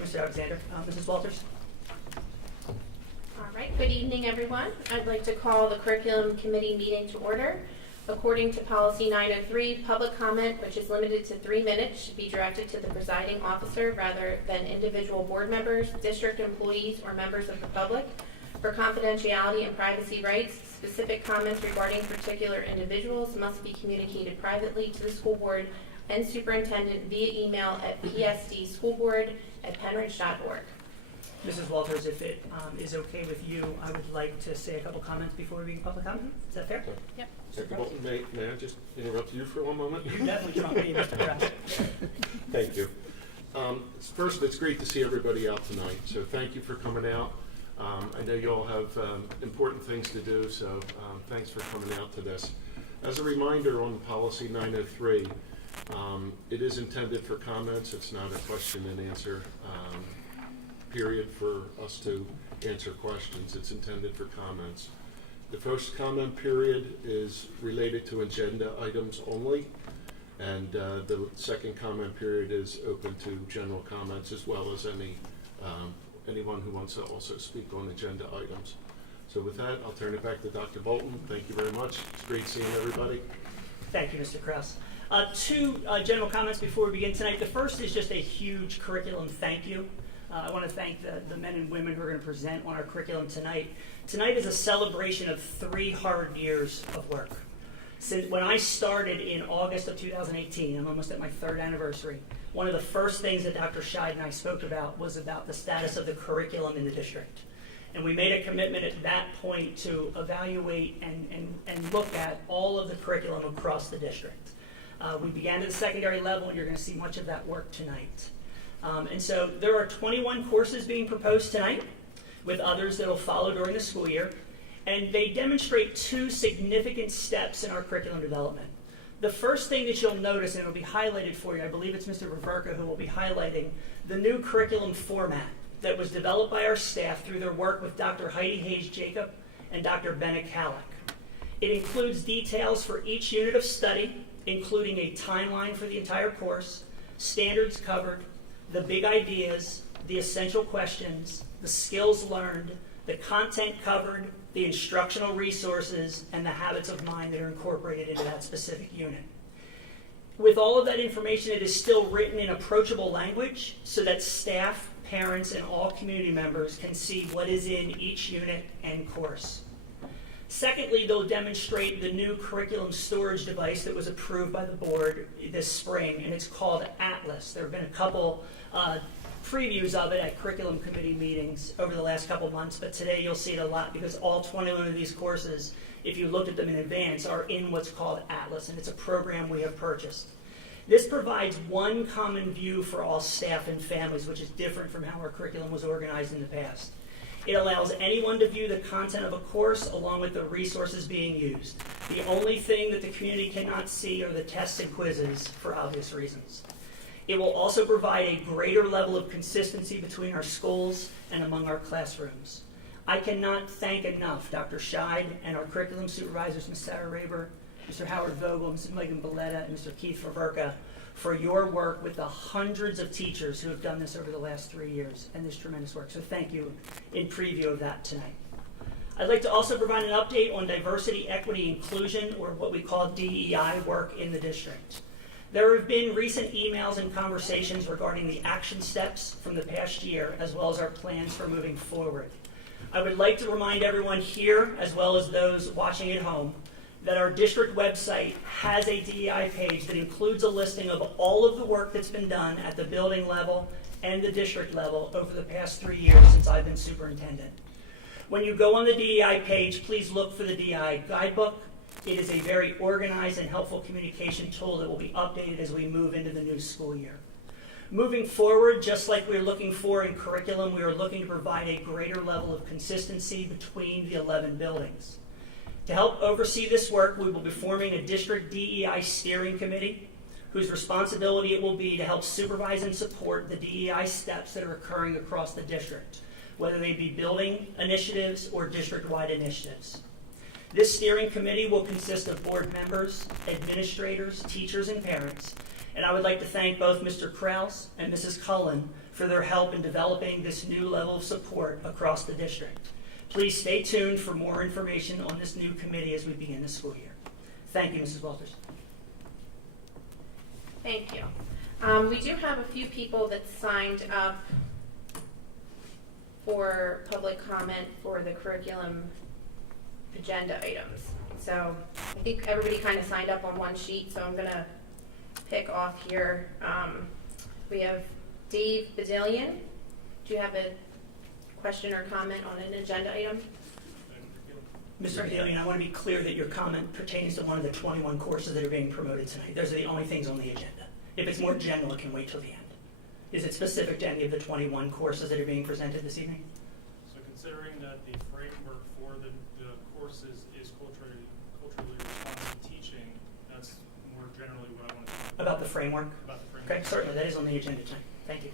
you, Mr. Alexander. Mrs. Walters? All right, good evening, everyone. I'd like to call the Curriculum Committee meeting to order. According to Policy 903, public comment, which is limited to 3 minutes, should be directed to the presiding officer rather than individual board members, district employees, or members of the public. For confidentiality and privacy rights, specific comments regarding particular individuals must be communicated privately to the school board and superintendent via email at psdschoolboard@penridge.org. Mrs. Walters, if it is okay with you, I would like to say a couple comments before we begin public comment. Is that fair? Yep. Dr. Bolton, may I just interrupt you for one moment? You definitely trump me, Mr. Krause. Thank you. First, it's great to see everybody out tonight, so thank you for coming out. I know you all have important things to do, so thanks for coming out to this. As a reminder on Policy 903, it is intended for comments. It's not a question and answer period for us to answer questions. It's intended for comments. The first comment period is related to agenda items only, and the second comment period is open to general comments as well as anyone who wants to also speak on agenda items. So with that, I'll turn it back to Dr. Bolton. Thank you very much. It's great seeing everybody. Thank you, Mr. Krause. Two general comments before we begin tonight. The first is just a huge curriculum thank you. I want to thank the men and women who are going to present on our curriculum tonight. Tonight is a celebration of 3 hard years of work. Since when I started in August of 2018, I'm almost at my 3rd anniversary, one of the first things that Dr. Scheid and I spoke about was about the status of the curriculum in the district. And we made a commitment at that point to evaluate and look at all of the curriculum across the district. We began at the secondary level, and you're going to see much of that work tonight. And so there are 21 courses being proposed tonight, with others that will follow during the school year. And they demonstrate 2 significant steps in our curriculum development. The first thing that you'll notice, and it'll be highlighted for you, I believe it's Mr. Reverka who will be highlighting the new curriculum format that was developed by our staff through their work with Dr. Heidi Hayes-Jacob and Dr. Bennett Kallick. It includes details for each unit of study, including a timeline for the entire course, standards covered, the big ideas, the essential questions, the skills learned, the content covered, the instructional resources, and the habits of mind that are incorporated into that specific unit. With all of that information, it is still written in approachable language so that staff, parents, and all community members can see what is in each unit and course. Secondly, they'll demonstrate the new curriculum storage device that was approved by the board this spring, and it's called Atlas. There have been a couple previews of it at curriculum committee meetings over the last couple months, but today you'll see it a lot because all 21 of these courses, if you looked at them in advance, are in what's called Atlas, and it's a program we have purchased. This provides one common view for all staff and families, which is different from how our curriculum was organized in the past. It allows anyone to view the content of a course along with the resources being used. The only thing that the community cannot see are the tests and quizzes for obvious reasons. It will also provide a greater level of consistency between our schools and among our classrooms. I cannot thank enough Dr. Scheid and our curriculum supervisors, Ms. Sarah Raber, Mr. Howard Vogel, Mrs. Megan Belletta, and Mr. Keith Reverka for your work with the hundreds of teachers who have done this over the last 3 years and this tremendous work. So thank you in preview of that tonight. I'd like to also provide an update on diversity, equity, inclusion, or what we call DEI work in the district. There have been recent emails and conversations regarding the action steps from the past year, as well as our plans for moving forward. I would like to remind everyone here, as well as those watching at home, that our district website has a DEI page that includes a listing of all of the work that's been done at the building level and the district level over the past 3 years since I've been superintendent. When you go on the DEI page, please look for the DEI guidebook. It is a very organized and helpful communication tool that will be updated as we move into the new school year. Moving forward, just like we're looking for in curriculum, we are looking to provide a greater level of consistency between the 11 buildings. To help oversee this work, we will be forming a district DEI steering committee whose responsibility it will be to help supervise and support the DEI steps that are occurring across the district, whether they be building initiatives or district-wide initiatives. This steering committee will consist of board members, administrators, teachers, and parents, And I would like to thank both Mr. Krause and Mrs. Cullen for their help in developing this new level of support across the district. Please stay tuned for more information on this new committee as we begin the school year. Thank you, Mrs. Walters. Thank you. We do have a few people that signed up for public comment for the curriculum agenda items. So I think everybody kind of signed up on one sheet, so I'm going to pick off here. We have Dave Badillion. Do you have a question or comment on an agenda item? Mr. Badillion, I want to be clear that your comment pertains to one of the 21 courses that are being promoted tonight. Those are the only things on the agenda. If it's more general, it can wait till the end. Is it specific to any of the 21 courses that are being presented this evening? So considering that the framework for the courses is culturally responsive teaching, that's more generally what I want to talk About the framework? about the framework. Okay, certainly. That is on the agenda tonight. Thank you.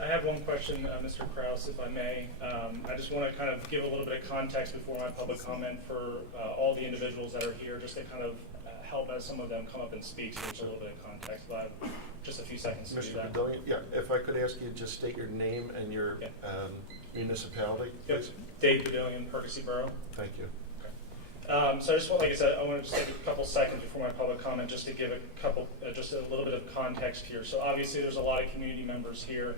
I have one question, Mr. Krause, if I may. I just want to kind of give a little bit of context before my public comment for all the individuals that are here, just to kind of help as some of them come up and speak, so there's a little bit of context. But I have just a few seconds to do Mr. that. Badillion, yeah, if I could ask you to just state your name and your Yeah. municipality, Yep. please. Dave Badillion, Percy Borough. Thank you. So I just want, like I said, I want to just take a couple seconds before my public comment just to give a couple, just a little bit of context here. So obviously there's a lot of community members here.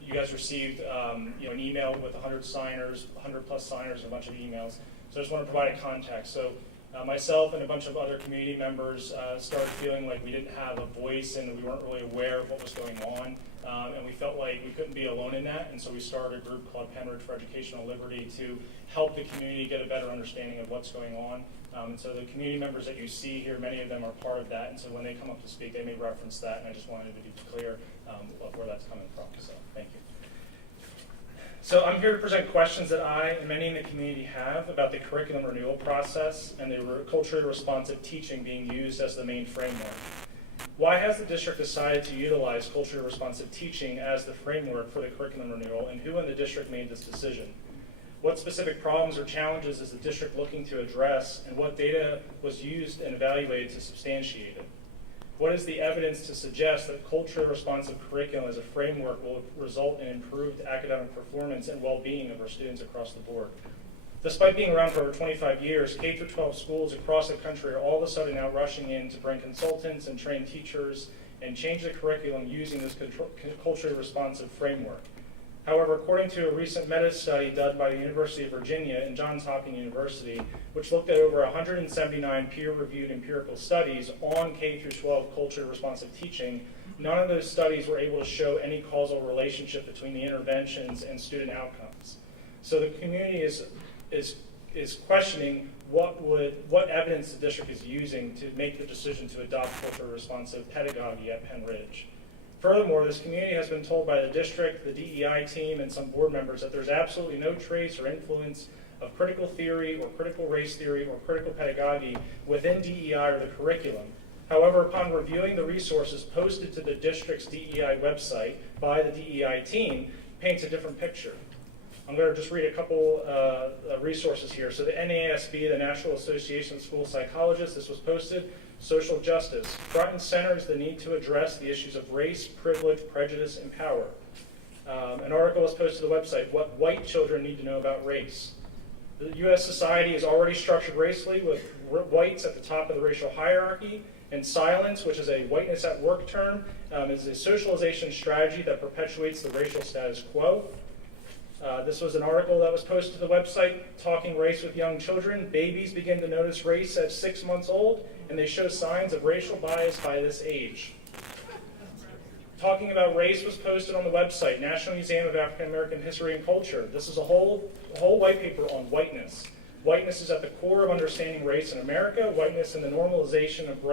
You guys received, an email with 100 signers, 100 plus signers, and a bunch of emails. So I just want to provide a context. So myself and a bunch of other community members started feeling like we didn't have a voice and we weren't really aware of what was going on. And we felt like we couldn't be alone in that, and so we started a group called Penridge for Educational Liberty to help the community get a better understanding of what's going on. And so the community members that you see here, many of them are part of that, and so when they come up to speak, they may reference that, and I just wanted to be clear of where that's coming from, so thank you. So I'm here to present questions that I and many in the community have about the curriculum renewal process and the culturally responsive teaching being used as the main framework. Why has the district decided to utilize culturally responsive teaching as the framework for the curriculum renewal, and who in the district made this decision? What specific problems or challenges is the district looking to address, and what data was used and evaluated to substantiate it? What is the evidence to suggest that culturally responsive curriculum as a framework will result in improved academic performance and well-being of our students across the board? Despite being around for over 25 years, K-12 schools across the country are all of a sudden now rushing in to bring consultants and train teachers and change the curriculum using this culturally responsive framework. However, according to a recent meta-study done by the University of Virginia and Johns Hopkins University, which looked at over 179 peer-reviewed empirical studies on K-12 culturally responsive teaching, none of those studies were able to show any causal relationship between the interventions and student outcomes. So the community is questioning what evidence the district is using to make the decision to adopt culturally responsive pedagogy at Penn Ridge. Furthermore, this community has been told by the district, the DEI team, and some board members that there's absolutely no trace or influence of critical theory or critical race theory or critical pedagogy within DEI or the curriculum. However, upon reviewing the resources posted to the district's DEI website by the DEI team, paints a different picture. I'm going to just read a couple resources here. So the NASB, the National Association of School Psychologists, this was posted. Social justice. Front and center is the need to address the issues of race, privilege, prejudice, and power. An article was posted to the website, What White Children Need to Know About Race. The U.S. society is already structured racially with whites at the top of the racial hierarchy, and silence, which is a whiteness at work term, is a socialization strategy that perpetuates the racial status quo. This was an article that was posted to the website, Talking Race with Young Children. Babies begin to notice race at 6 months old, and they show signs of racial bias by this age. Talking About Race was posted on the website, National Museum of African American History and Culture. This is a whole white paper on whiteness. Whiteness is at the core of understanding race in America. Whiteness and the normalization of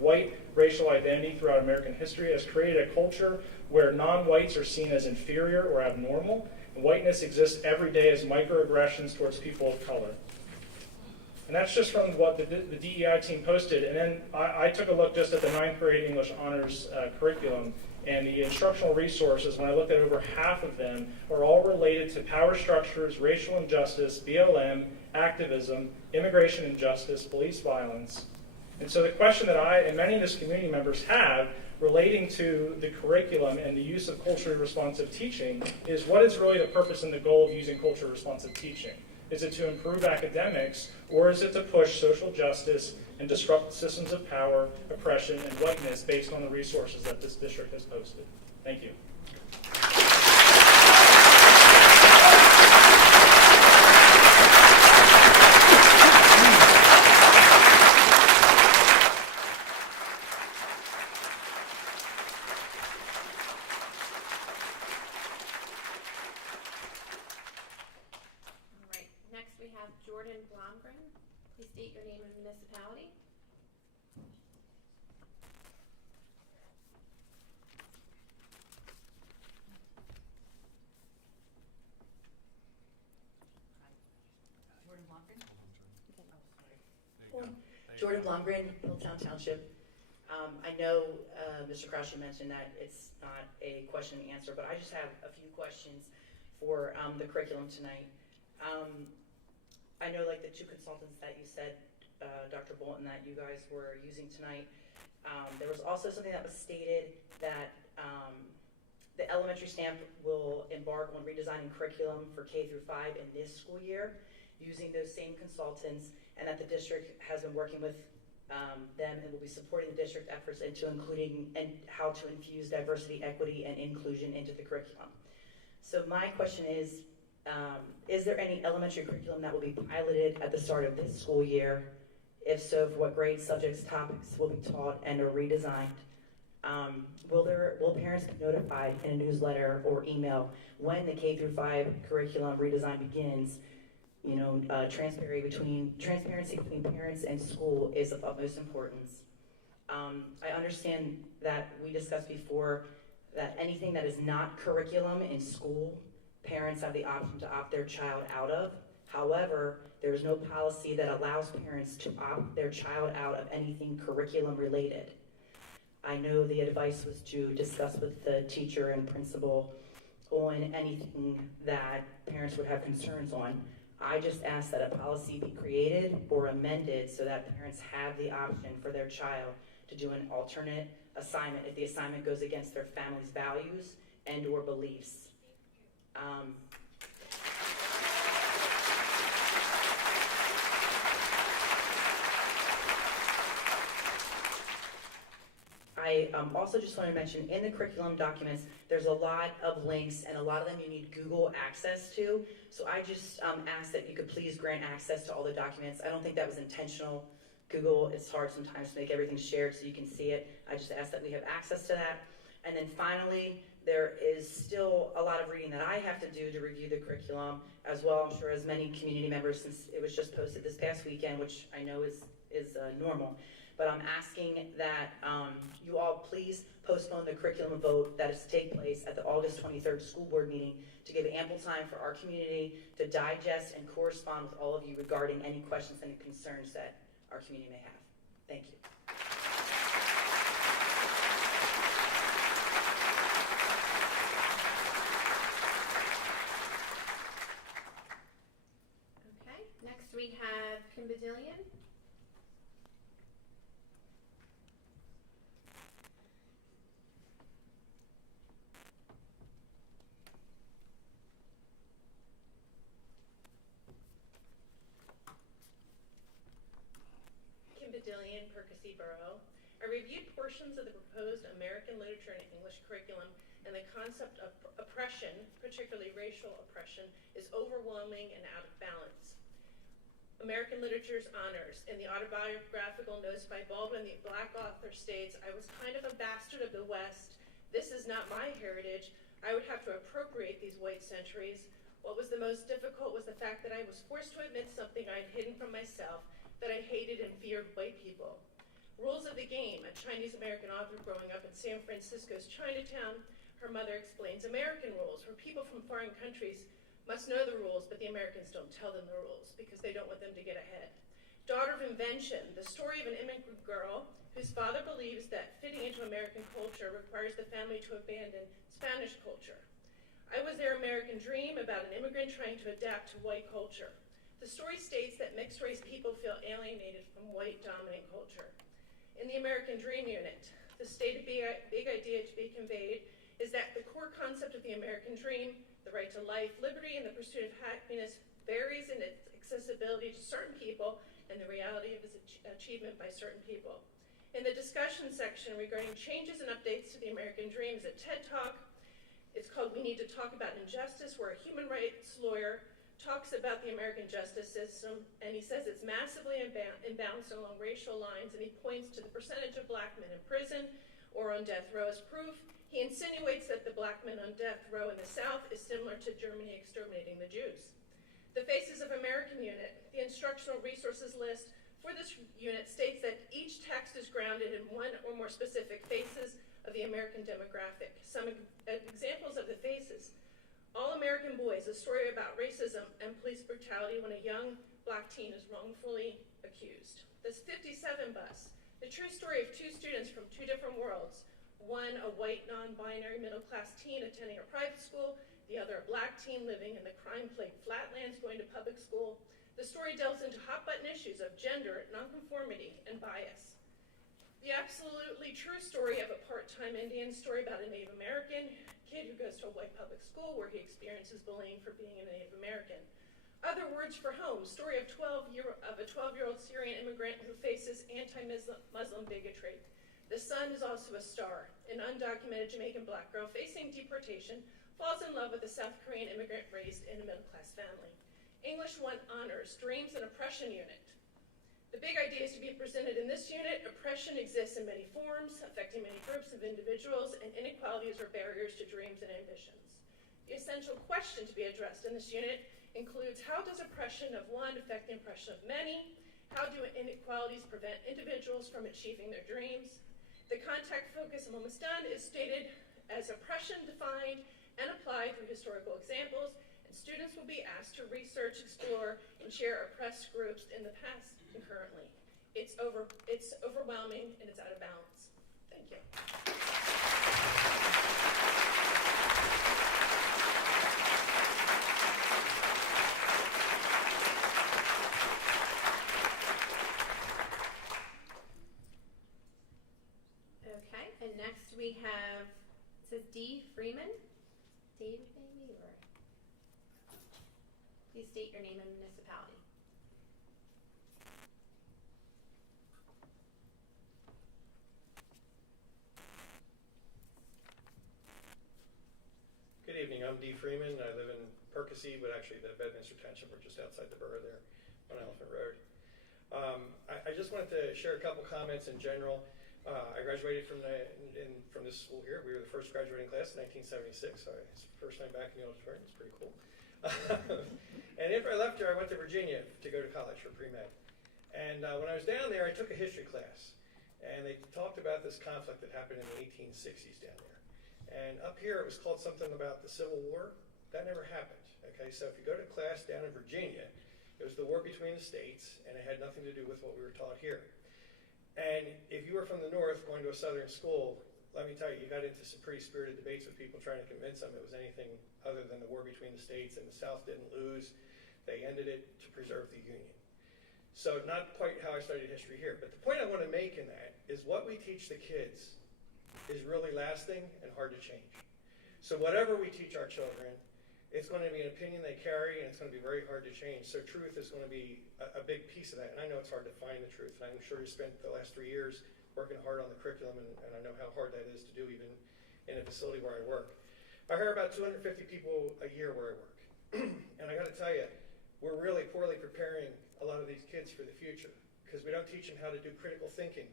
white racial identity throughout American history has created a culture where non-whites are seen as inferior or abnormal. And whiteness exists every day as microaggressions towards people of color. And that's just from what the DEI team posted. And then I took a look just at the 9th grade English honors curriculum, and the instructional resources, when I looked at over half of them, are all related to power structures, racial injustice, BLM, activism, immigration injustice, police violence. And so the question that I and many of this community members have relating to the curriculum and the use of culturally responsive teaching is, what is really the purpose and the goal of using culturally responsive teaching? Is it to improve academics, or is it to push social justice and disrupt systems of power, oppression, and whiteness based on the resources that this district has posted? Thank you. All right, next we have Jordan Blomgren. Please state your name and municipality. Jordan Blomgren, Hilltown Township. I know Mr. Crouch, you mentioned that it's not a question and answer, but I just have a few questions for the curriculum tonight. I know, like, the two consultants that you said, Dr. Bolton, that you guys were using tonight. There was also something that was stated that the elementary stamp will embark on redesigning curriculum for K through 5 in this school year using those same consultants, and that the district has been working with them and will be supporting the district efforts into including and how to infuse diversity, equity, and inclusion into the curriculum. So my question is there any elementary curriculum that will be piloted at the start of this school year? If so, for what grades, subjects, topics will be taught and or redesigned? Will parents be notified in a newsletter or email when the K through 5 curriculum redesign begins? You know, transparency between parents and school is of utmost importance. I understand that we discussed before that anything that is not curriculum in school, parents have the option to opt their child out of. However, there is no policy that allows parents to opt their child out of anything curriculum related. I know the advice was to discuss with the teacher and principal on anything that parents would have concerns on. I just ask that a policy be created or amended so that parents have the option for their child to do an alternate assignment if the assignment goes against their family's values and or beliefs. I also just want to mention, in the curriculum documents, there's a lot of links, and a lot of them you need Google access to. So I just ask that you could please grant access to all the documents. I don't think that was intentional. Google, it's hard sometimes to make everything shared so you can see it. I just ask that we have access to that. And then finally, there is still a lot of reading that I have to do to review the curriculum, as well, I'm sure, as many community members, since it was just posted this past weekend, which I know is normal. But I'm asking that you all please postpone the curriculum vote that is to take place at the August 23rd school board meeting to give ample time for our community to digest and correspond with all of you regarding any questions and concerns that our community may have. Thank you. Okay, next we have Kim Badillion. Badillion, Percy Borough. I reviewed portions of the proposed American literature and English curriculum, and the concept of oppression, particularly racial oppression, is overwhelming and out of balance. American literature's honors. In the autobiographical notes by Baldwin, the Black author states, "I was kind of a bastard of the West. This is not my heritage. I would have to appropriate these white centuries. What was the most difficult was the fact that I was forced to admit something I had hidden from myself, that I hated and feared white people." Rules of the Game, a Chinese-American author growing up in San Francisco's Chinatown, her mother explains American rules, where people from foreign countries must know the rules, but the Americans don't tell them the rules because they don't want them to get ahead. Daughter of Invention, the story of an immigrant girl whose father believes that fitting into American culture requires the family to abandon Spanish culture. I Was Their American Dream, about an immigrant trying to adapt to white culture. The story states that mixed-race people feel alienated from white-dominant culture. In the American Dream unit, the stated big idea to be conveyed is that the core concept of the American Dream, the right to life, liberty, and the pursuit of happiness, varies in its accessibility to certain people and the reality of its achievement by certain people. In the discussion section regarding changes and updates to the American Dream is a TED Talk. It's called We Need to Talk About Injustice, where a human rights lawyer talks about the American justice system, and he says it's massively imbalanced along racial lines, and he points to the percentage of black men in prison or on death row as proof. He insinuates that the black men on death row in the South is similar to Germany exterminating the Jews. The Faces of American unit, the instructional resources list for this unit, states that each text is grounded in one or more specific faces of the American demographic. Some examples of the faces: All American Boys, a story about racism and police brutality when a young black teen is wrongfully accused. The 57 Bus, the true story of two students from two different worlds, one a white non-binary middle-class teen attending a private school, the other a black teen living in the crime-plagued flatlands going to public school. The story delves into hot-button issues of gender, nonconformity, and bias. The absolutely true story of a part-time Indian, story about a Native American kid who goes to a white public school where he experiences bullying for being a Native American. Other Words for Home, story of a 12-year-old Syrian immigrant who faces anti-Muslim bigotry. The Sun is also a star. An undocumented Jamaican black girl facing deportation falls in love with a South Korean immigrant raised in a middle-class family. English 1 Honors, Dreams and Oppression unit. The big idea is to be presented in this unit. Oppression exists in many forms, affecting many groups of individuals, and inequalities are barriers to dreams and ambitions. The essential question to be addressed in this unit includes: how does oppression of one affect the oppression of many? How do inequalities prevent individuals from achieving their dreams? The contact focus, I'm almost done, is stated as oppression defined and applied through historical examples, and students will be asked to research, explore, and share oppressed groups in the past and currently. It's overwhelming and it's out of balance. Thank you. Okay, and next we have, it says D. Freeman. David, maybe, or? Please state your name and municipality. Good evening, I'm Dee Freeman. I live in Percy, but actually the Bedminster Township, we're just outside the borough there on Elephant Road. I just wanted to share a couple comments in general. I graduated from this school here. We were the first graduating class in 1976, so it's the first time back in the auditorium. It's pretty cool. And after I left here, I went to Virginia to go to college for pre-med. And when I was down there, I took a history class. And they talked about this conflict that happened in the 1860s down there. And up here, it was called something about the Civil War. That never happened. Okay, so if you go to class down in Virginia, it was the war between the states, and it had nothing to do with what we were taught here. And if you were from the North going to a Southern school, let me tell you, you got into some pretty spirited debates with people trying to convince them it was anything other than the war between the states, and the South didn't lose. They ended it to preserve the Union. So not quite how I studied history here, but the point I want to make in that is what we teach the kids is really lasting and hard to change. So whatever we teach our children, it's going to be an opinion they carry, and it's going to be very hard to change. So truth is going to be a big piece of that. And I know it's hard to find the truth. And I'm sure you spent the last 3 years working hard on the curriculum, and I know how hard that is to do even in a facility where I work. I hire about 250 people a year where I work. And I got to tell you, we're really poorly preparing a lot of these kids for the future because we don't teach them how to do critical thinking.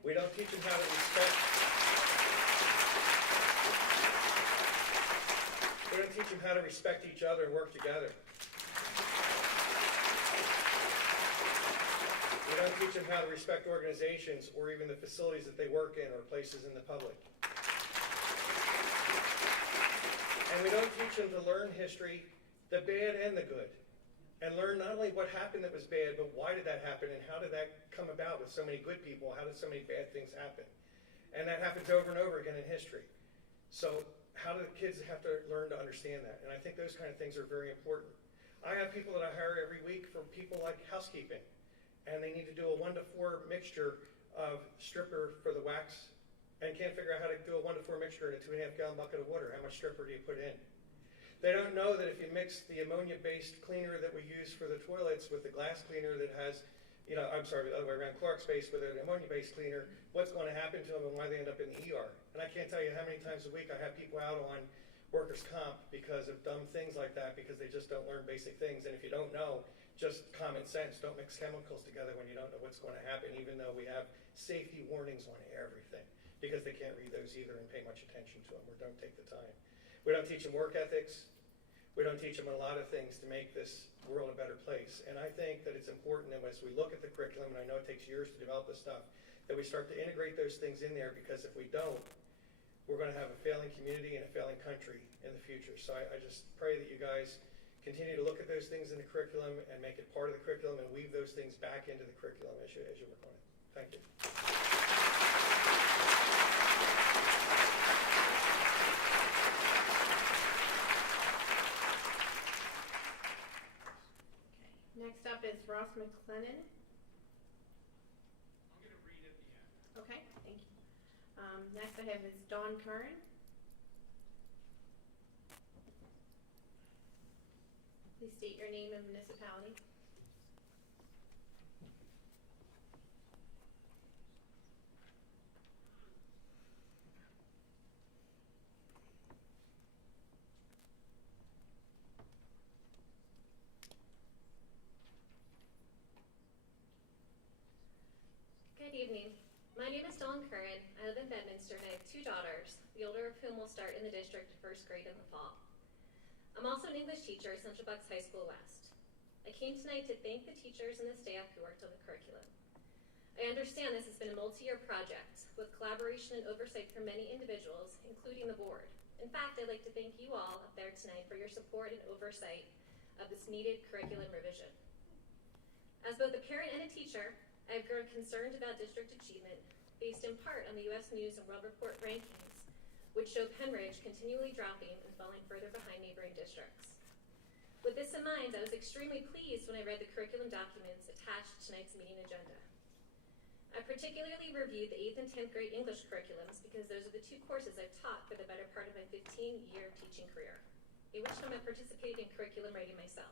We don't teach them how to respect. We don't teach them how to respect each other and work together. We don't teach them how to respect organizations or even the facilities that they work in or places in the public. And we don't teach them to learn history, the bad and the good. and learn not only what happened that was bad, but why did that happen and how did that come about with so many good people? How did so many bad things happen? And that happens over and over again in history. So how do the kids have to learn to understand that? And I think those kind of things are very important. I have people that I hire every week for people like housekeeping, and they need to do a 1-to-4 mixture of stripper for the wax, and can't figure out how to do a 1-to-4 mixture in a 2.5-gallon bucket of water. How much stripper do you put in? They don't know that if you mix the ammonia-based cleaner that we use for the toilets with the glass cleaner that has, I'm sorry, the other way around, Clorox-based with an ammonia-based cleaner, what's going to happen to them and why they end up in the ER. And I can't tell you how many times a week I have people out on workers' comp because of dumb things like that, because they just don't learn basic things. And if you don't know, just common sense, don't mix chemicals together when you don't know what's going to happen, even though we have safety warnings on everything, because they can't read those either and pay much attention to them or don't take the time. We don't teach them work ethics. We don't teach them a lot of things to make this world a better place. And I think that it's important that as we look at the curriculum, and I know it takes years to develop this stuff, that we start to integrate those things in there, because if we don't, we're going to have a failing community and a failing country in the future. So I just pray that you guys continue to look at those things in the curriculum and make it part of the curriculum and weave those things back into the curriculum as you work on it. Thank you. Next up is Ross McLennan. I'm going to read at the end. Okay, thank you. Next I have is Dawn Curran. Please state your name and municipality. Good evening. My name is Dawn Curran. I live in Bedminster and I have 2 daughters, the older of whom will start in the district first grade in the fall. I'm also an English teacher at Central Bucks High School West. I came tonight to thank the teachers and the staff who worked on the curriculum. I understand this has been a multi-year project with collaboration and oversight from many individuals, including the board. In fact, I'd like to thank you all up there tonight for your support and oversight of this needed curriculum revision. As both a parent and a teacher, I have grown concerned about district achievement based in part on the U.S. News and World Report rankings, which show Penridge continually dropping and falling further behind neighboring districts. With this in mind, I was extremely pleased when I read the curriculum documents attached to tonight's meeting agenda. I particularly reviewed the 8th and 10th grade English curriculums because those are the 2 courses I've taught for the better part of my 15-year teaching career, in which time I participated in curriculum writing myself.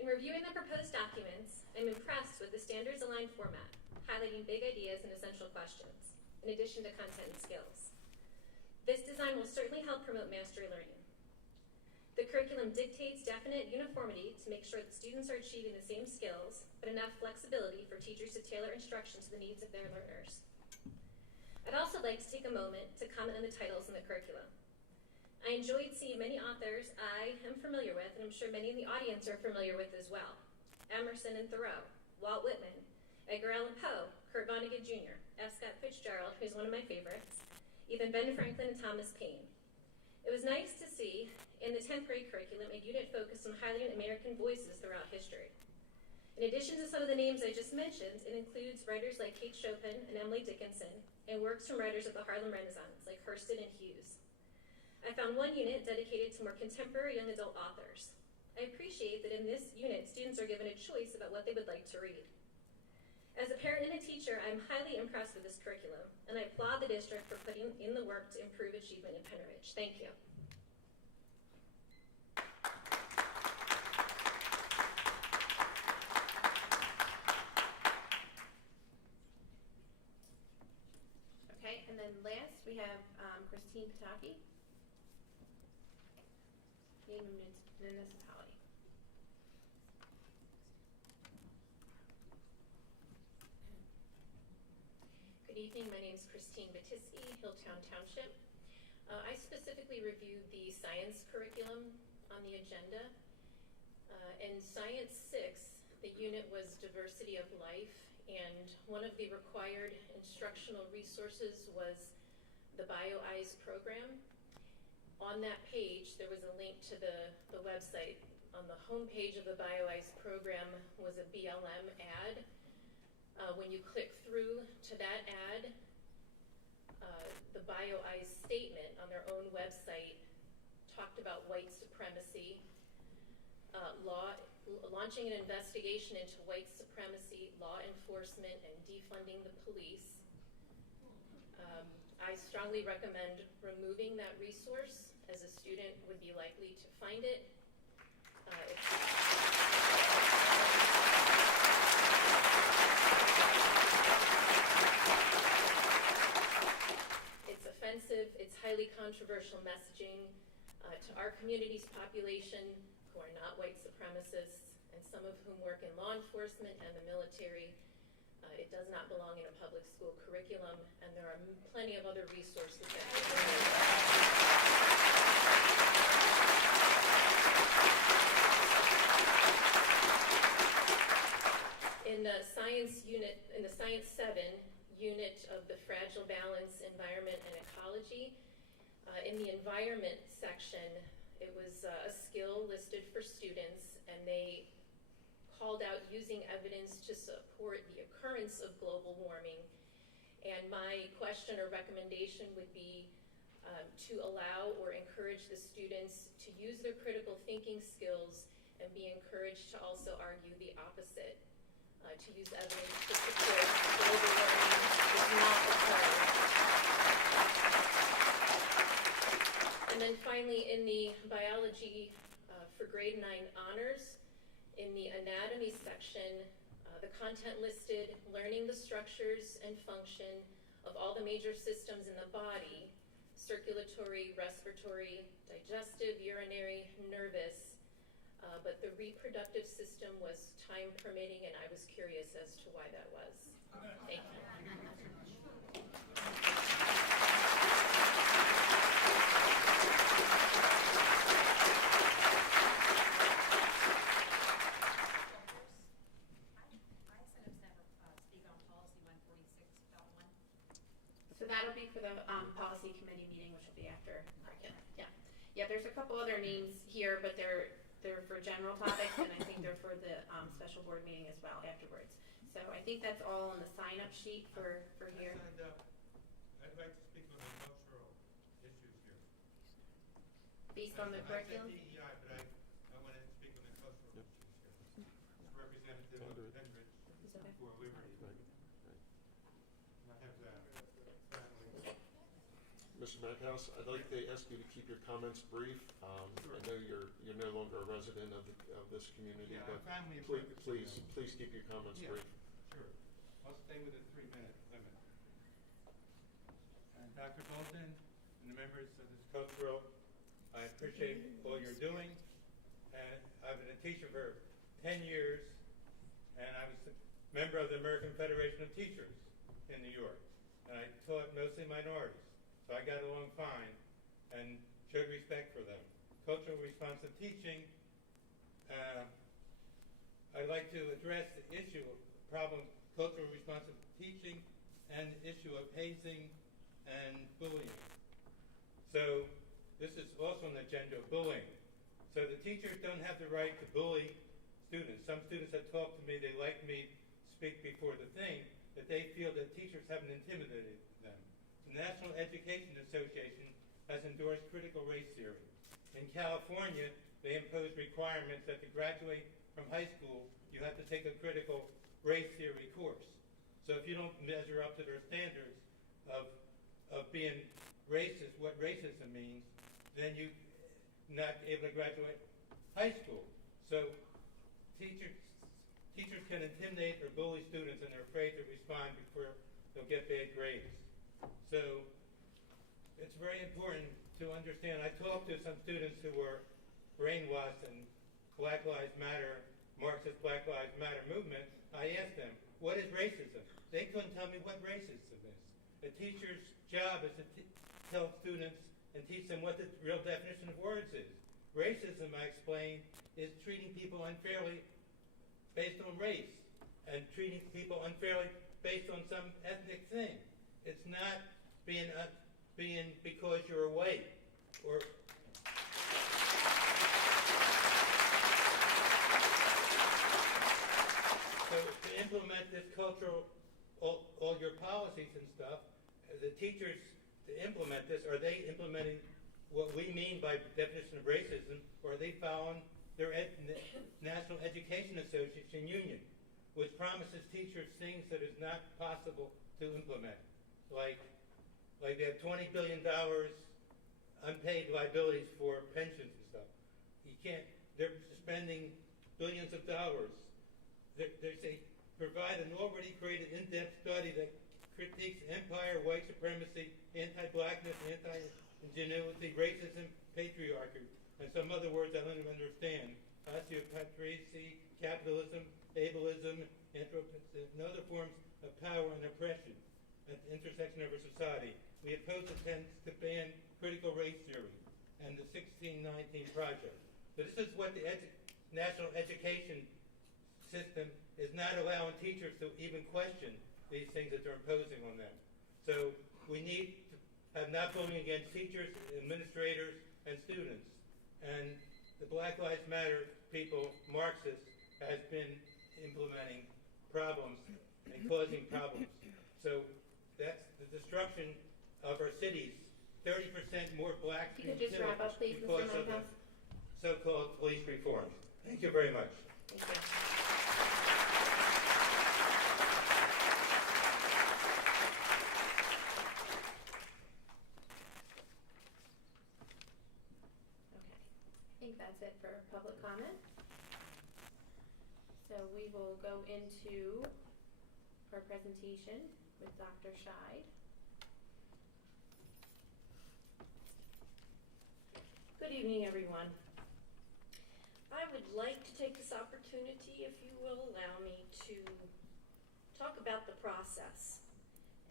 In reviewing the proposed documents, I'm impressed with the standards-aligned format, highlighting big ideas and essential questions, in addition to content and skills. This design will certainly help promote mastery learning. The curriculum dictates definite uniformity to make sure that students are achieving the same skills, but enough flexibility for teachers to tailor instruction to the needs of their learners. I'd also like to take a moment to comment on the titles in the curriculum. I enjoyed seeing many authors I am familiar with, and I'm sure many in the audience are familiar with as well. Emerson and Thoreau, Walt Whitman, Edgar Allan Poe, Kurt Vonnegut Jr., F. Scott Fitzgerald, who's one of my favorites, even Ben Franklin and Thomas Paine. It was nice to see in the 10th grade curriculum a unit focused on highlighting American voices throughout history. In addition to some of the names I just mentioned, it includes writers like Kate Chopin and Emily Dickinson, and works from writers of the Harlem Renaissance like Hurston and Hughes. I found one unit dedicated to more contemporary young adult authors. I appreciate that in this unit, students are given a choice about what they would like to read. As a parent and a teacher, I'm highly impressed with this curriculum, and I applaud the district for putting in the work to improve achievement in Penridge. Thank you. Okay, and then last we have Christine Pataki. Name and municipality. Good evening. My name is Christine Batisky, Hilltown Township. I specifically reviewed the science curriculum on the agenda. In Science 6, the unit was Diversity of Life, and one of the required instructional resources was the BioEyes program. On that page, there was a link to the website on the homepage of the BioIce program was a BLM ad. When you click through to that ad, the BioIce statement on their own website talked about white supremacy, launching an investigation into white supremacy, law enforcement, and defunding the police. I strongly recommend removing that resource, as a student would be likely to find it. It's offensive, it's highly controversial messaging to our community's population who are not white supremacists, and some of whom work in law enforcement and the military. It does not belong in a public school curriculum, and there are plenty of other resources that in the science unit, in the Science 7 unit of the Fragile Balance, Environment, and Ecology, in the environment section, it was a skill listed for students, and they called out using evidence to support the occurrence of global warming. And my question or recommendation would be to allow or encourage the students to use their critical thinking skills and be encouraged to also argue the opposite, to use evidence to support global warming is not occurring. And then finally, in the biology for grade 9 honors, in the anatomy section, the content listed learning the structures and function of all the major systems in the body: circulatory, respiratory, digestive, urinary, nervous. But the reproductive system was time permitting, and I was curious as to why that was. Thank you. So that'll be for the policy committee meeting, which will be after curriculum. Yeah. There's a couple other names here, but they're for general topics, and I think they're for the special board meeting as well afterwards. So I think that's all on the sign-up sheet for here. I signed up. I'd like to speak on the cultural issues here. Based on the curriculum. I said DEI, but I want to speak on the cultural issues here. Representative of Penrith for Liberty. I have that. Mr. Mackhouse, I'd like to ask you to keep your comments brief. I know you're no longer a resident of this community, Yeah, but I'm family please keep your comments Yeah. brief. Sure. I'll stay with a 3-minute limit. And Dr. Bolton and the members of this cultural, I appreciate all you're doing. And I've been a teacher for 10 years, and I was a member of the American Federation of Teachers in New York. And I taught mostly minorities, so I got along fine and showed respect for them. Cultural responsive teaching, I'd like to address the issue of problem, cultural responsive teaching, and the issue of hazing and bullying. So this is also an agenda of bullying. So the teachers don't have the right to bully students. Some students have talked to me, they like me speak before the thing, that they feel that teachers haven't intimidated them. The National Education Association has endorsed critical race theory. In California, they impose requirements that to graduate from high school, you have to take a critical race theory course. So if you don't measure up to their standards of being racist, what racism means, then you're not able to graduate high school. So teachers can intimidate or bully students, and they're afraid to respond before they'll get bad grades. So it's very important to understand. I talked to some students who were brainwashed in Black Lives Matter, Marxist Black Lives Matter movement. I asked them, what is racism? They couldn't tell me what racism is. The teacher's job is to tell students and teach them what the real definition of words is. Racism, I explained, is treating people unfairly based on race and treating people unfairly based on some ethnic thing. It's not being because you're white or implement this cultural, all your policies and stuff, the teachers to implement this, are they implementing what we mean by definition of racism, or are they following their National Education Association union, which promises teachers things that is not possible to implement, like they have $20 billion unpaid liabilities for pensions and stuff. You can't. They're spending billions of dollars. They say provide an already created in-depth study that critiques empire, white supremacy, anti-blackness, anti-ingenuity, racism, patriarchy, and some other words I don't even understand. Osteopatry, capitalism, ableism, anthropocentrism, and other forms of power and oppression at the intersection of our society. We oppose attempts to ban critical race theory and the 1619 Project. So this is what the national education system is not allowing teachers to even question these things that they're imposing on them. So we need to have not bullying against teachers, administrators, and students. And the Black Lives Matter people, Marxists, has been implementing problems and causing problems. So that's the destruction of our cities. 30% more blacks If you being could just killed wrap up, please, Mr. because of the Meinhof. so-called police reforms. Thank you very much. Thank you. Okay, I think that's it for public comment. So we will go into our presentation with Dr. Scheid. Good evening, everyone. I would like to take this opportunity, if you will allow me, to talk about the process.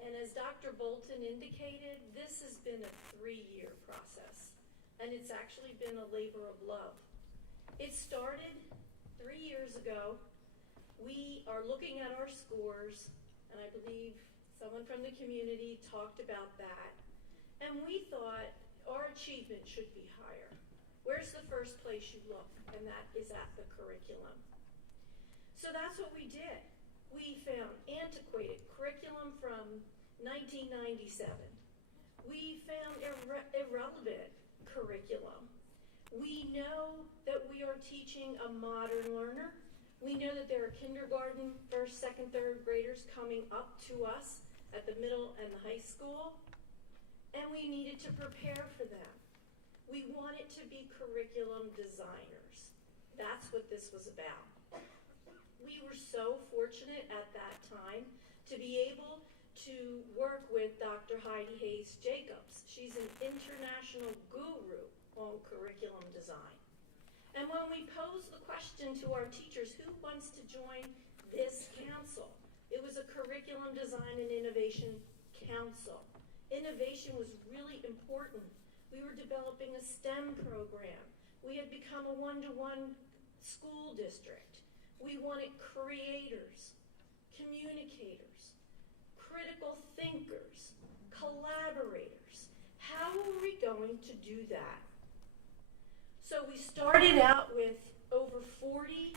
And as Dr. Bolton indicated, this has been a 3-year process, and it's actually been a labor of love. It started 3 years ago. We are looking at our scores, and I believe someone from the community talked about that, and we thought our achievement should be higher. Where's the first place you look? And that is at the curriculum. So that's what we did. We found antiquated curriculum from 1997. We found irrelevant curriculum. We know that we are teaching a modern learner. We know that there are kindergarten, first, second, third graders coming up to us at the middle and the high school, and we needed to prepare for them. We wanted to be curriculum designers. That's what this was about. We were so fortunate at that time to be able to work with Dr. Heidi Hayes Jacobs. She's an international guru on curriculum design. And when we posed the question to our teachers, who wants to join this council? It was a curriculum design and innovation council. Innovation was really important. We were developing a STEM program. We had become a one-to-one school district. We wanted creators, communicators, critical thinkers, collaborators. How are we going to do that? So we started out with over 40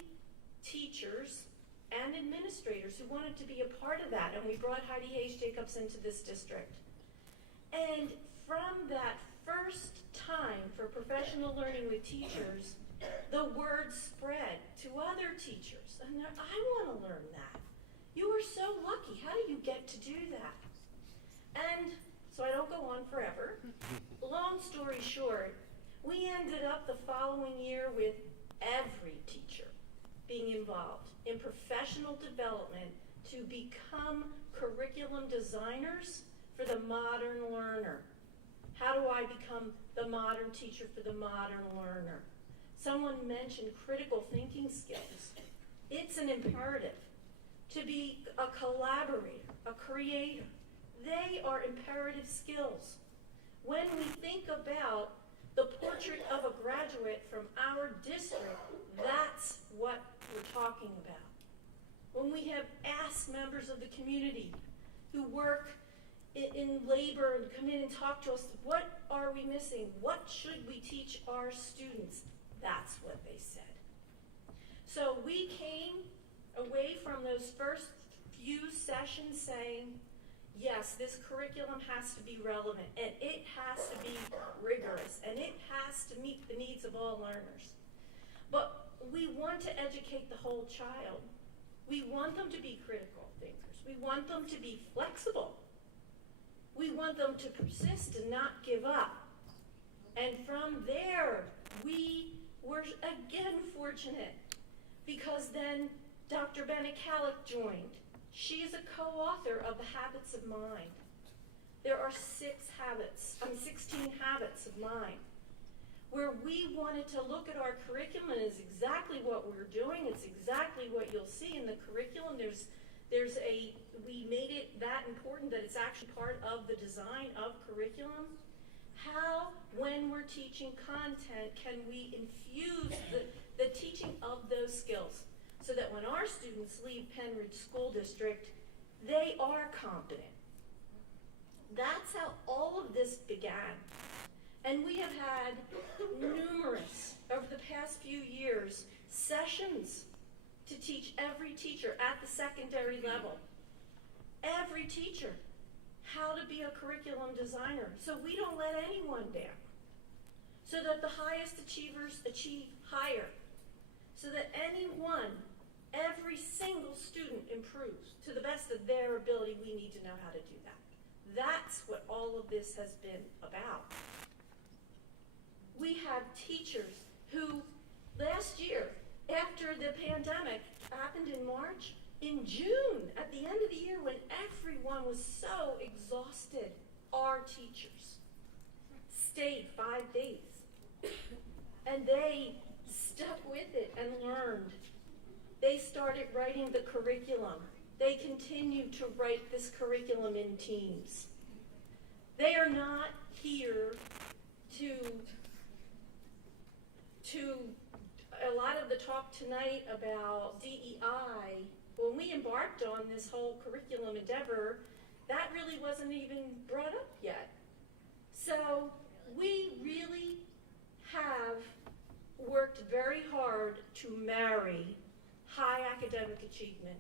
teachers and administrators who wanted to be a part of that, and we brought Heidi Hayes Jacobs into this district. And from that first time for professional learning with teachers, the word spread to other teachers. And I want to learn that. You are so lucky. How do you get to do that? And so I don't go on forever. Long story short, we ended up the following year with every teacher being involved in professional development to become curriculum designers for the modern learner. How do I become the modern teacher for the modern learner? Someone mentioned critical thinking skills. It's an imperative to be a collaborator, a creator. They are imperative skills. When we think about the portrait of a graduate from our district, that's what we're talking about. When we have asked members of the community who work in labor and come in and talk to us, what are we missing? What should we teach our students? That's what they said. So we came away from those first few sessions saying, yes, this curriculum has to be relevant, and it has to be rigorous, and it has to meet the needs of all learners. But we want to educate the whole child. We want them to be critical thinkers. We want them to be flexible. We want them to persist and not give up. And from there, we were again fortunate, because then Dr. Benekalik joined. She is a co-author of The Habits of Mind. There are 16 habits of mind, where we wanted to look at our curriculum, and is exactly what we're doing. It's exactly what you'll see in the curriculum. We made it that important that it's actually part of the design of curriculum. How, when we're teaching content, can we infuse the teaching of those skills, so that when our students leave Penridge School District, they are competent. That's how all of this began. And we have had numerous, over the past few years, sessions to teach every teacher at the secondary level, every teacher, how to be a curriculum designer, so we don't let anyone down, so that the highest achievers achieve higher, so that every single student improves to the best of their ability. We need to know how to do that. That's what all of this has been about. We have teachers who, last year, after the pandemic happened in March, in June, at the end of the year, when everyone was so exhausted, our teachers stayed 5 days. And they stuck with it and learned. They started writing the curriculum. They continue to write this curriculum in teams. They are not here to a lot of the talk tonight about DEI. When we embarked on this whole curriculum endeavor, that really wasn't even brought up yet. So we really have worked very hard to marry high academic achievement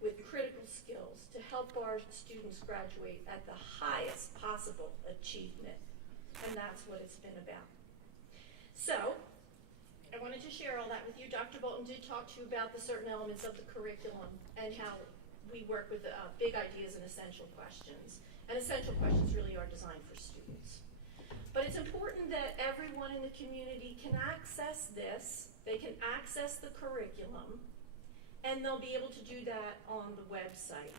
with critical skills to help our students graduate at the highest possible achievement. And that's what it's been about. So, I wanted to share all that with you. Dr. Bolton did talk to you about the certain elements of the curriculum and how we work with big ideas and essential questions. And essential questions really are designed for students. But it's important that everyone in the community can access this. They can access the curriculum, and they'll be able to do that on the website.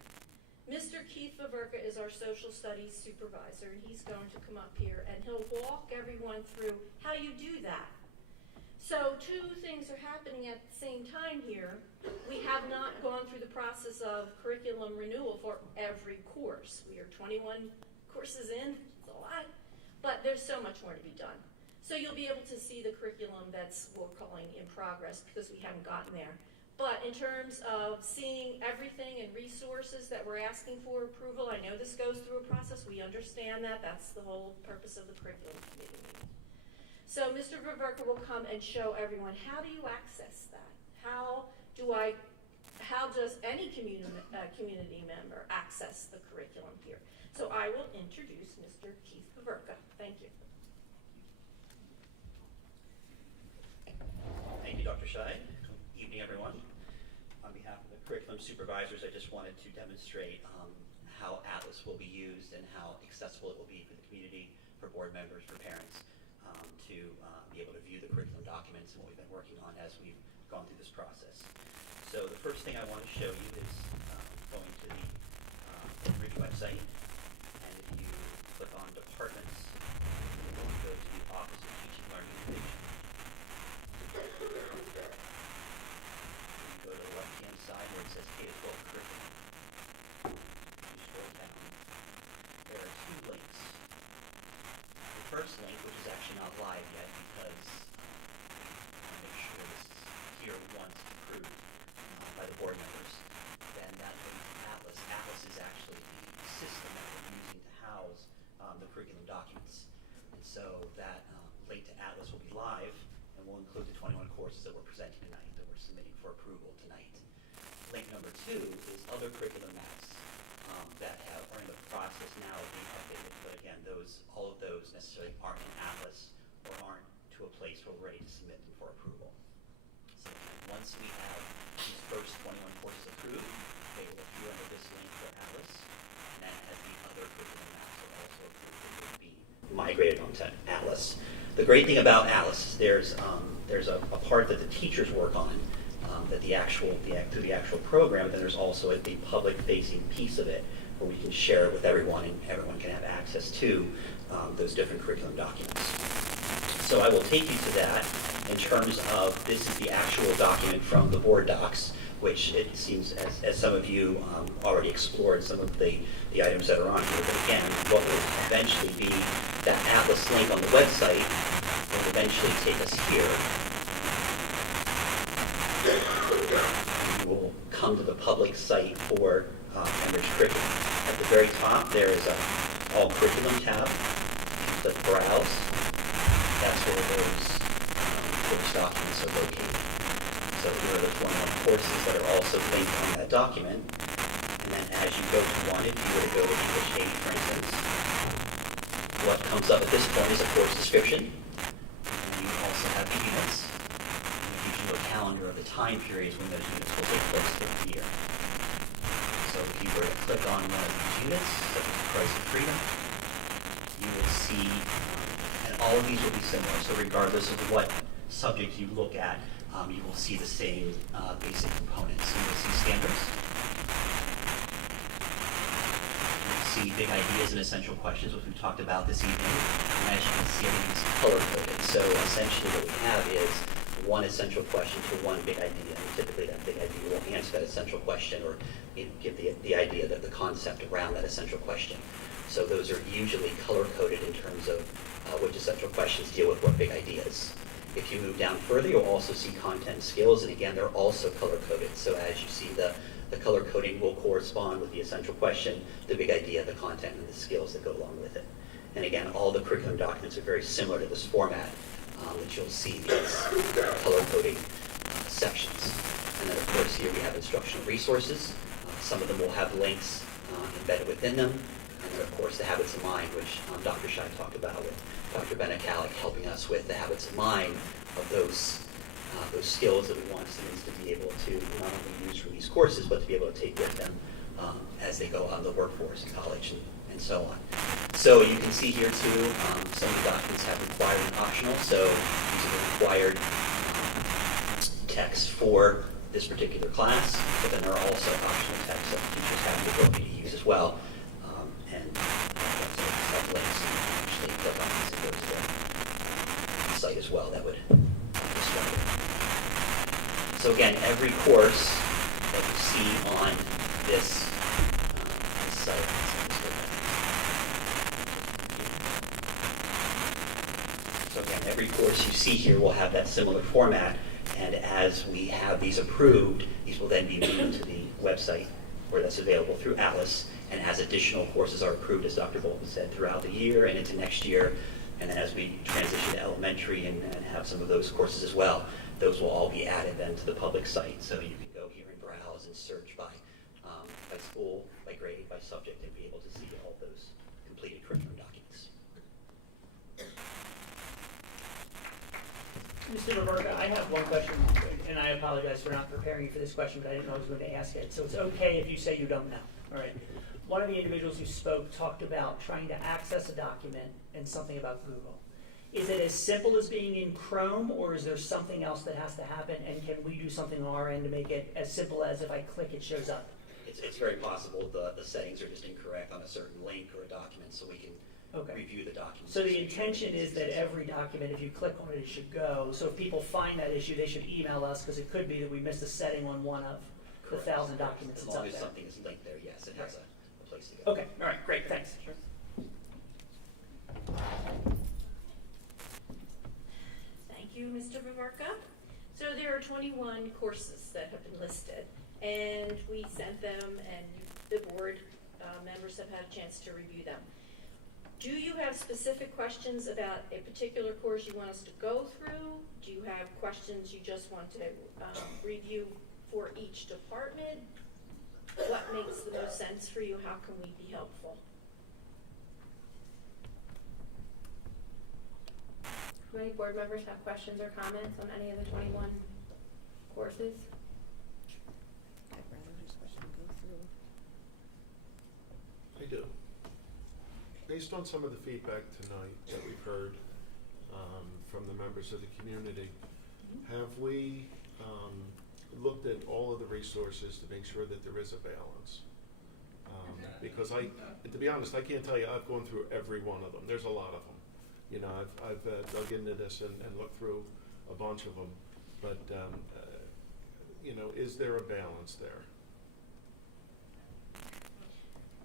Mr. Keith Vaverka is our social studies supervisor, and he's going to come up here and he'll walk everyone through how you do that. So 2 things are happening at the same time here. We have not gone through the process of curriculum renewal for every course. We are 21 courses in, it's a lot, but there's so much more to be done. So you'll be able to see the curriculum that's we're calling in progress, because we haven't gotten there. But in terms of seeing everything and resources that we're asking for approval, I know this goes through a process. We understand that. That's the whole purpose of the curriculum committee meeting. So Mr. Vaverka will come and show everyone, how do you access that? How does any community member access the curriculum here? So I will introduce Mr. Keith Vaverka. Thank you. Thank you, Dr. Shai. Good evening, everyone. On behalf of the curriculum supervisors, I just wanted to demonstrate how Atlas will be used and how accessible it will be for the community, for board members, for parents, to be able to view the curriculum documents and what we've been working on as we've gone through this process. So the first thing I want to show you is going to the Penridge website, and if you click on departments, you're going to go to the Office of Teaching, Learning, and Innovation. Go to the left-hand side where it says K-12 curriculum. You scroll down. There are 2 links. The first link, which is actually not live yet because I want to make sure this is here once approved by the board members, then that link to Atlas. Atlas is actually the system that we're using to house the curriculum documents. And so that link to Atlas will be live, and we'll include the 21 courses that we're presenting tonight, that we're submitting for approval tonight. link number 2 is other curriculum maps that are in the process now of being updated. But again, all of those necessarily aren't in Atlas or aren't to a place where we're ready to submit them for approval. So once we have these first 21 courses approved, they will appear under this link for Atlas, and then as the other curriculum maps are also approved, they will be migrated onto Atlas. The great thing about Atlas is there's a part that the teachers work on, that through the actual program, then there's also the public-facing piece of it where we can share it with everyone and everyone can have access to those different curriculum documents. So I will take you to that in terms of this is the actual document from the board docs, which it seems as some of you already explored some of the items that are on here. But again, what will eventually be that Atlas link on the website will eventually take us here. We will come to the public site for Enrich Curriculum. At the very top, there is a All Curriculum tab. Click Browse. That's where those documents are located. So here are the 21 courses that are also linked on that document. And then as you go to one, if you were to go to English 8, for instance, what comes up at this point is a course description. And you also have the units. And it gives you a calendar of the time periods when those units will take place through the year. So if you were to click on one of these units, such as Price of Freedom, you will see, and all of these will be similar. So regardless of what subject you look at, you will see the same basic components. So you'll see standards. You'll see big ideas and essential questions, which we've talked about this evening. And as you can see, everything's color-coded. So essentially what we have is one essential question to one big idea. And typically that big idea will answer that essential question or give the idea, that the concept around that essential question. So those are usually color-coded in terms of which essential questions deal with what big ideas. If you move down further, you'll also see content and skills, and again, they're also color-coded. So as you see, the color coding will correspond with the essential question, the big idea, the content, and the skills that go along with it. And again, all the curriculum documents are very similar to this format, that you'll see these color coding sections. And then of course here we have instructional resources. Some of them will have links embedded within them. And then of course the habits of mind, which Dr. Shai talked about with Dr. Benekalik helping us with the habits of mind of those skills that we want students to be able to not only use from these courses, but to be able to take with them as they go out in the workforce in college and so on. So you can see here too, some of the documents have required and optional. So these are the required texts for this particular class, but then there are also optional texts that teachers have the ability to use as well. And have links and actually click on these and go to the site as well that would describe it. So again, every course that you see on this site, so again, every course you see here will have that similar format, and as we have these approved, these will then be moved to the website where that's available through Atlas. And as additional courses are approved, as Dr. Bolton said, throughout the year and into next year, and then as we transition to elementary and have some of those courses as well, those will all be added then to the public site. So you can go here and browse and search by school, by grade, by subject, and be able to see all those completed curriculum documents. Mr. Roberta, I have one question, and I apologize for not preparing you for this question, but I didn't know I was going to ask it. So it's okay if you say you don't know. All right. One of the individuals who spoke talked about trying to access a document and something about Google. Is it as simple as being in Chrome, or is there something else that has to happen, and can we do something on our end to make it as simple as if I click it shows up? It's very possible the settings are just incorrect on a certain link or a document, so we can review the document. So the intention is that every document, if you click on it, it should go. So if people find that issue, they should email us, because it could be that we missed a setting on one of the 1,000 documents that's up there. As long as something is linked there, yes, it has a place to go. Okay, all right, great, thanks. Sure. Thank you, Mr. Vivarka. So there are 21 courses that have been listed, and we sent them, and the board members have had a chance to review them. Do you have specific questions about a particular course you want us to go through? Do you have questions you just want to review for each department? What makes the most sense for you? How can we be helpful? Do any board members have questions or comments on any of the 21 courses? I'd rather just let them go through. I do. Based on some of the feedback tonight that we've heard from the members of the community, have we looked at all of the resources to make sure that there is a balance? Because to be honest, I can't tell you, I've gone through every one of them. There's a lot of them. You know, I've dug into this and looked through a bunch of them. But, you know, is there a balance there?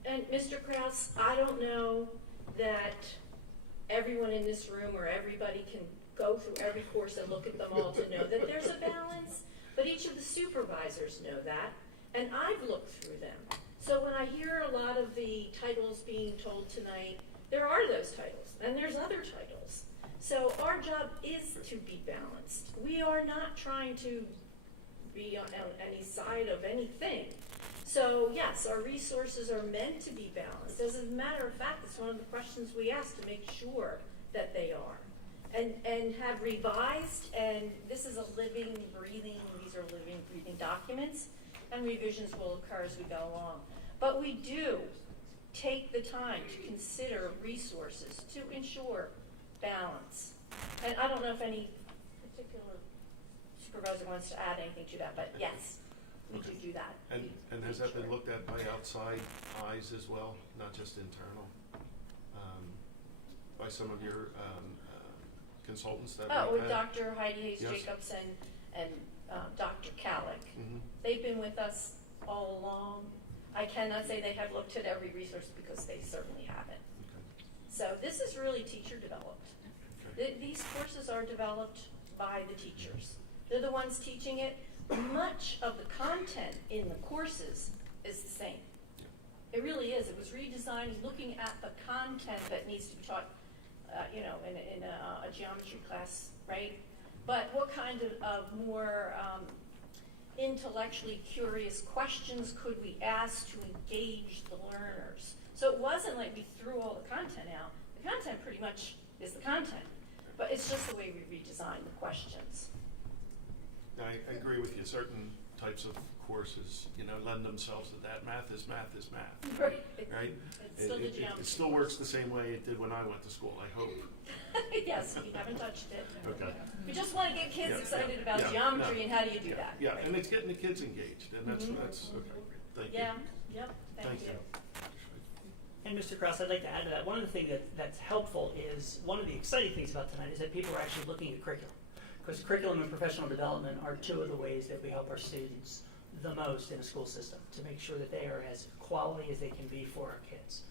And Mr. Krause, I don't know that everyone in this room or everybody can go through every course and look at them all to know that there's a balance, but each of the supervisors know that, and I've looked through them. So when I hear a lot of the titles being told tonight, there are those titles, and there's other titles. So our job is to be balanced. We are not trying to be on any side of anything. So yes, our resources are meant to be balanced. As a matter of fact, it's one of the questions we ask to make sure that they are. And have revised, and this is a living, breathing, these are living, breathing documents, and revisions will occur as we go along. But we do take the time to consider resources to ensure balance. And I don't know if any particular supervisor wants to add anything to that, but yes, we do that. And has that been looked at by outside eyes as well, not just internal? By some of your consultants that Oh, we've with had? Dr. Heidi Hayes Yes. Jacobs and Dr. Kallick. Mhm. They've been with us all along. I cannot say they have looked at every resource because they certainly haven't. Okay. So this is really teacher developed. Okay. These courses are developed by the teachers. They're the ones teaching it. Much of the content in the courses is the same. It really is. It was redesigned looking at the content that needs to be taught, you know, in a geometry class, right? But what kind of more intellectually curious questions could we ask to engage the learners? So it wasn't like we threw all the content out. The content pretty much is the content, but it's just the way we redesigned the questions. I agree with you. Certain types of courses, you know, lend themselves to that. Math is math is math, Right. right? It's still the It geometry still course. works the same way it did when I went to school, I hope. Yes, we haven't touched it. Okay. We just want to get kids Yeah, excited yeah, about yeah, geometry yeah. and how do you do that? Yeah, right? and it's getting the kids engaged, and that's okay. Thank you. Yeah, yep, thank you. And Mr. Krause, I'd like to add to that. One of the things that's helpful is, one of the exciting things about tonight is that people are actually looking at curriculum. Because curriculum and professional development are two of the ways that we help our students the most in a school system to make sure that they are as quality as they can be for our kids.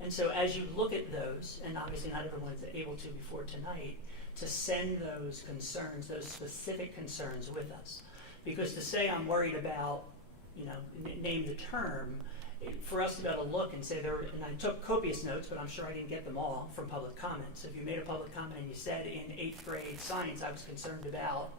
And so as you look at those, and obviously not everyone's able to before tonight, to send those concerns, those specific concerns with us. Because to say I'm worried about, you know, name the term, for us to be able to look and say there, and I took copious notes, but I'm sure I didn't get them all from public comments. So if you made a public comment and you said in 8th grade science I was concerned about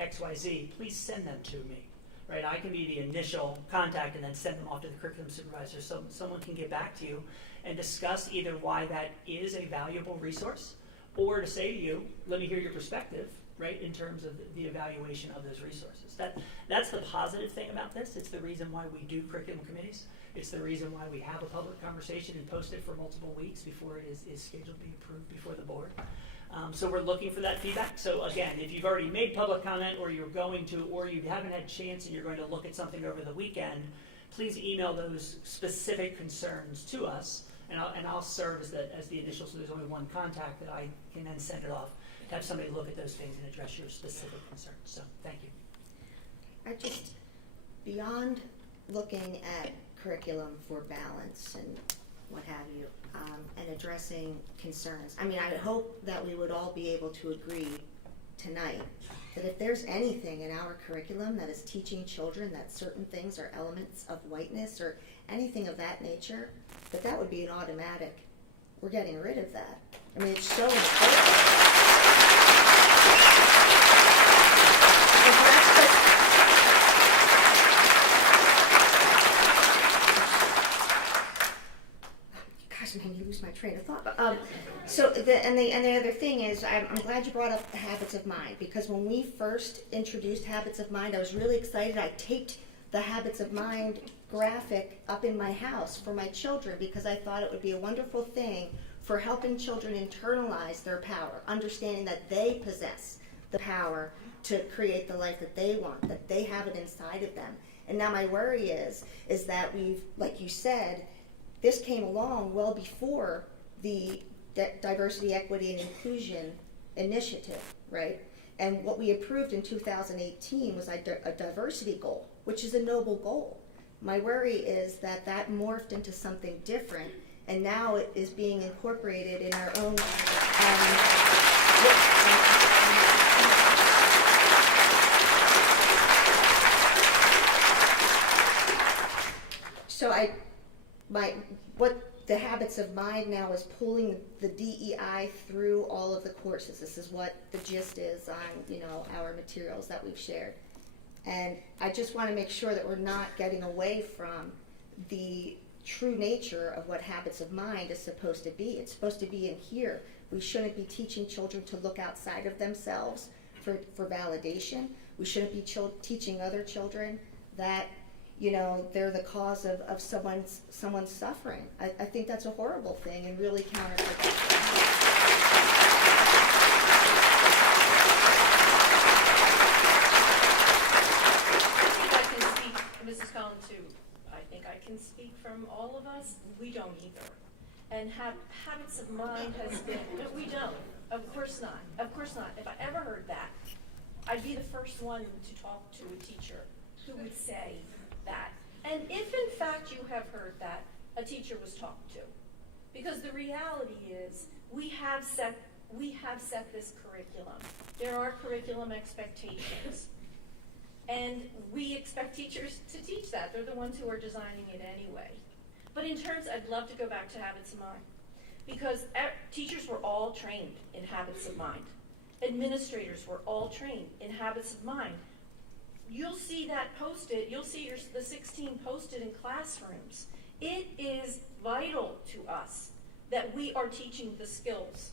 XYZ, please send them to me. Right, I can be the initial contact and then send them off to the curriculum supervisor so someone can get back to you and discuss either why that is a valuable resource or to say to you, let me hear your perspective, right, in terms of the evaluation of those resources. That's the positive thing about this. It's the reason why we do curriculum committees. It's the reason why we have a public conversation and post it for multiple weeks before it is scheduled to be approved before the board. So we're looking for that feedback. So again, if you've already made public comment or you're going to, or you haven't had a chance and you're going to look at something over the weekend, please email those specific concerns to us, and I'll serve as the initial, so there's only one contact that I can then send it off to have somebody look at those things and address your specific concerns. So thank you. I just, beyond looking at curriculum for balance and what have you, and addressing concerns. I mean, I hope that we would all be able to agree tonight that if there's anything in our curriculum that is teaching children that certain things are elements of whiteness or anything of that nature, that would be an automatic, we're getting rid of that. I mean, it's so important. The other thing is, I'm glad you brought up the habits of mind, because when we first introduced habits of mind, I was really excited. I taped the habits of mind graphic up in my house for my children, because I thought it would be a wonderful thing for helping children internalize their power, understanding that they possess the power to create the life that they want, that they have it inside of them. And now my worry is that we've, like you said, this came along well before the Diversity, Equity, and Inclusion Initiative, right? And what we approved in 2018 was a diversity goal, which is a noble goal. My worry is that that morphed into something different, and now it is being incorporated in our own. What the habits of mind now is pulling the DEI through all of the courses. This is what the gist is on, our materials that we've shared. And I just want to make sure that we're not getting away from the true nature of what habits of mind is supposed to be. It's supposed to be in here. We shouldn't be teaching children to look outside of themselves for validation. We shouldn't be teaching other children that they're the cause of someone's suffering. I think that's a horrible thing and really counterproductive. Mrs. Collins, too, I think I can speak from all of us. We don't either. And habits of mind has been, no, we don't. Of course not. Of course not. If I ever heard that, I'd be the first one to talk to a teacher who would say that. And if in fact you have heard that, a teacher was talked to. Because the reality is, we have set this curriculum. There are curriculum expectations. And we expect teachers to teach that. They're the ones who are designing it anyway. But in terms, I'd love to go back to habits of mind. Because teachers were all trained in habits of mind. Administrators were all trained in habits of mind. You'll see that posted, you'll see the 16 posted in classrooms. It is vital to us that we are teaching the skills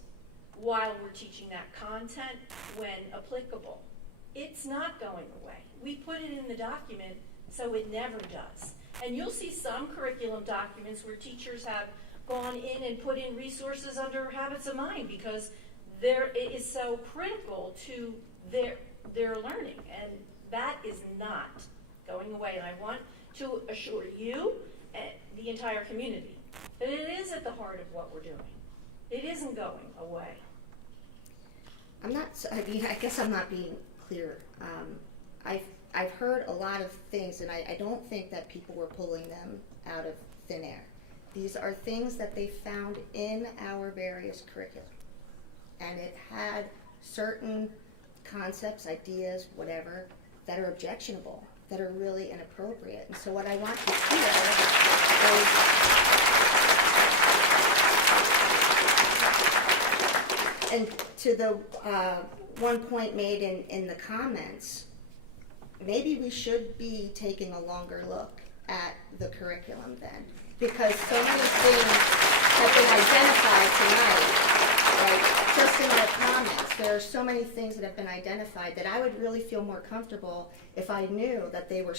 while we're teaching that content when applicable. It's not going away. We put it in the document so it never does. And you'll see some curriculum documents where teachers have gone in and put in resources under habits of mind because it is so critical to their learning. And that is not going away. And I want to assure you and the entire community that it is at the heart of what we're doing. It isn't going away. I guess I'm not being clear. I've heard a lot of things, and I don't think that people were pulling them out of thin air. These are things that they found in our various curriculum. And it had certain concepts, ideas, whatever, that are objectionable, that are really inappropriate. And so what I want to hear is, and to the one point made in the comments, maybe we should be taking a longer look at the curriculum then, because so many things have been identified tonight, right? Just in our comments, there are so many things that have been identified that I would really feel more comfortable if I knew that they were,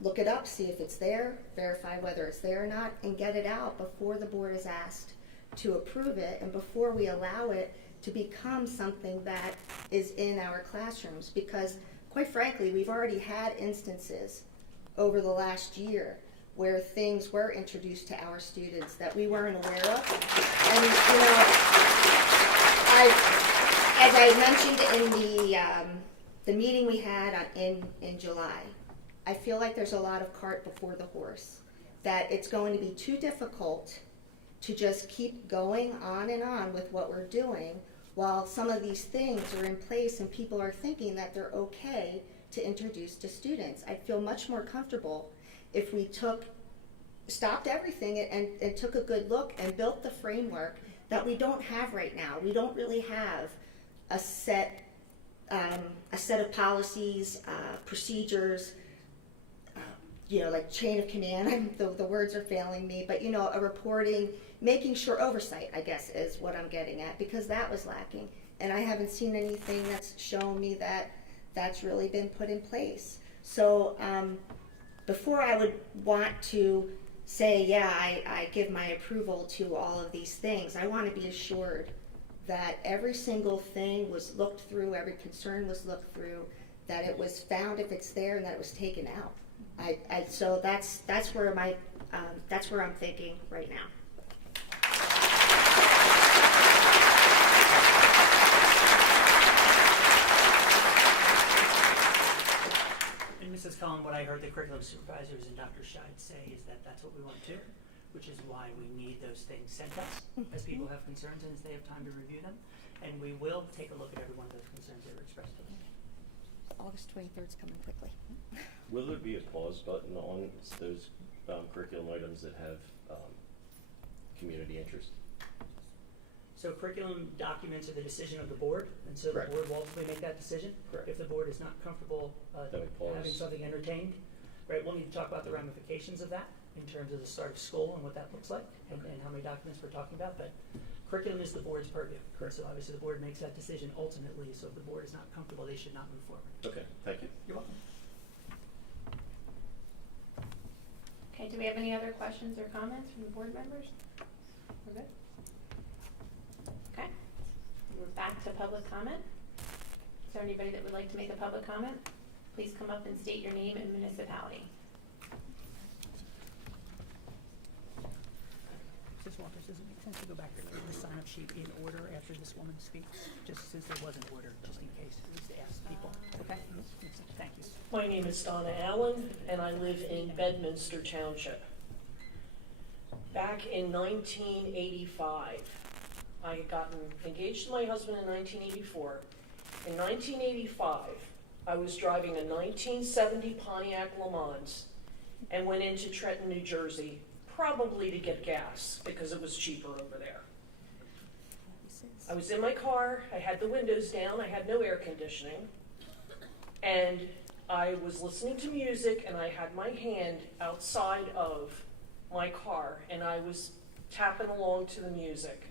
look it up, see if it's there, verify whether it's there or not, and get it out before the board is asked to approve it and before we allow it to become something that is in our classrooms. Because quite frankly, we've already had instances over the last year where things were introduced to our students that we weren't aware of. And, as I mentioned in the meeting we had in July, I feel like there's a lot of cart before the horse, that it's going to be too difficult to just keep going on and on with what we're doing while some of these things are in place and people are thinking that they're okay to introduce to students. I'd feel much more comfortable if we stopped everything and took a good look and built the framework that we don't have right now. We don't really have a set of policies, procedures, like chain of command. The words are failing me, but a reporting making sure oversight, I guess, is what I'm getting at, because that was lacking. And I haven't seen anything that's shown me that that's really been put in place. So before I would want to say, yeah, I give my approval to all of these things, I want to be assured that every single thing was looked through, every concern was looked through, that it was found if it's there, and that it was taken out. So that's where I'm thinking right now. And Mrs. Cullen, what I heard the curriculum supervisors and Dr. Scheid say is that that's what we want to do, which is why we need those things sent us as people have concerns and as they have time to review them. And we will take a look at every one of those concerns that were expressed to us. August 23rd is coming quickly. Will there be a pause button on those curriculum items that have community interest? So curriculum documents are the decision of the board, and so Correct. the board will ultimately make that decision. Correct. If the board is not comfortable Then we pause. having something entertained, right, we'll need to talk about the ramifications of that in terms of the start of school and what that looks like, and how many documents we're talking about. But curriculum is the board's purview. Correct. So obviously the board makes that decision ultimately, so if the board is not comfortable, they should not move forward. Okay, thank you. You're welcome. Okay, do we have any other questions or comments from the board members? We're good? Okay, we're back to public comment. Is there anybody that would like to make a public comment? Please come up and state your name and municipality. Mrs. Walters, does it make sense to go back to the sign-up sheet in order after this woman speaks? Just since there was an order, just in case, just to ask people. Okay? Thank you. My name is Donna Allen, and I live in Bedminster Township. Back in 1985, I had gotten engaged to my husband in 1984. In 1985, I was driving a 1970 Pontiac Le Mans and went into Trenton, New Jersey, probably to get gas because it was cheaper over there. I was in my car, I had the windows down, I had no air conditioning, and I was listening to music, and I had my hand outside of my car, and I was tapping along to the music.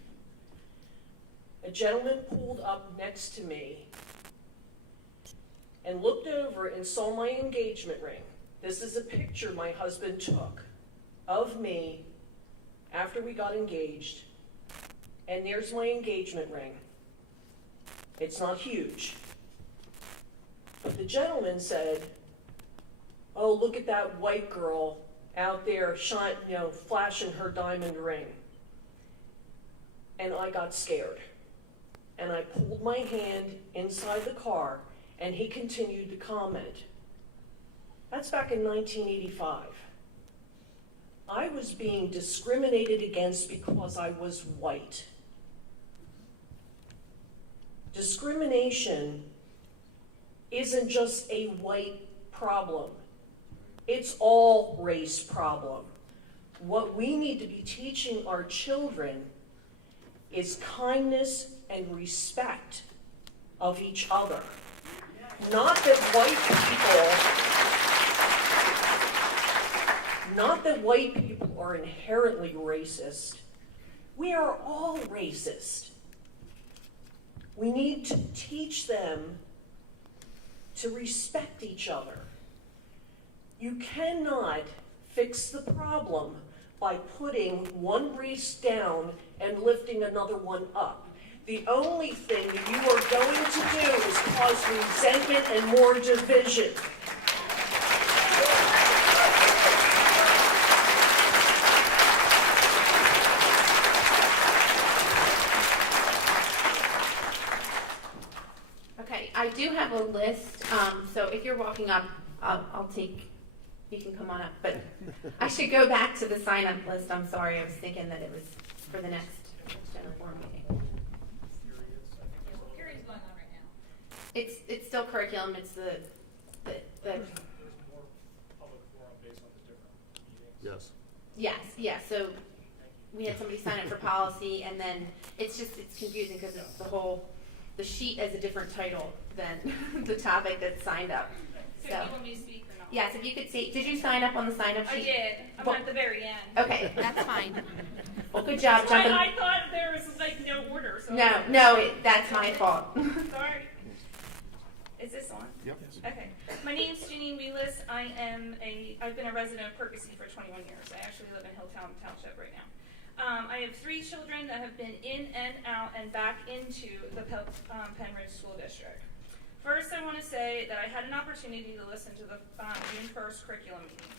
A gentleman pulled up next to me and looked over and saw my engagement ring. This is a picture my husband took of me after we got engaged, and there's my engagement ring. It's not huge. But the gentleman said, "Oh, look at that white girl out there flashing her diamond ring." And I got scared. And I pulled my hand inside the car, and he continued to comment. That's back in 1985. I was being discriminated against because I was white. Discrimination isn't just a white problem. It's all race problem. What we need to be teaching our children is kindness and respect of each other. Not that white people are inherently racist. We are all racist. We need to teach them to respect each other. You cannot fix the problem by putting one race down and lifting another one up. The only thing that you are going to do is cause resentment and more division. Okay, I do have a list, so if you're walking up, you can come on up, but I should go back to the sign-up list. I'm sorry, I was thinking that it was for the next general board meeting. What period is going on right now? It's still curriculum, it's the There's more public forum based on the different meetings. Yes. yes, so we had somebody sign up for policy, and then it's confusing because it's the sheet has a different title than the topic that's signed up. So do you want me to speak or not? Yes, if you could see, did you sign up on the sign-up sheet? I did. I'm at the very end. Okay, that's fine. Well, good job jumping. I thought there was like no order. So That's my fault. Sorry. Is this on? Yep. Okay. My name's Janine Wheelis. I've been a resident of Percy for 21 years. I actually live in Hilltown Township right now. I have 3 children that have been in and out and back into the Penridge School District. First, I want to say that I had an opportunity to listen to the June 1st curriculum meeting.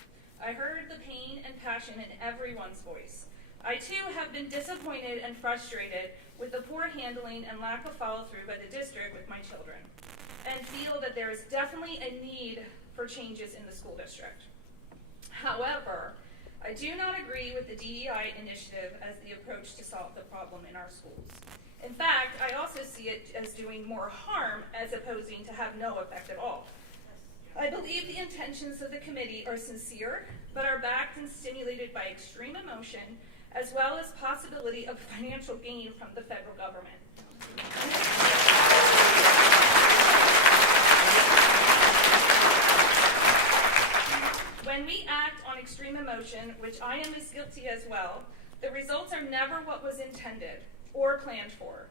I heard the pain and passion in everyone's voice. I too have been disappointed and frustrated with the poor handling and lack of follow-through by the district with my children, and feel that there is definitely a need for changes in the school district. However, I do not agree with the DEI initiative as the approach to solve the problem in our schools. In fact, I also see it as doing more harm as opposing to have no effect at all. I believe the intentions of the committee are sincere, but are backed and stimulated by extreme emotion, as well as possibility of financial gain from the federal government. When we act on extreme emotion, which I am as guilty as well, the results are never what was intended or planned for.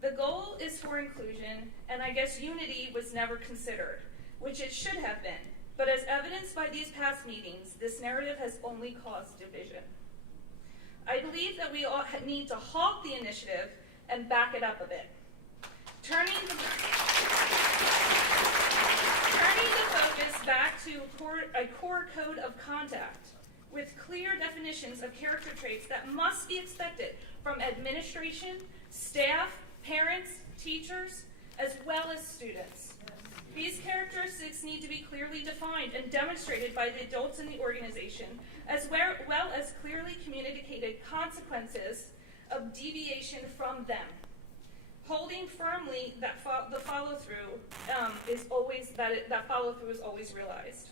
The goal is for inclusion, and I guess unity was never considered, which it should have been. But as evidenced by these past meetings, this narrative has only caused division. I believe that we all need to halt the initiative and back it up a bit. Turning the focus back to a core code of conduct with clear definitions of character traits that must be expected from administration, staff, parents, teachers, as well as students. These characteristics need to be clearly defined and demonstrated by the adults in the organization, as well as clearly communicated consequences of deviation from them. Holding firmly that the follow-through is always realized.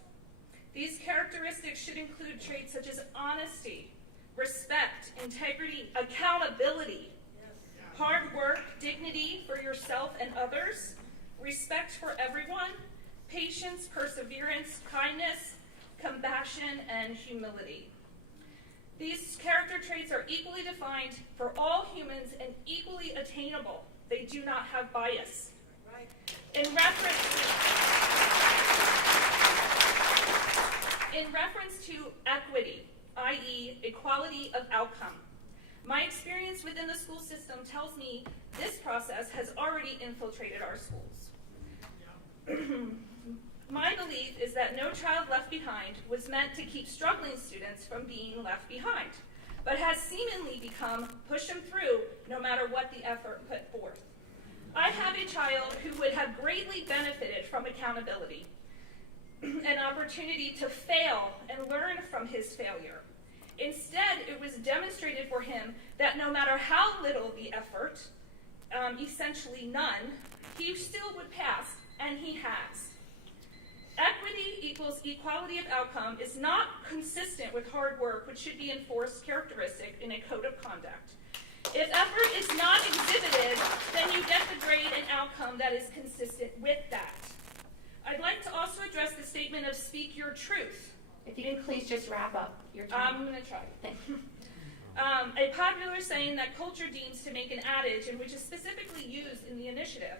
These characteristics should include traits such as honesty, respect, integrity, accountability, hard work, dignity for yourself and others, respect for everyone, patience, perseverance, kindness, compassion, and humility. These character traits are equally defined for all humans and equally attainable. They do not have bias. Right. In reference to equity, i.e. equality of outcome, my experience within the school system tells me this process has already infiltrated our schools. My belief is that No Child Left Behind was meant to keep struggling students from being left behind, but has seemingly become push them through no matter what the effort put forth. I have a child who would have greatly benefited from accountability, an opportunity to fail and learn from his failure. Instead, it was demonstrated for him that no matter how little the effort, essentially none, he still would pass, and he has. Equity equals equality of outcome is not consistent with hard work, which should be enforced characteristic in a code of conduct. If effort is not exhibited, then you get the grade and outcome that is consistent with that. I'd like to also address the statement of speak your truth. If you can please just wrap up your time. I'm going to try. Thank you. A popular saying that culture deems to make an adage, and which is specifically used in the initiative.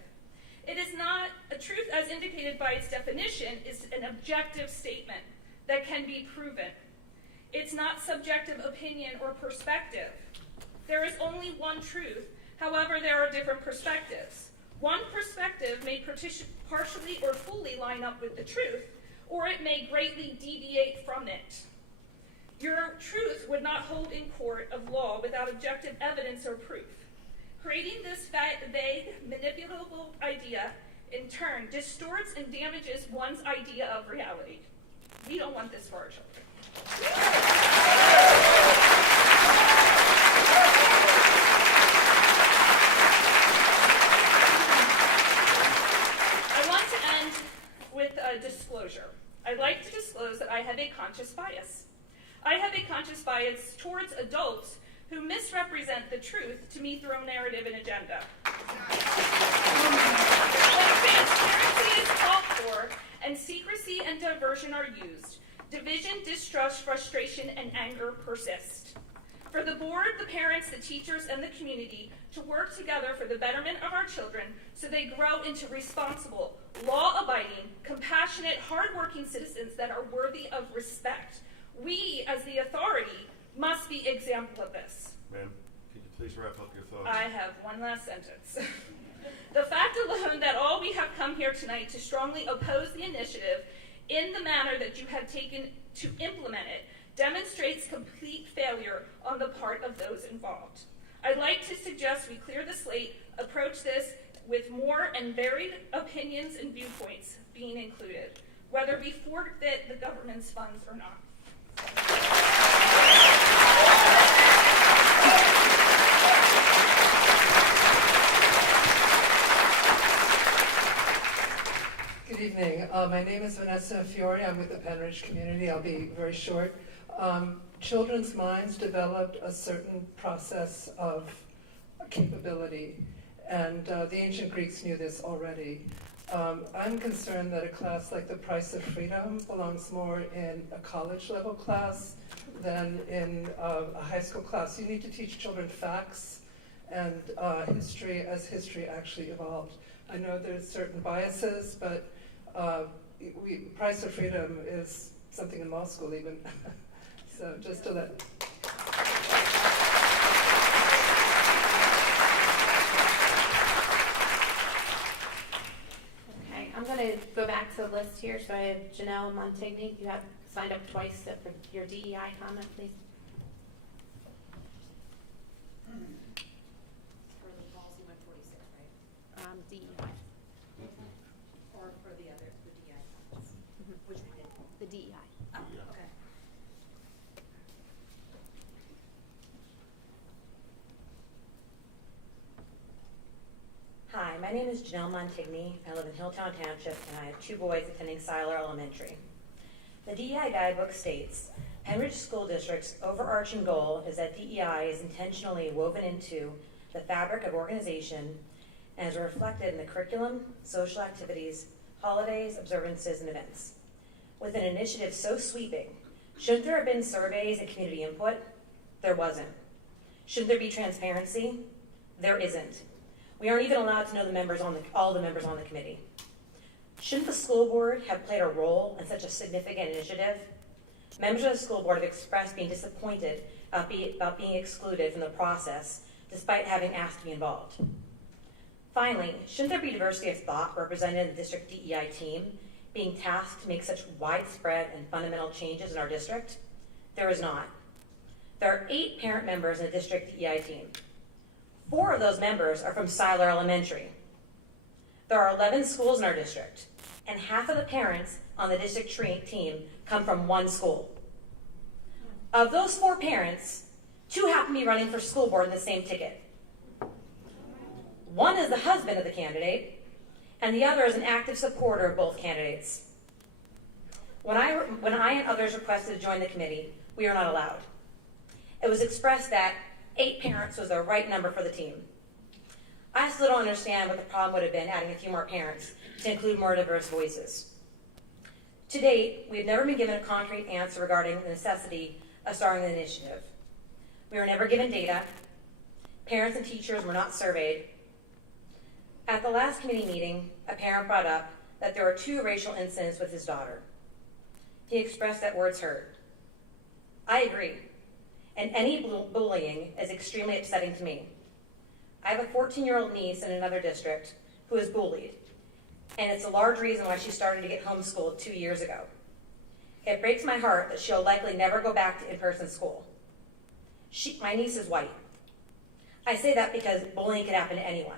It is not a truth as indicated by its definition, is an objective statement that can be proven. It's not subjective opinion or perspective. There is only one truth. However, there are different perspectives. One perspective may partially or fully line up with the truth, or it may greatly deviate from it. Your truth would not hold in court of law without objective evidence or proof. Creating this vague, manipulable idea, in turn, distorts and damages one's idea of reality. We don't want this for our children. I want to end with a disclosure. I'd like to disclose that I have a conscious bias. I have a conscious bias towards adults who misrepresent the truth to meet their own narrative and agenda. When transparency is called for and secrecy and diversion are used, division, distrust, frustration, and anger persist. for the board, the parents, the teachers, and the community to work together for the betterment of our children so they grow into responsible, law-abiding, compassionate, hardworking citizens that are worthy of respect. We, as the authority, must be example of this. Ma'am, can you please wrap up your thoughts? I have one last sentence. The fact alone that all we have come here tonight to strongly oppose the initiative in the manner that you have taken to implement it demonstrates complete failure on the part of those involved. I'd like to suggest we clear the slate, approach this with more and varied opinions and viewpoints being included, whether we forfeit the government's funds or not. Good evening. My name is Vanessa Fiore. I'm with the Penridge community. I'll be very short. Children's minds developed a certain process of capability, and the ancient Greeks knew this already. I'm concerned that a class like The Price of Freedom belongs more in a college-level class than in a high school class. You need to teach children facts and history as history actually evolved. I know there's certain biases, but Price of Freedom is something in law school even. So just to let... Okay, I'm going to go back to the list here. So I have Janelle Montigny. You have signed up twice for your DEI comment, please. For the policy 146, right? DEI. Or for the other, the DEI comments? Which one? The DEI. Oh, okay. Hi, my name is Janelle Montigny. I live in Hilltown Township, and I have 2 boys attending Seiler Elementary. The DEI guidebook states, Penridge School District's overarching goal is that DEI is intentionally woven into the fabric of organization and is reflected in the curriculum, social activities, holidays, observances, and events. With an initiative so sweeping, shouldn't there have been surveys and community input? There wasn't. Shouldn't there be transparency? There isn't. We aren't even allowed to know all the members on the committee. Shouldn't the school board have played a role in such a significant initiative? Members of the school board have expressed being disappointed about being excluded from the process despite having asked to be involved. Finally, shouldn't there be diversity of thought represented in the district DEI team being tasked to make such widespread and fundamental changes in our district? There is not. There are 8 parent members in the district DEI team. 4 of those members are from Seiler Elementary. There are 11 schools in our district, and half of the parents on the district team come from 1 school. Of those 4 parents, 2 happen to be running for school board in the same ticket. One is the husband of the candidate, and the other is an active supporter of both candidates. When I and others requested to join the committee, we were not allowed. It was expressed that 8 parents was the right number for the team. I still don't understand what the problem would have been adding a few more parents to include more diverse voices. To date, we have never been given a concrete answer regarding the necessity of starting the initiative. We were never given data. Parents and teachers were not surveyed. At the last committee meeting, a parent brought up that there were 2 racial incidents with his daughter. He expressed that words hurt. I agree, and any bullying is extremely upsetting to me. I have a 14-year-old niece in another district who is bullied, and it's a large reason why she started to get homeschooled 2 years ago. It breaks my heart that she'll likely never go back to in-person school. My niece is white. I say that because bullying can happen to anyone.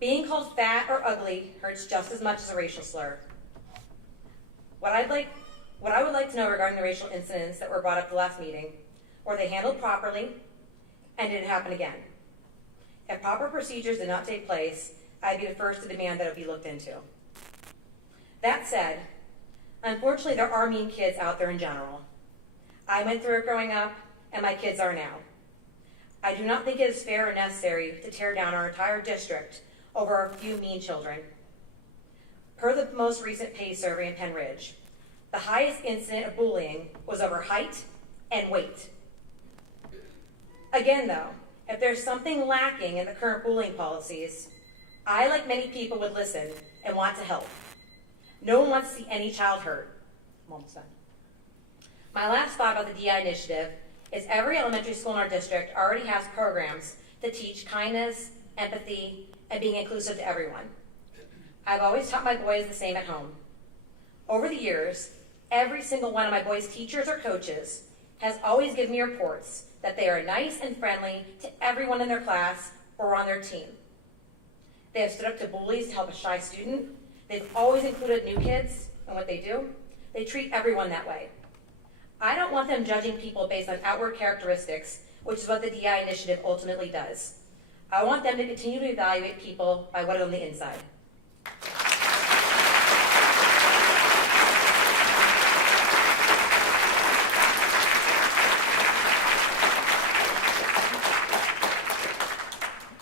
Being called fat or ugly hurts just as much as a racial slur. What I would like to know regarding the racial incidents that were brought up at the last meeting, were they handled properly, and did it happen again? If proper procedures did not take place, I'd be the first to demand that it be looked into. That said, unfortunately there are mean kids out there in general. I went through it growing up, and my kids are now. I do not think it is fair or necessary to tear down our entire district over a few mean children. Per the most recent pay survey in Penridge, the highest incident of bullying was over height and weight. Again, though, if there's something lacking in the current bullying policies, I, like many people, would listen and want to help. No one wants to see any child hurt. I'm almost done. My last thought about the DI initiative is every elementary school in our district already has programs to teach kindness, empathy, and being inclusive to everyone. I've always taught my boys the same at home. Over the years, every single one of my boys' teachers or coaches has always given me reports that they are nice and friendly to everyone in their class or on their team. They have stood up to bullies to help a shy student. They've always included new kids in what they do. They treat everyone that way. I don't want them judging people based on outward characteristics, which is what the DI initiative ultimately does. I want them to continue to evaluate people by what is on the inside.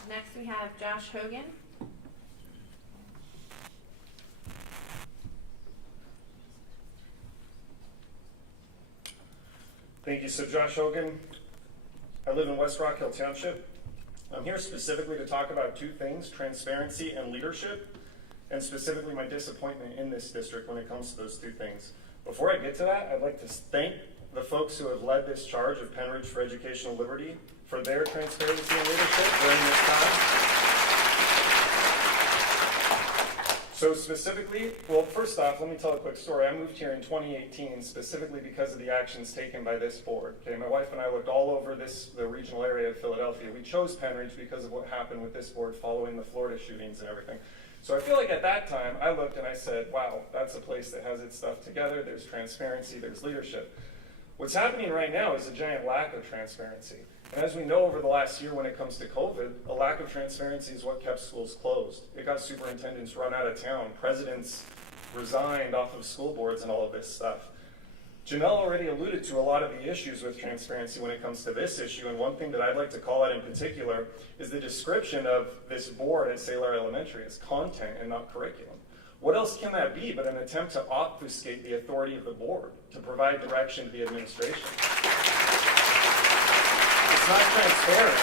Next we have Josh Hogan. Thank you. So Josh Hogan, I live in West Rock Hill Township. I'm here specifically to talk about two things, transparency and leadership, and specifically my disappointment in this district when it comes to those two things. Before I get to that, I'd like to thank the folks who have led this charge of Penridge for Educational Liberty for their transparency and leadership during this time. So specifically, well, first off, let me tell a quick story. I moved here in 2018 specifically because of the actions taken by this board. Okay, my wife and I looked all over the regional area of Philadelphia. We chose Penridge because of what happened with this board following the Florida shootings and everything. So I feel like at that time, I looked and I said, wow, that's a place that has its stuff together. There's transparency, there's leadership. What's happening right now is a giant lack of transparency. And as we know over the last year when it comes to COVID, a lack of transparency is what kept schools closed. It got superintendents run out of town, presidents resigned off of school boards and all of this stuff. Janelle already alluded to a lot of the issues with transparency when it comes to this issue, and one thing that I'd like to call out in particular is the description of this board at Sailor Elementary as content and not curriculum. What else can that be but an attempt to obfuscate the authority of the board, to provide direction to the administration? It's not transparent.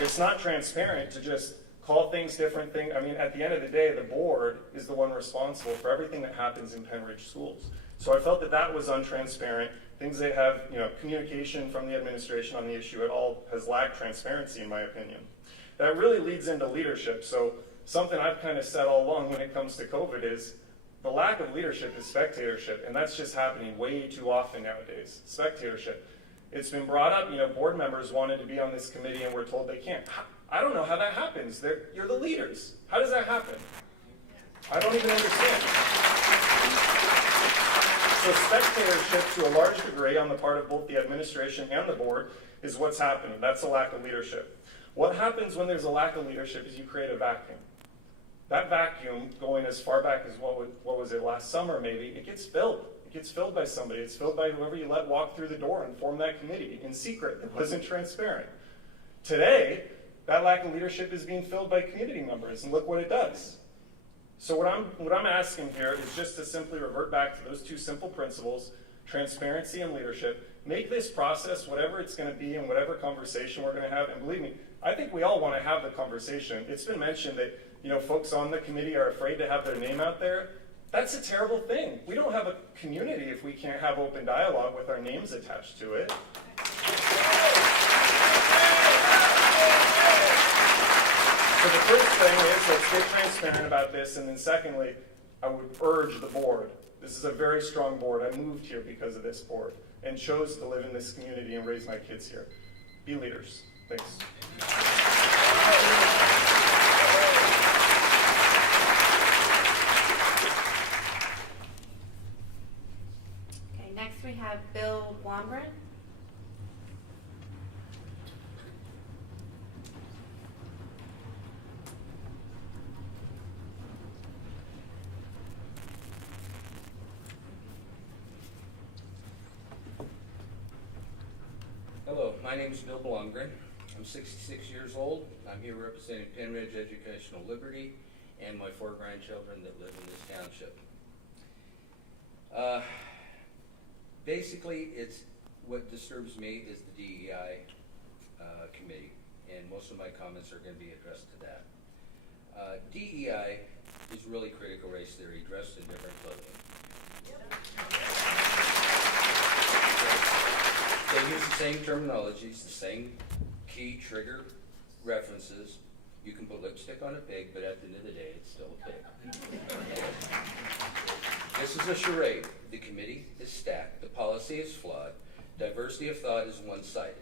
It's not transparent to just call things different things. I mean, at the end of the day, the board is the one responsible for everything that happens in Penridge schools. So I felt that that was untransparent. Things that have, communication from the administration on the issue at all has lacked transparency, in my opinion. That really leads into leadership. So something I've kind of said all along when it comes to COVID is the lack of leadership is spectatorship, and that's just happening way too often nowadays. Spectatorship. It's been brought up, board members wanted to be on this committee and we're told they can't. I don't know how that happens. You're the leaders. How does that happen? I don't even understand. So spectatorship to a large degree on the part of both the administration and the board is what's happening. That's a lack of leadership. What happens when there's a lack of leadership is you create a vacuum. That vacuum, going as far back as what was it, last summer maybe, it gets filled. It gets filled by somebody. It's filled by whoever you let walk through the door and form that committee in secret. It wasn't transparent. Today, that lack of leadership is being filled by community members, and look what it does. So what I'm asking here is just to simply revert back to those two simple principles, transparency and leadership. Make this process whatever it's going to be and whatever conversation we're going to have. And believe me, I think we all want to have the conversation. It's been mentioned that folks on the committee are afraid to have their name out there. That's a terrible thing. We don't have a community if we can't have open dialogue with our names attached to it. So the first thing is, let's get transparent about this, and then secondly, I would urge the board. This is a very strong board. I moved here because of this board and chose to live in this community and raise my kids here. Be leaders. Thanks. Okay, next we have Bill Wambrin. Hello, my name is Bill Blumgren. I'm 66 years old. I'm here representing Penridge Educational Liberty and my 4 grandchildren that live in this township. Basically, what disturbs me is the DEI committee, and most of my comments are going to be addressed to that. DEI is really critical race theory dressed in different clothing. They use the same terminologies, the same key trigger references. You can put lipstick on a pig, but at the end of the day, it's still a pig. This is a charade. The committee is stacked. The policy is flawed. Diversity of thought is one-sided.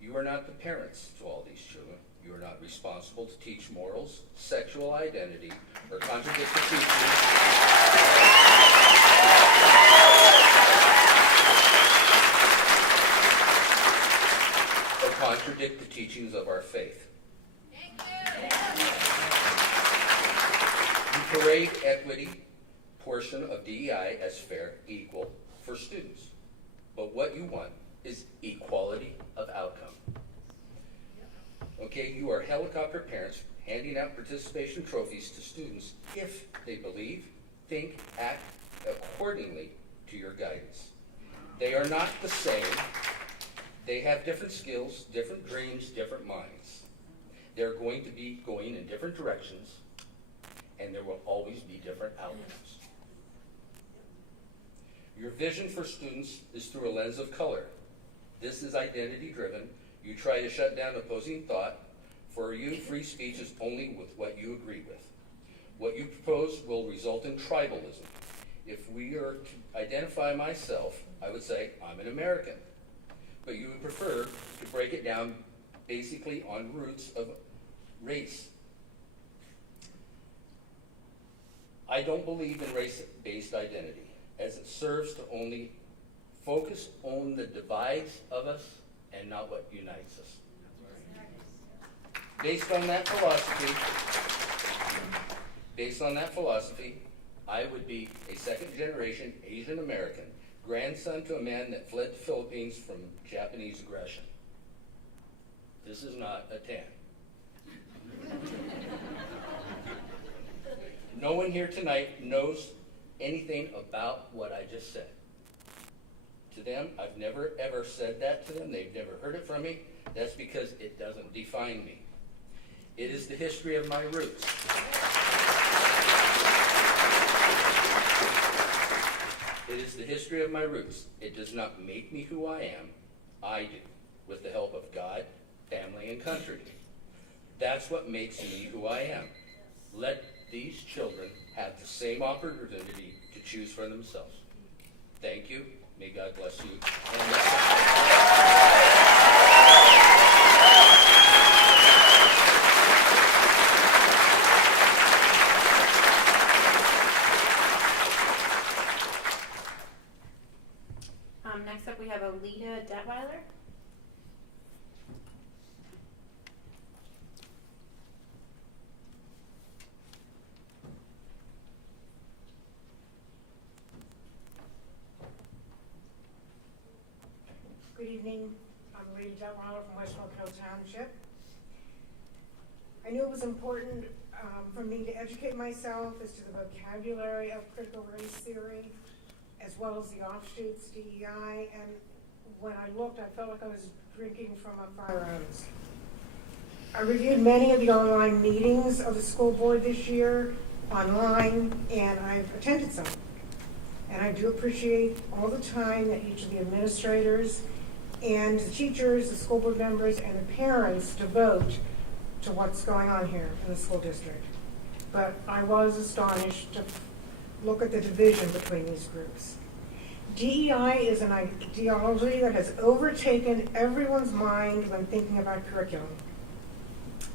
You are not the parents to all these children. You are not responsible to teach morals, sexual identity, or contradict the teachings. Contradict the teachings of our faith. You parade equity portion of DEI as fair, equal for students. But what you want is equality of outcome. Okay, you are helicopter parents handing out participation trophies to students if they believe, think, act accordingly to your guidance. They are not the same. They have different skills, different dreams, different minds. They're going to be going in different directions, and there will always be different outcomes. Your vision for students is through a lens of color. This is identity-driven. You try to shut down opposing thought. For you, free speech is only with what you agree with. What you propose will result in tribalism. If we are to identify myself, I would say I'm an American. But you would prefer to break it down basically on roots of race. I don't believe in race-based identity, as it serves to only focus on the divides of us and not what unites us. Based on that philosophy, I would be a second-generation Asian American, grandson to a man that fled the Philippines from Japanese aggression. This is not a tan. No one here tonight knows anything about what I just said. To them, I've never ever said that to them. They've never heard it from me. That's because it doesn't define me. It is the history of my roots. It is the history of my roots. It does not make me who I am. I do, with the help of God, family, and country. That's what makes me who I am. Let these children have the same opportunity to choose for themselves. Thank you. May God bless you. Next up, we have Alita Detweiler. Good evening. I'm Lady Detweiler from West North Hill Township. I knew it was important for me to educate myself as to the vocabulary of critical race theory, as well as the offshoots, DEI, and when I looked, I felt like I was drinking from a fire hose. I reviewed many of the online meetings of the school board this year, online, and I've attended some. And I do appreciate all the time that each of the administrators and the teachers, the school board members, and the parents devote to what's going on here in the school district. But I was astonished to look at the division between these groups. DEI is an ideology that has overtaken everyone's mind when thinking about curriculum.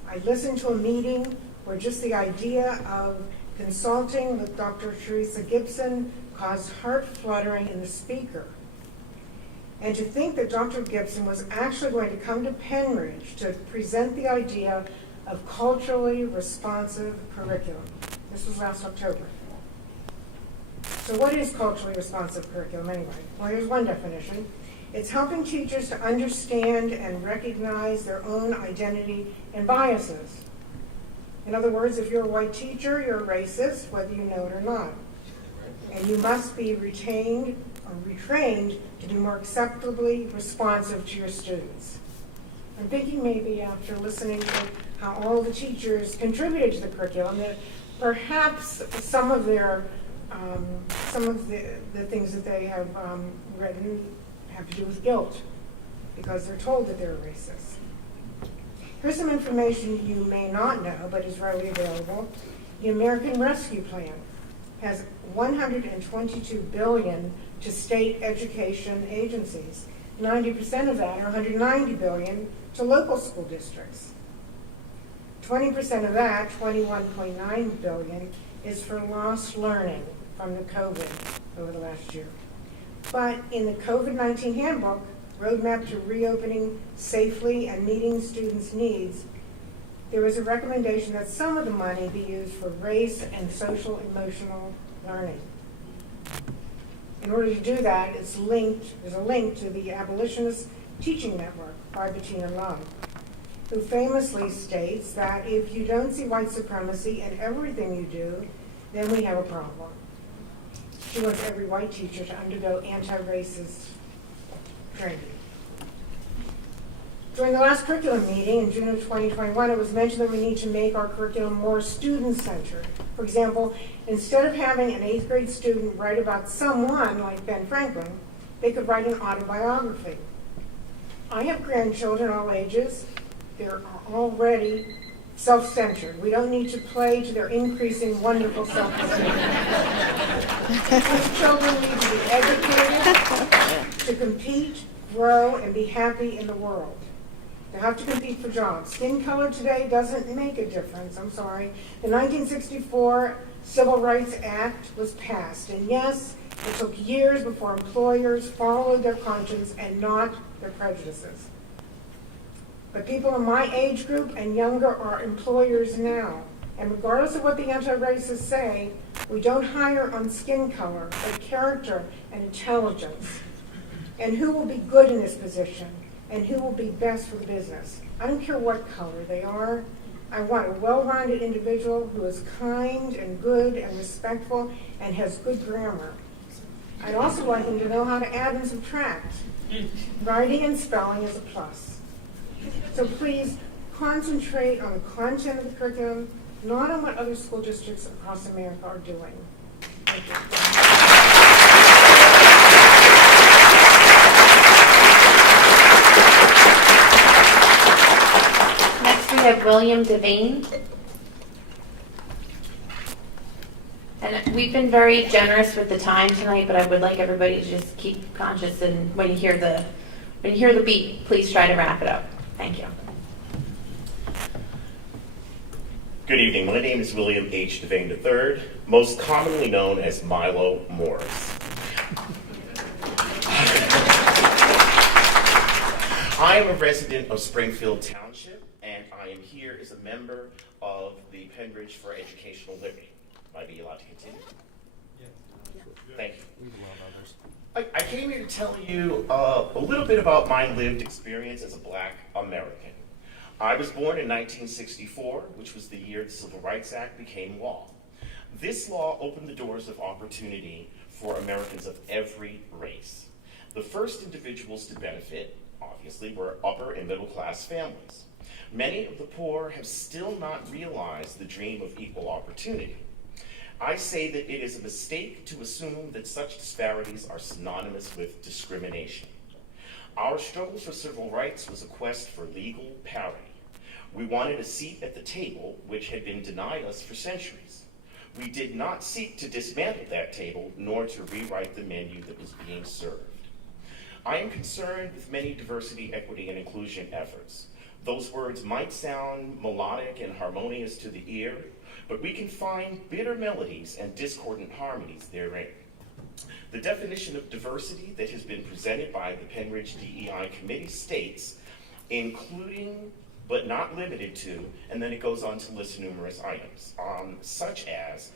I listened to a meeting where just the idea of consulting with Dr. Teresa Gibson caused heart fluttering in the speaker. And to think that Dr. Gibson was actually going to come to Penridge to present the idea of culturally responsive curriculum. This was last October. So what is culturally responsive curriculum anyway? Well, here's one definition. It's helping teachers to understand and recognize their own identity and biases. In other words, if you're a white teacher, you're a racist, whether you know it or not. And you must be retained or retrained to be more acceptably responsive to your students. I'm thinking maybe after listening to how all the teachers contributed to the curriculum, that perhaps some of the things that they have written have to do with guilt, because they're told that they're racist. Here's some information you may not know, but is readily available. The American Rescue Plan has $122 billion to state education agencies. 90% of that, or $190 billion, to local school districts. 20% of that, $21.9 billion, is for lost learning from the COVID over the last year. But in the COVID-19 handbook, Roadmap to Reopening Safely and Meeting Students' Needs, there is a recommendation that some of the money be used for race and social emotional learning. In order to do that, there's a link to the Abolitionist Teaching Network by Bettina Love, who famously states that if you don't see white supremacy in everything you do, then we have a problem. She wants every white teacher to undergo anti-racist training. During the last curriculum meeting in June of 2021, it was mentioned that we need to make our curriculum more student-centered. For example, instead of having an 8th grade student write about someone like Ben Franklin, they could write an autobiography. I have grandchildren all ages. They're already self-centered. We don't need to play to their increasing wonderful self-esteem. These children need to be educated, to compete, grow, and be happy in the world. They have to compete for jobs. Skin color today doesn't make a difference, I'm sorry. The 1964 Civil Rights Act was passed, and yes, it took years before employers followed their conscience and not their prejudices. But people in my age group and younger are employers now, and regardless of what the anti-racists say, we don't hire on skin color, but character and intelligence. And who will be good in this position? And who will be best for the business? I don't care what color they are. I want a well-rounded individual who is kind and good and respectful and has good grammar. I'd also like them to know how to add and subtract. Writing and spelling is a plus. So please concentrate on the content of the curriculum, not on what other school districts across America are doing. Thank you. Next we have William Devane. And we've been very generous with the time tonight, but I would like everybody to just keep conscious, and when you hear the beep, please try to wrap it up. Thank you. Good evening. My name is William H. Devane III, most commonly known as Milo Morris. I am a resident of Springfield Township, and I am here as a member of the Pembridge for Educational Liberty. Might be allowed to continue? Yeah. Thank you. We love others. I came here to tell you a little bit about my lived experience as a Black American. I was born in 1964, which was the year the Civil Rights Act became law. This law opened the doors of opportunity for Americans of every race. The first individuals to benefit, obviously, were upper and middle class families. Many of the poor have still not realized the dream of equal opportunity. I say that it is a mistake to assume that such disparities are synonymous with discrimination. Our struggle for civil rights was a quest for legal parity. We wanted a seat at the table, which had been denied us for centuries. We did not seek to dismantle that table, nor to rewrite the menu that was being served. I am concerned with many diversity, equity, and inclusion efforts. Those words might sound melodic and harmonious to the ear, but we can find bitter melodies and discordant harmonies therein. The definition of diversity that has been presented by the Pembridge DEI Committee states, including but not limited to, and then it goes on to list numerous items, such as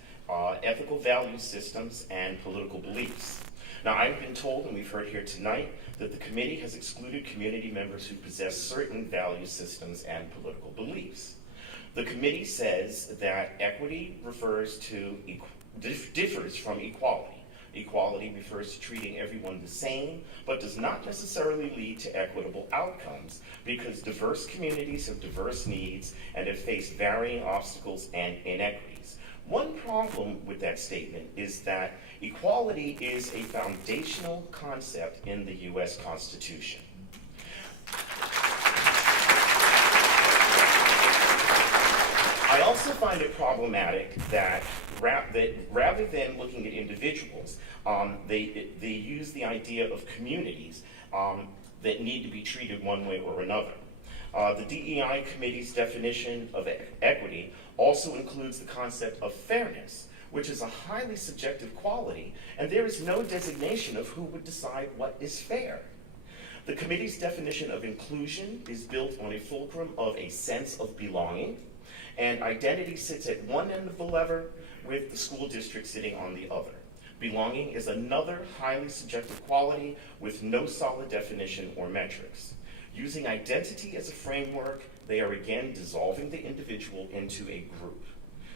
ethical value systems and political beliefs. Now, I've been told, and we've heard here tonight, that the committee has excluded community members who possess certain value systems and political beliefs. The committee says that equity refers to differs from equality. Equality refers to treating everyone the same, but does not necessarily lead to equitable outcomes, because diverse communities have diverse needs and have faced varying obstacles and inequities. One problem with that statement is that equality is a foundational concept in the U.S. Constitution. I also find it problematic that rather than looking at individuals, they use the idea of communities that need to be treated one way or another. The DEI Committee's definition of equity also includes the concept of fairness, which is a highly subjective quality, and there is no designation of who would decide what is fair. The committee's definition of inclusion is built on a fulcrum of a sense of belonging, and identity sits at one end of the lever with the school district sitting on the other. Belonging is another highly subjective quality with no solid definition or metrics. Using identity as a framework, they are again dissolving the individual into a group.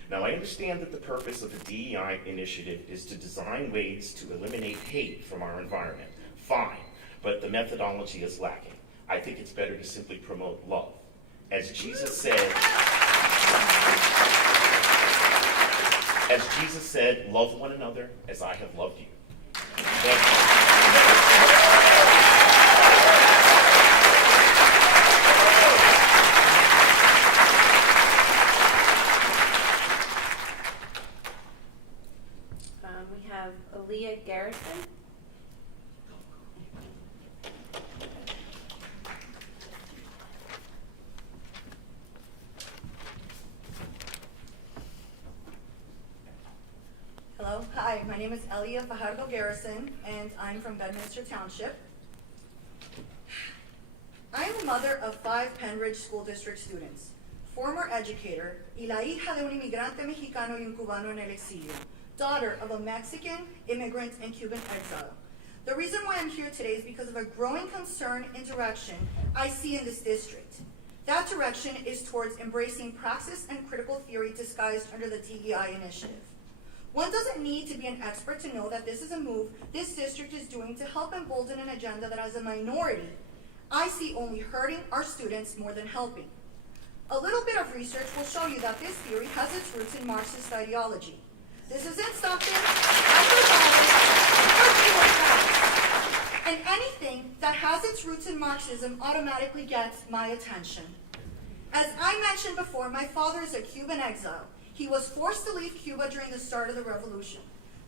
Now, I understand that the purpose of the DEI initiative is to design ways to eliminate hate from our environment. Fine, but the methodology is lacking. I think it's better to simply promote love. As Jesus said, love one another as I have loved you. Thank you. We have Aaliyah Garrison. Hello, hi, my name is Elia Fajardo Garrison, and I'm from Bedminster Township. I am the mother of 5 Penridge School District students, former educator, y la hija de un inmigrante mexicano y un cubano en el exilio, daughter of a Mexican immigrant and Cuban exile. The reason why I'm here today is because of a growing concern and direction I see in this district. That direction is towards embracing praxis and critical theory disguised under the DEI initiative. One doesn't need to be an expert to know that this is a move this district is doing to help embolden an agenda that as a minority, I see only hurting our students more than helping. A little bit of research will show you that this theory has its roots in Marxist ideology. This isn't something and anything that has its roots in Marxism automatically gets my attention. As I mentioned before, my father is a Cuban exile. He was forced to leave Cuba during the start of the revolution.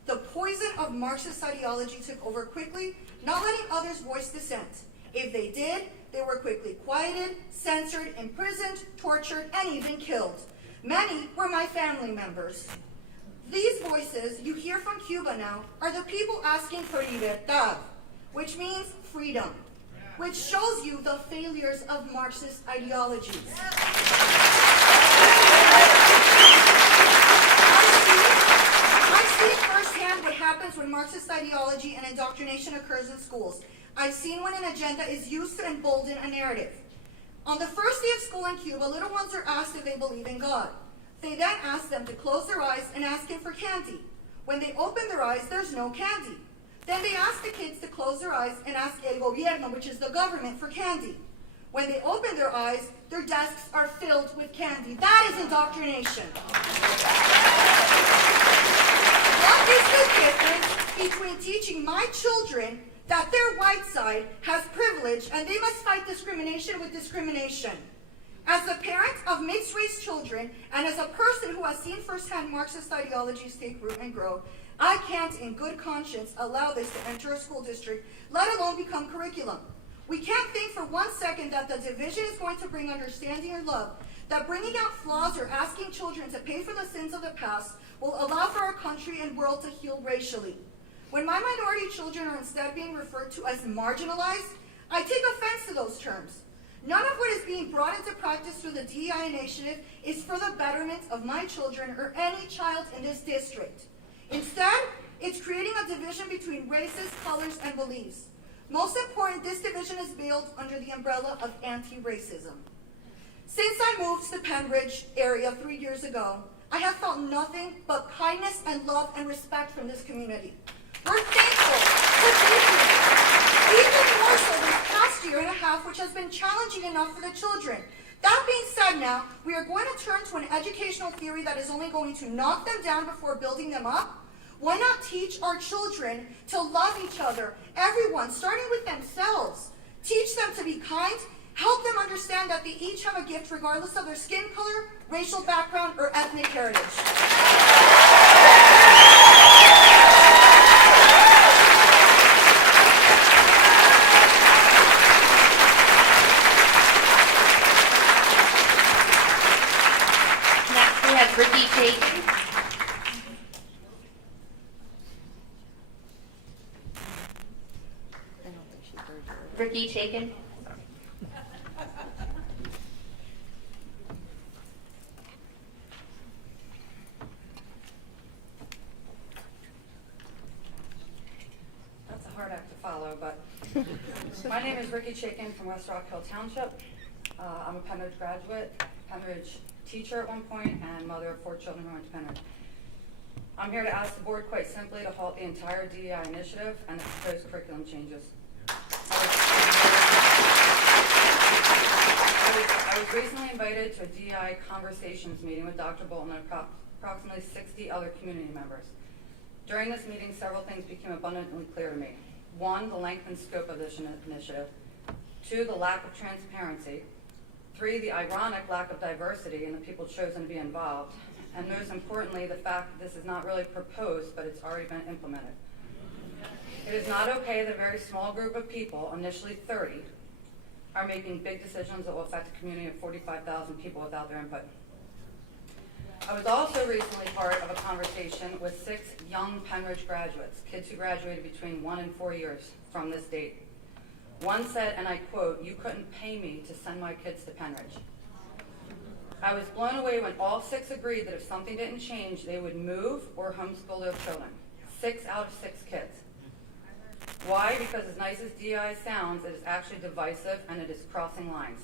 The poison of Marxist ideology took over quickly, not letting others voice dissent. If they did, they were quickly quieted, censored, imprisoned, tortured, and even killed. Many were my family members. These voices you hear from Cuba now are the people asking for libertad, which means freedom, which shows you the failures of Marxist ideologies. I see firsthand what happens when Marxist ideology and indoctrination occurs in schools. I've seen when an agenda is used to embolden a narrative. On the first day of school in Cuba, little ones are asked if they believe in God. They then ask them to close their eyes and ask him for candy. When they open their eyes, there's no candy. Then they ask the kids to close their eyes and ask el gobierno, which is the government, for candy. When they open their eyes, their desks are filled with candy. That is indoctrination. What is the difference between teaching my children that their white side has privilege and they must fight discrimination with discrimination? As a parent of mixed-race children and as a person who has seen firsthand Marxist ideologies take root and grow, I can't in good conscience allow this to enter a school district, let alone become curriculum. We can't think for 1 second that the division is going to bring understanding or love, that bringing out flaws or asking children to pay for the sins of the past will allow for our country and world to heal racially. When my minority children are instead being referred to as marginalized, I take offense to those terms. None of what is being brought into practice through the DEI initiative is for the betterment of my children or any child in this district. Instead, it's creating a division between races, colors, and beliefs. Most important, this division is veiled under the umbrella of anti-racism. Since I moved to the Penridge area 3 years ago, I have felt nothing but kindness and love and respect from this community. We're thankful for deeply, even more so this past year and a half, which has been challenging enough for the children. That being said now, we are going to turn to an educational theory that is only going to knock them down before building them up. Why not teach our children to love each other, everyone, starting with themselves? Teach them to be kind, help them understand that they each have a gift regardless of their skin color, racial background, or ethnic heritage. Next, we have Ricky Chaikin. Ricky Chaikin. That's a hard act to follow, but my name is Ricky Chaikin from West Rock Hill Township. I'm a Penridge graduate, Penridge teacher at one point, and mother of 4 children who went to Penridge. I'm here to ask the board quite simply to halt the entire DEI initiative and the proposed curriculum changes. I was recently invited to a DEI conversations meeting with Dr. Bolton and approximately 60 other community members. During this meeting, several things became abundantly clear to me. 1, the length and scope of this initiative. 2, the lack of transparency. 3, the ironic lack of diversity in the people chosen to be involved. And most importantly, the fact that this is not really proposed, but it's already been implemented. It is not okay that a very small group of people, initially 30, are making big decisions that will affect a community of 45,000 people without their input. I was also recently part of a conversation with 6 young Penridge graduates, kids who graduated between 1 and 4 years from this date. One said, and I quote, "You couldn't pay me to send my kids to Penridge." I was blown away when all 6 agreed that if something didn't change, they would move or homeschool their children. 6 out of 6 kids. Why? Because as nice as DEI sounds, it is actually divisive and it is crossing lines.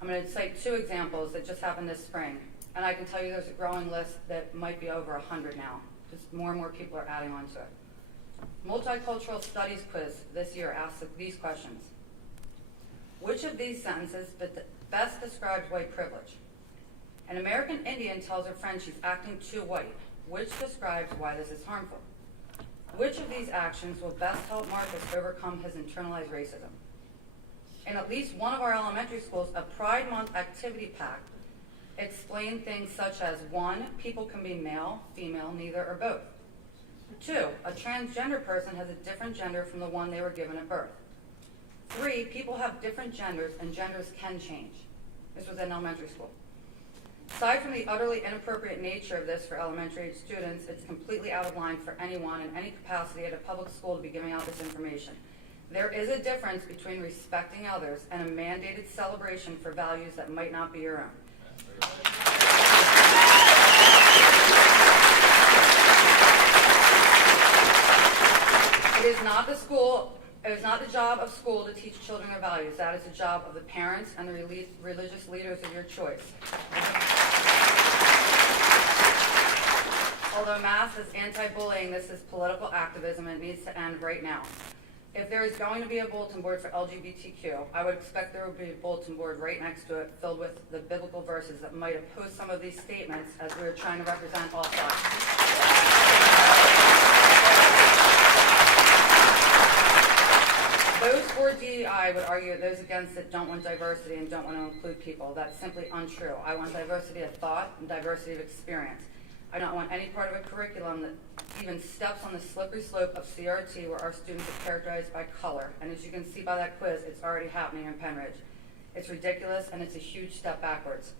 I'm going to cite 2 examples that just happened this spring. And I can tell you there's a growing list that might be over 100 now, because more and more people are adding on to it. Multicultural Studies quiz this year asked these questions. Which of these sentences best describes white privilege? An American Indian tells her friend she's acting too white. Which describes why this is harmful? Which of these actions will best help Marcus overcome his internalized racism? In at least one of our elementary schools, a Pride Month activity pack explained things such as 1, people can be male, female, neither, or both. 2, a transgender person has a different gender from the one they were given at birth. 3, people have different genders and genders can change. This was in elementary school. Aside from the utterly inappropriate nature of this for elementary age students, it's completely out of line for anyone in any capacity at a public school to be giving out this information. There is a difference between respecting others and a mandated celebration for values that might not be your own. It is not the job of school to teach children their values. That is the job of the parents and the religious leaders of your choice. Although mass is anti-bullying, this is political activism and it needs to end right now. If there is going to be a bulletin board for LGBTQ, I would expect there would be a bulletin board right next to it filled with the biblical verses that might oppose some of these statements as we're trying to represent all sides. Those for DEI would argue that those against it don't want diversity and don't want to include people. That's simply untrue. I want diversity of thought and diversity of experience. I don't want any part of a curriculum that even steps on the slippery slope of CRT where our students are characterized by color. And as you can see by that quiz, it's already happening in Penridge. It's ridiculous and it's a huge step backwards.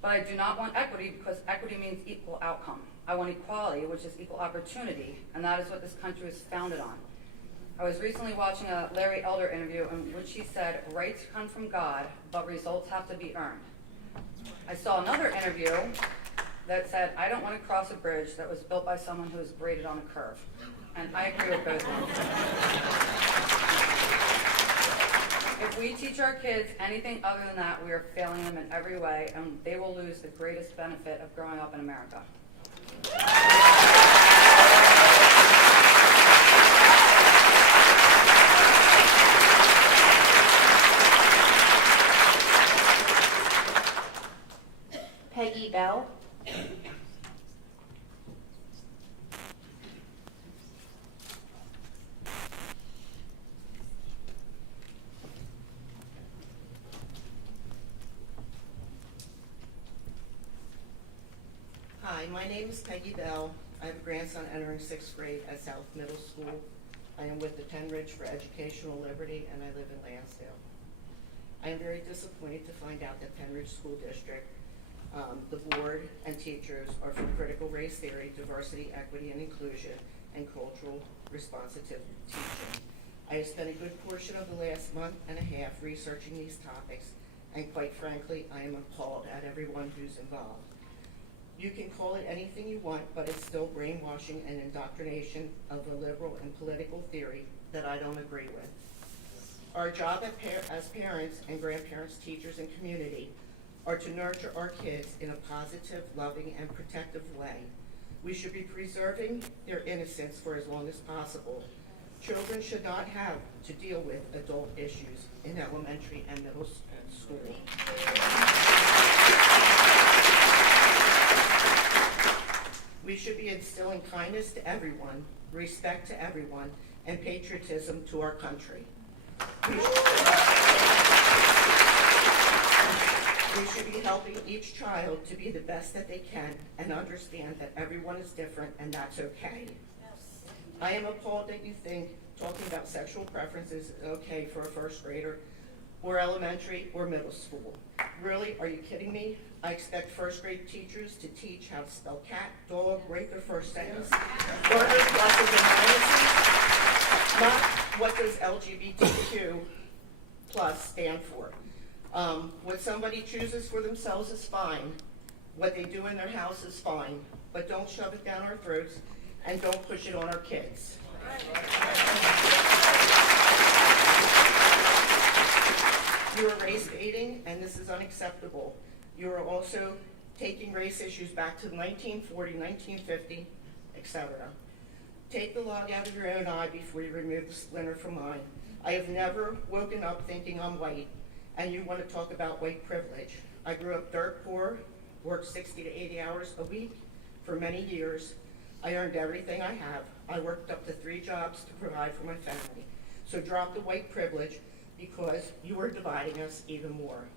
But I do not want equity because equity means equal outcome. I want equality, which is equal opportunity, and that is what this country is founded on. I was recently watching a Larry Elder interview in which he said, rights come from God, but results have to be earned. I saw another interview that said, I don't want to cross a bridge that was built by someone who was graded on a curve. And I agree with both of them. If we teach our kids anything other than that, we are failing them in every way, and they will lose the greatest benefit of growing up in America. Hi, my name is Peggy Bell. I have a grandson entering 6th grade at South Middle School. I am with the Penridge for Educational Liberty, and I live in Lansdale. I am very disappointed to find out that Penridge School District, the board and teachers are for critical race theory, diversity, equity, and inclusion, and cultural responsive teaching. I have spent a good portion of the last month and a half researching these topics, and quite frankly, I am appalled at everyone who's involved. You can call it anything you want, but it's still brainwashing and indoctrination of a liberal and political theory that I don't agree with. Our job as parents and grandparents, teachers, and community are to nurture our kids in a positive, loving, and protective way. We should be preserving their innocence for as long as possible. Children should not have to deal with adult issues in elementary and middle school. We should be instilling kindness to everyone, respect to everyone, and patriotism to our country. We should be helping each child to be the best that they can and understand that everyone is different and that's okay. I am appalled that you think talking about sexual preferences is okay for a first grader or elementary or middle school. Really, are you kidding me? I expect first grade teachers to teach how to spell cat, dog, rate their first sentence, learn their pluses and minuses, not what does LGBTQ plus stand for. What somebody chooses for themselves is fine. What they do in their house is fine, but don't shove it down our throats and don't push it on our kids. You are race baiting, and this is unacceptable. You are also taking race issues back to 1940, 1950, etc. Take the log out of your own eye before you remove the splinter from mine. I have never woken up thinking I'm white, and you want to talk about white privilege. I grew up dirt poor, worked 60 to 80 hours a week for many years. I earned everything I have. I worked up to 3 jobs to provide for my family. So drop the white privilege because you are dividing us even more.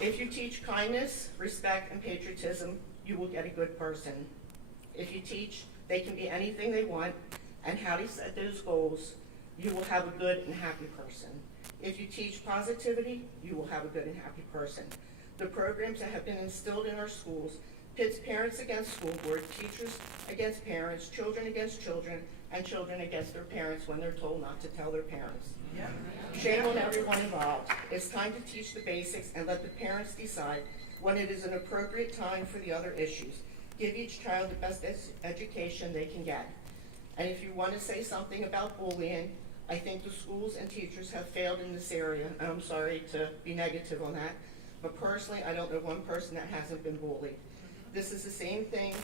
If you teach kindness, respect, and patriotism, you will get a good person. If you teach they can be anything they want and how to set those goals, you will have a good and happy person. If you teach positivity, you will have a good and happy person. The programs that have been instilled in our schools pits parents against school board, teachers against parents, children against children, and children against their parents when they're told not to tell their parents. Yeah. Shame on everyone involved. It's time to teach the basics and let the parents decide when it is an appropriate time for the other issues. Give each child the best education they can get. And if you want to say something about bullying, I think the schools and teachers have failed in this area, and I'm sorry to be negative on that, but personally, I don't know one person that hasn't been bullied. This is the same thing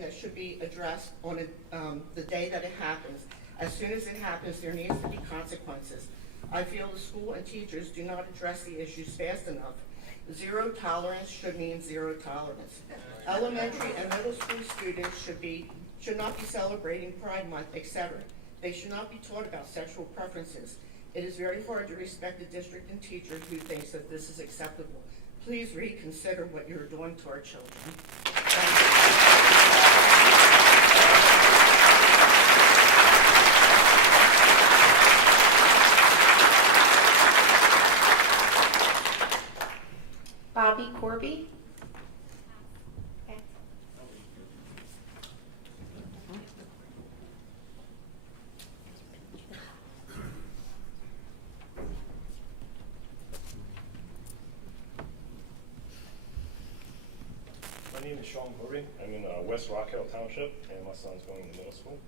that should be addressed on the day that it happens. As soon as it happens, there needs to be consequences. I feel the school and teachers do not address the issues fast enough. Zero tolerance should mean zero tolerance. Elementary and middle school students should not be celebrating Pride Month, etc. They should not be taught about sexual preferences. It is very hard to respect a district and teacher who thinks that this is acceptable. Please reconsider what you're doing to our children. Thank you. Bobby Corby. Okay. My name is Sean Corby. I'm in West Rockhill Township, and my son's going to middle school.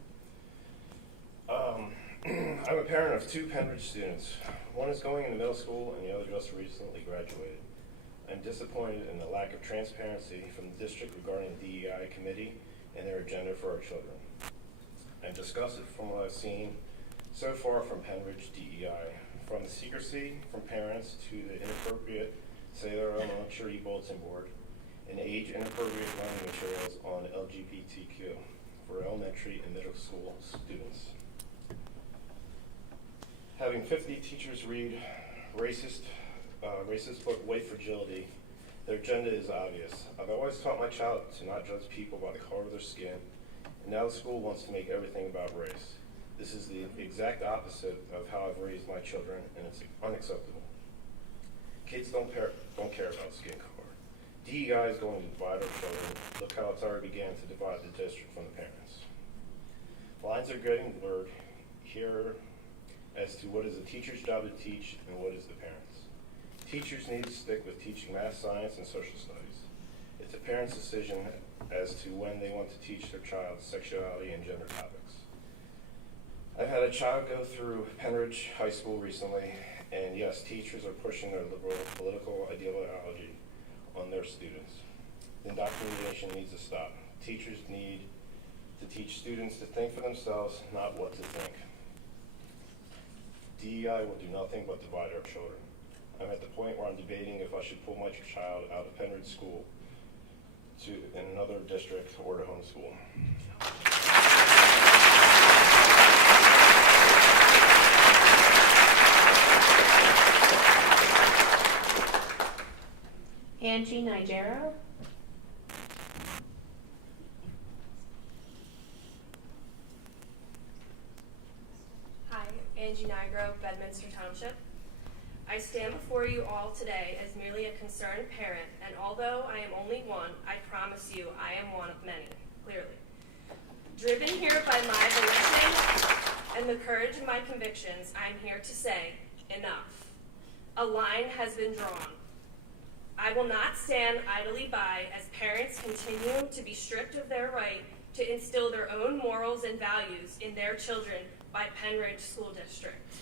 I'm a parent of 2 Penridge students. One is going into middle school, and the other just recently graduated. I'm disappointed in the lack of transparency from the district regarding the DEI committee and their agenda for our children. I'm disgusted from what I've seen so far from Penridge DEI. the secrecy from parents to the inappropriate cellular elementary e-bulletin board and age inappropriate learning materials on LGBTQ for elementary and middle school students. Having 50 teachers read racist book, White Fragility, their agenda is obvious. I've always taught my child to not judge people by the color of their skin, and now the school wants to make everything about race. This is the exact opposite of how I've raised my children, and it's unacceptable. Kids don't care about skin color. DEI is going to divide our children. Look how it's already began to divide the district from the parents. Lines are getting blurred here as to what is the teacher's job to teach and what is the parents'. Teachers need to stick with teaching math, science, and social studies. It's a parent's decision as to when they want to teach their child sexuality and gender topics. I've had a child go through Penridge High School recently, and yes, teachers are pushing their liberal political ideology on their students. Indoctrination needs to stop. Teachers need to teach students to think for themselves, not what to think. DEI will do nothing but divide our children. I'm at the point where I'm debating if I should pull my child out of Penridge School in another district or to homeschool. Angie Nigero. Hi, Angie Nigro, Bedminster Township. I stand before you all today as merely a concerned parent, and although I am only one, I promise you I am one of many, clearly. Driven here by my volition and the courage of my convictions, I'm here to say, enough. A line has been drawn. I will not stand idly by as parents continue to be stripped of their right to instill their own morals and values in their children by Penridge School District.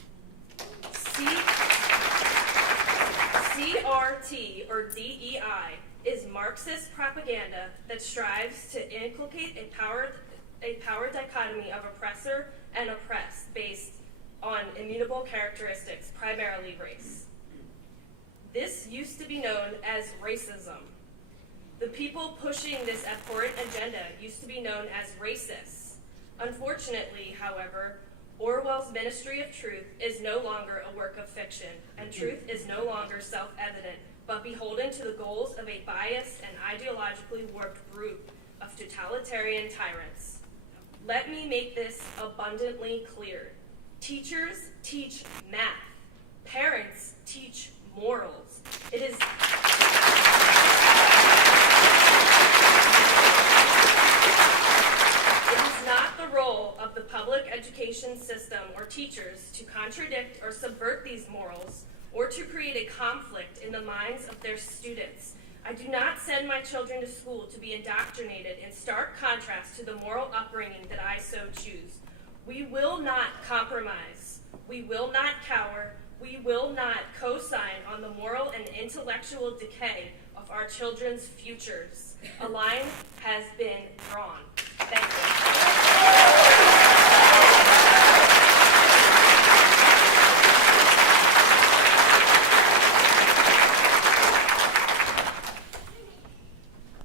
CRT, or DEI, is Marxist propaganda that strives to inculcate a power dichotomy of oppressor and oppressed based on immutable characteristics, primarily race. This used to be known as racism. The people pushing this abhorrent agenda used to be known as racists. Unfortunately, however, Orwell's Ministry of Truth is no longer a work of fiction, and truth is no longer self-evident, but beholden to the goals of a biased and ideologically warped group of totalitarian tyrants. Let me make this abundantly clear. Teachers teach math. Parents teach morals. It is not the role of the public education system or teachers to contradict or subvert these morals or to create a conflict in the minds of their students. I do not send my children to school to be indoctrinated in stark contrast to the moral upbringing that I so choose. We will not compromise. We will not cower. We will not co-sign on the moral and intellectual decay of our children's futures. A line has been drawn. Thank you.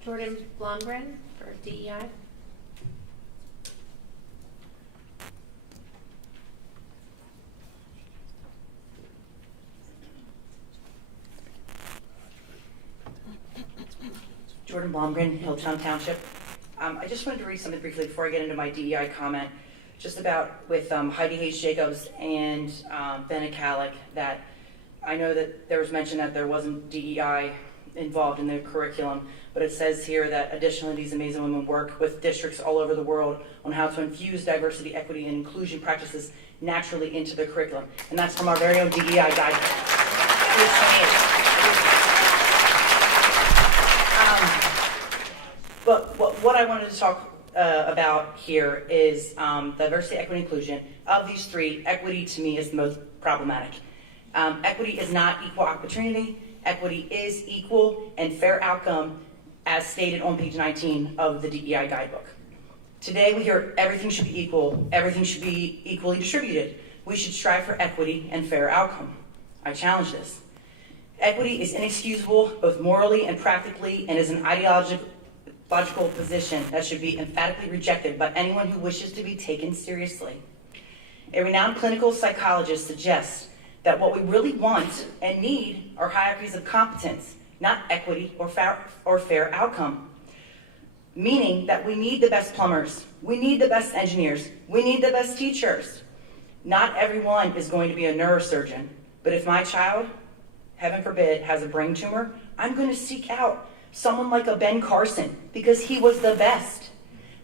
Jordan Blomgren for DEI. Jordan Blomgren, Hilltown Township. I just wanted to read something briefly before I get into my DEI comment, just about with Heidi Hayes Jacobs and Ben Akalik, that I know that there was mention that there wasn't DEI involved in the curriculum, but it says here that additionally these amazing women work with districts all over the world on how to infuse diversity, equity, and inclusion practices naturally into the curriculum. And that's from our very own DEI guidebook. But what I wanted to talk about here is diversity, equity, inclusion. Of these three, equity to me is the most problematic. Equity is not equal opportunity. Equity is equal and fair outcome as stated on page 19 of the DEI guidebook. Today we hear everything should be equal, everything should be equally distributed. We should strive for equity and fair outcome. I challenge this. Equity is inexcusable, both morally and practically, and is an ideological position that should be emphatically rejected by anyone who wishes to be taken seriously. A renowned clinical psychologist suggests that what we really want and need are hierarchies of competence, not equity or fair outcome. Meaning that we need the best plumbers, we need the best engineers, we need the best teachers. Not everyone is going to be a neurosurgeon, but if my child, heaven forbid, has a brain tumor, I'm going to seek out someone like a Ben Carson because he was the best.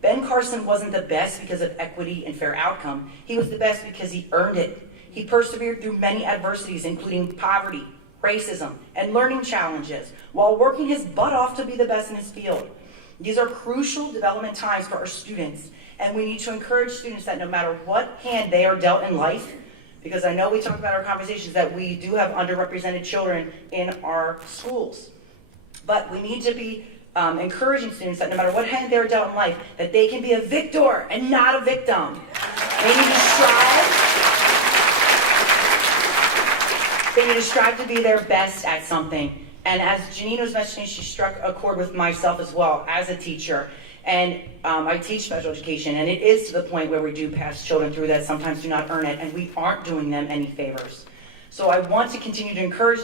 Ben Carson wasn't the best because of equity and fair outcome. He was the best because he earned it. He persevered through many adversities, including poverty, racism, and learning challenges, while working his butt off to be the best in his field. These are crucial development times for our students, and we need to encourage students that no matter what hand they are dealt in life, because I know we talk about our conversations that we do have underrepresented children in our schools. But we need to be encouraging students that no matter what hand they're dealt in life, that they can be a victor and not a victim. They need to strive to be their best at something. And as Janine was mentioning, she struck a chord with myself as well as a teacher. And I teach special education, and it is to the point where we do pass children through that sometimes do not earn it, and we aren't doing them any favors. So I want to continue to encourage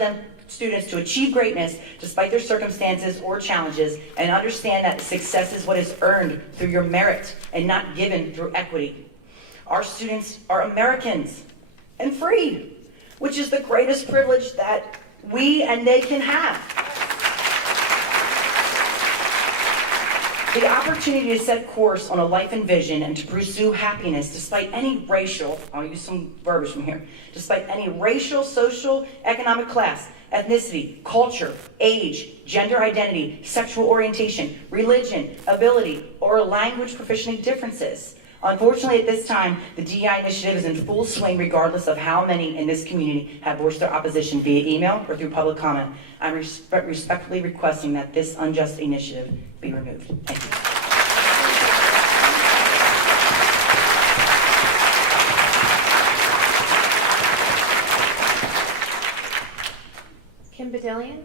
students to achieve greatness despite their circumstances or challenges, and understand that success is what is earned through your merit and not given through equity. Our students are Americans and free, which is the greatest privilege that we and they can have. The opportunity to set course on a life and vision and to pursue happiness despite any racial, I'll use some verbiage from here, despite any racial, social, economic class, ethnicity, culture, age, gender identity, sexual orientation, religion, ability, or language proficiency differences. Unfortunately, at this time, the DEI initiative is in full swing regardless of how many in this community have voiced their opposition via email or through public comment. I'm respectfully requesting that this unjust initiative be removed. Thank you. Kim Badillion?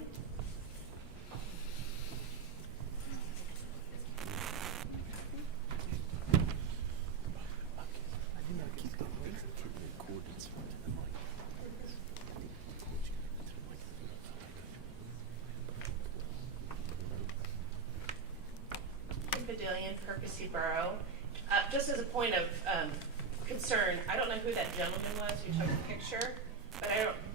Borough. Just as a point of concern, I don't know who that gentleman was who took the picture, but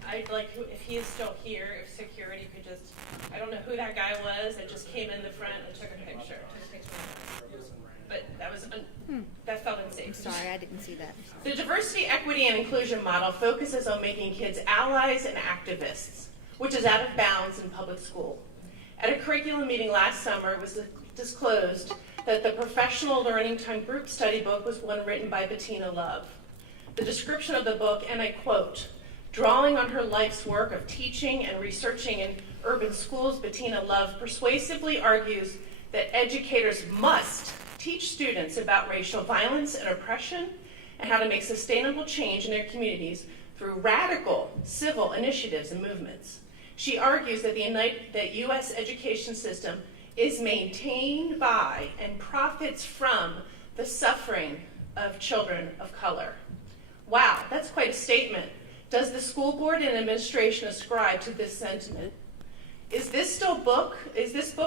I'd like, if he is still here, if security could just, I don't know who that guy was that just came in the front and took a picture. But that was, that felt unsafe. I'm sorry, I didn't see that. The diversity, equity, and inclusion model focuses on making kids allies and activists, which is out of bounds in public school. At a curriculum meeting last summer, it was disclosed that the Professional Learning Time Group Study book was one written by Bettina Love. The description of the book, and I quote, "Drawing on her life's work of teaching and researching in urban schools, Bettina Love persuasively argues that educators must teach students about racial violence and oppression and how to make sustainable change in their communities through radical civil initiatives and movements. She argues that the U.S. education system is maintained by and profits from the suffering of children of color." Wow, that's quite a statement. Does the school board and administration ascribe to this sentiment? Is this book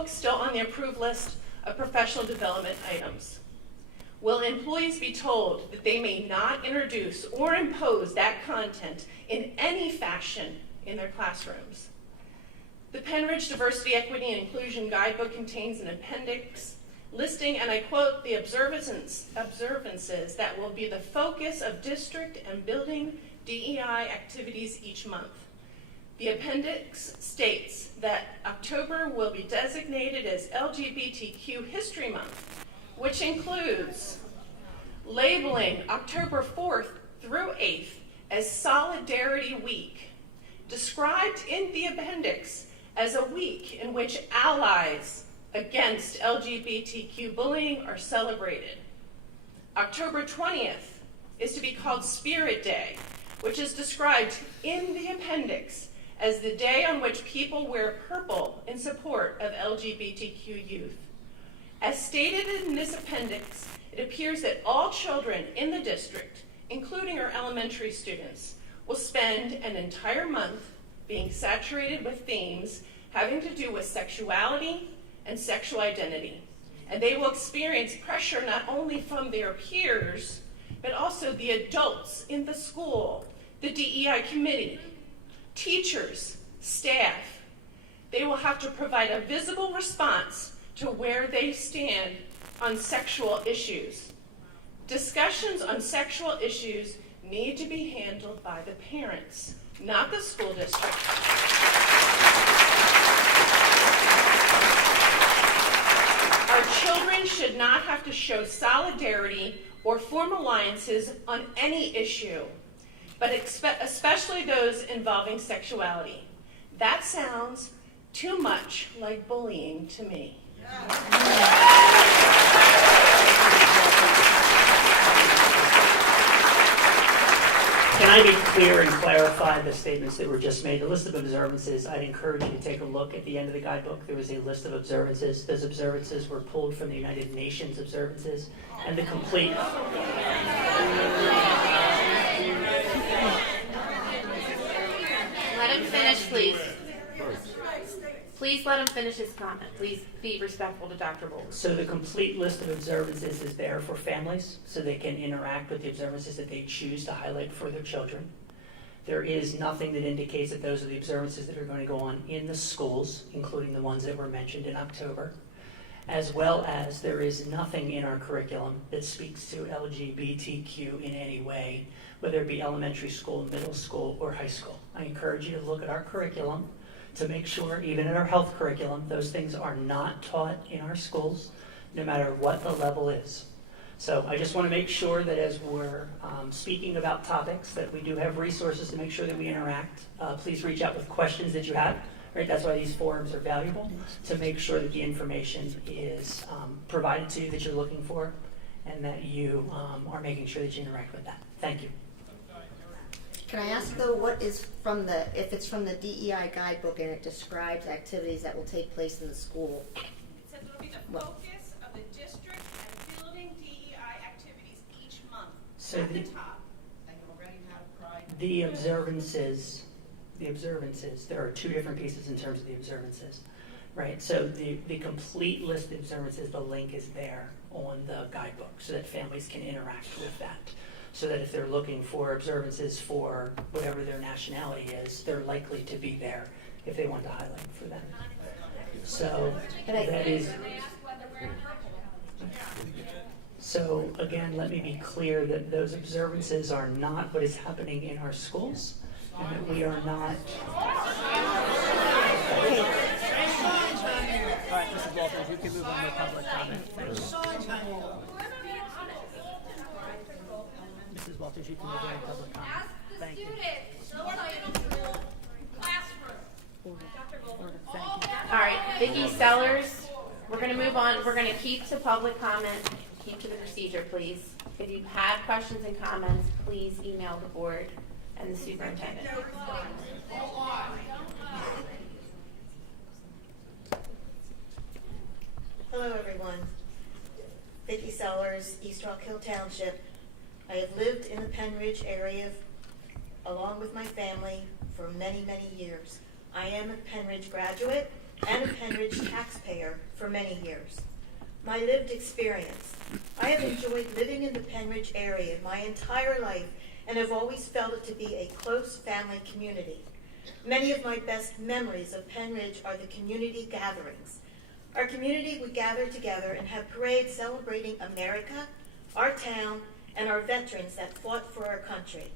still on the approved list of professional development items? Will employees be told that they may not introduce or impose that content in any fashion in their classrooms? The Penridge Diversity, Equity, and Inclusion Guidebook contains an appendix listing, and I quote, the observances that will be the focus of district and building DEI activities each month. The appendix states that October will be designated as LGBTQ History Month, which includes labeling October 4th through 8th as Solidarity Week, described in the appendix as a week in which allies against LGBTQ bullying are celebrated. October 20th is to be called Spirit Day, which is described in the appendix as the day on which people wear purple in support of LGBTQ youth. As stated in this appendix, it appears that all children in the district, including our elementary students, will spend an entire month being saturated with themes having to do with sexuality and sexual identity. And they will experience pressure not only from their peers, but also the adults in the school, the DEI committee, teachers, staff. They will have to provide a visible response to where they stand on sexual issues. Discussions on sexual issues need to be handled by the parents, not the school district. Our children should not have to show solidarity or form alliances on any issue, but especially those involving sexuality. That sounds too much like bullying to me. Can I be clear and clarify the statements that were just made? The list of observances, I'd encourage you to take a look at the end of the guidebook. There was a list of observances. Those observances were pulled from the United Nations observances, and the complete... Let him finish, please. Please let him finish his comment. Please be respectful to Dr. Bowles. So the complete list of observances is there for families, so they can interact with the observances that they choose to highlight for their children. There is nothing that indicates that those are the observances that are going to go on in the schools, including the ones that were mentioned in October, as well as there is nothing in our curriculum that speaks to LGBTQ in any way, whether it be elementary school, middle school, or high school. I encourage you to look at our curriculum to make sure, even in our health curriculum, those things are not taught in our schools, no matter what the level is. So I just want to make sure that as we're speaking about topics, that we do have resources to make sure that we interact. Please reach out with questions that you have. Right? That's why these forums are valuable, to make sure that the information is provided to you that you're looking for, and that you are making sure that you interact with that. Thank you. Can I ask though, what is from the, if it's from the DEI guidebook and it describes activities that will take place in the school? It says it will be the focus of the district and building DEI activities each month. So at the top, I already have pride. The observances, there are two different pieces in terms of the observances, right? So the complete list of observances, the link is there on the guidebook so that families can interact with that. So that if they're looking for observances for whatever their nationality is, they're likely to be there if they want to highlight for them. So that is... So again, let me be clear that those observances are not what is happening in our schools, and that we are not... All right, Mrs. Walters, you can move on to public comment. Thanks. Mrs. Walters, you can move on to public comment. Thank you. All right, Vicki Sellers, we're going to move on. We're going to keep to public comment, keep to the procedure, please. If you have questions and comments, please email the board and the superintendent. Hello, everyone. Vicki Sellers, East Rock Hill Township. I have lived in the Penridge area along with my family for many, many years. I am a Penridge graduate and a Penridge taxpayer for many years. My lived experience. I have enjoyed living in the Penridge area my entire life and have always felt it to be a close family community. Many of my best memories of Penridge are the community gatherings. Our community would gather together and have parades celebrating America, our town, and our veterans that fought for our country.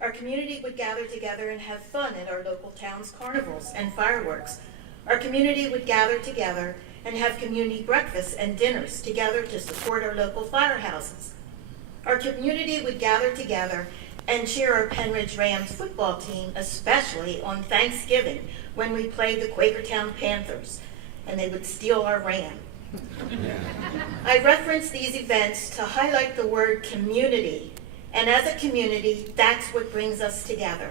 Our community would gather together and have fun at our local town's carnivals and fireworks. Our community would gather together and have community breakfasts and dinners together to support our local firehouses. Our community would gather together and cheer our Penridge Rams football team, especially on Thanksgiving when we played the Quakertown Panthers, and they would steal our ram. I reference these events to highlight the word community And as a community, that's what brings us together.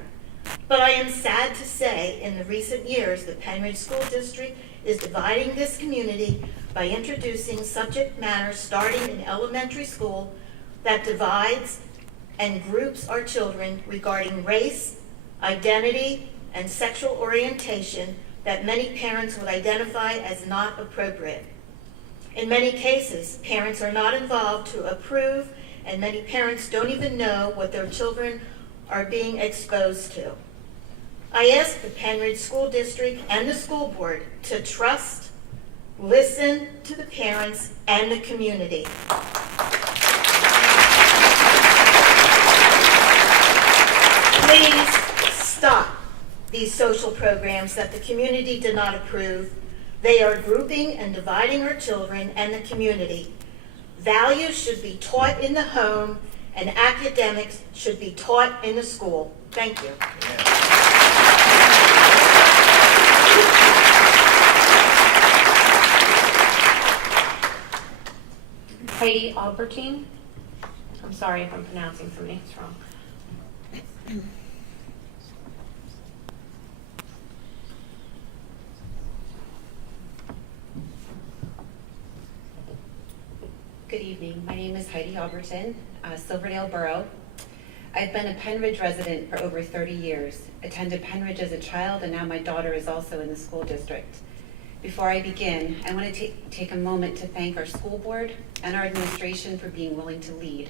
But I am sad to say, in the recent years, the Penridge School District is dividing this community by introducing subject matter starting in elementary school that divides and groups our children regarding race, identity, and sexual orientation that many parents would identify as not appropriate. In many cases, parents are not involved to approve, and many parents don't even know what their children are being exposed to. I ask the Penridge School District and the school board to trust, listen to the parents and the community. Please stop these social programs that the community did not approve. They are grouping and dividing our children and the community. Values should be taught in the home, and academics should be taught in the school. Thank you. Heidi Albertine. I'm sorry if I'm pronouncing some names wrong. Good evening. My name is Heidi Albertine, Silverdale Borough. I've been a Penridge resident for over 30 years, attended Penridge as a child, and now my daughter is also in the school district. Before I begin, I want to take a moment to thank our school board and our administration for being willing to lead.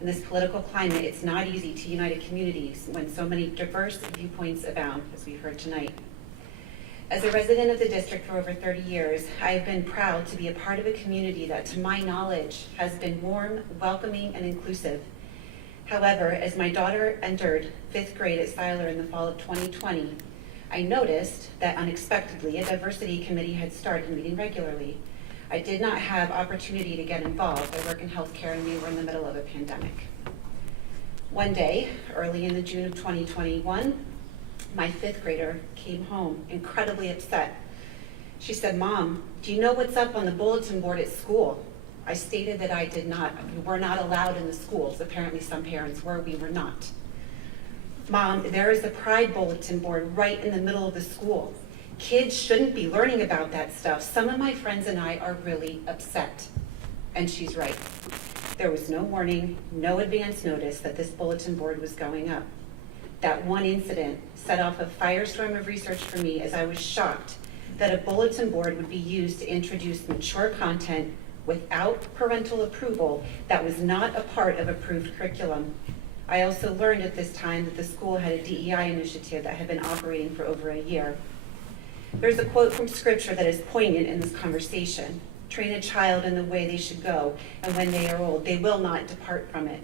In this political climate, it's not easy to unite a community when so many diverse viewpoints abound, as we've heard tonight. As a resident of the district for over 30 years, I have been proud to be a part of a community that, to my knowledge, has been warm, welcoming, and inclusive. However, as my daughter entered 5th grade at Seiler in the fall of 2020, I noticed that unexpectedly a diversity committee had started meeting regularly. I did not have opportunity to get involved. I work in healthcare and we were in the middle of a pandemic. One day, early in the June of 2021, my 5th grader came home incredibly upset. She said, "Mom, do you know what's up on the bulletin board at school?" I stated that I did not. We were not allowed in the schools. Apparently some parents were, we were not. "Mom, there is a pride bulletin board right in the middle of the school. Kids shouldn't be learning about that stuff. Some of my friends and I are really upset." And she's right. There was no warning, no advance notice that this bulletin board was going up. That one incident set off a firestorm of research for me, as I was shocked that a bulletin board would be used to introduce mature content without parental approval that was not a part of approved curriculum. I also learned at this time that the school had a DEI initiative that had been operating for over a year. There's a quote from scripture that is poignant in this conversation. "Train a child in the way they should go, and when they are old, they will not depart from it."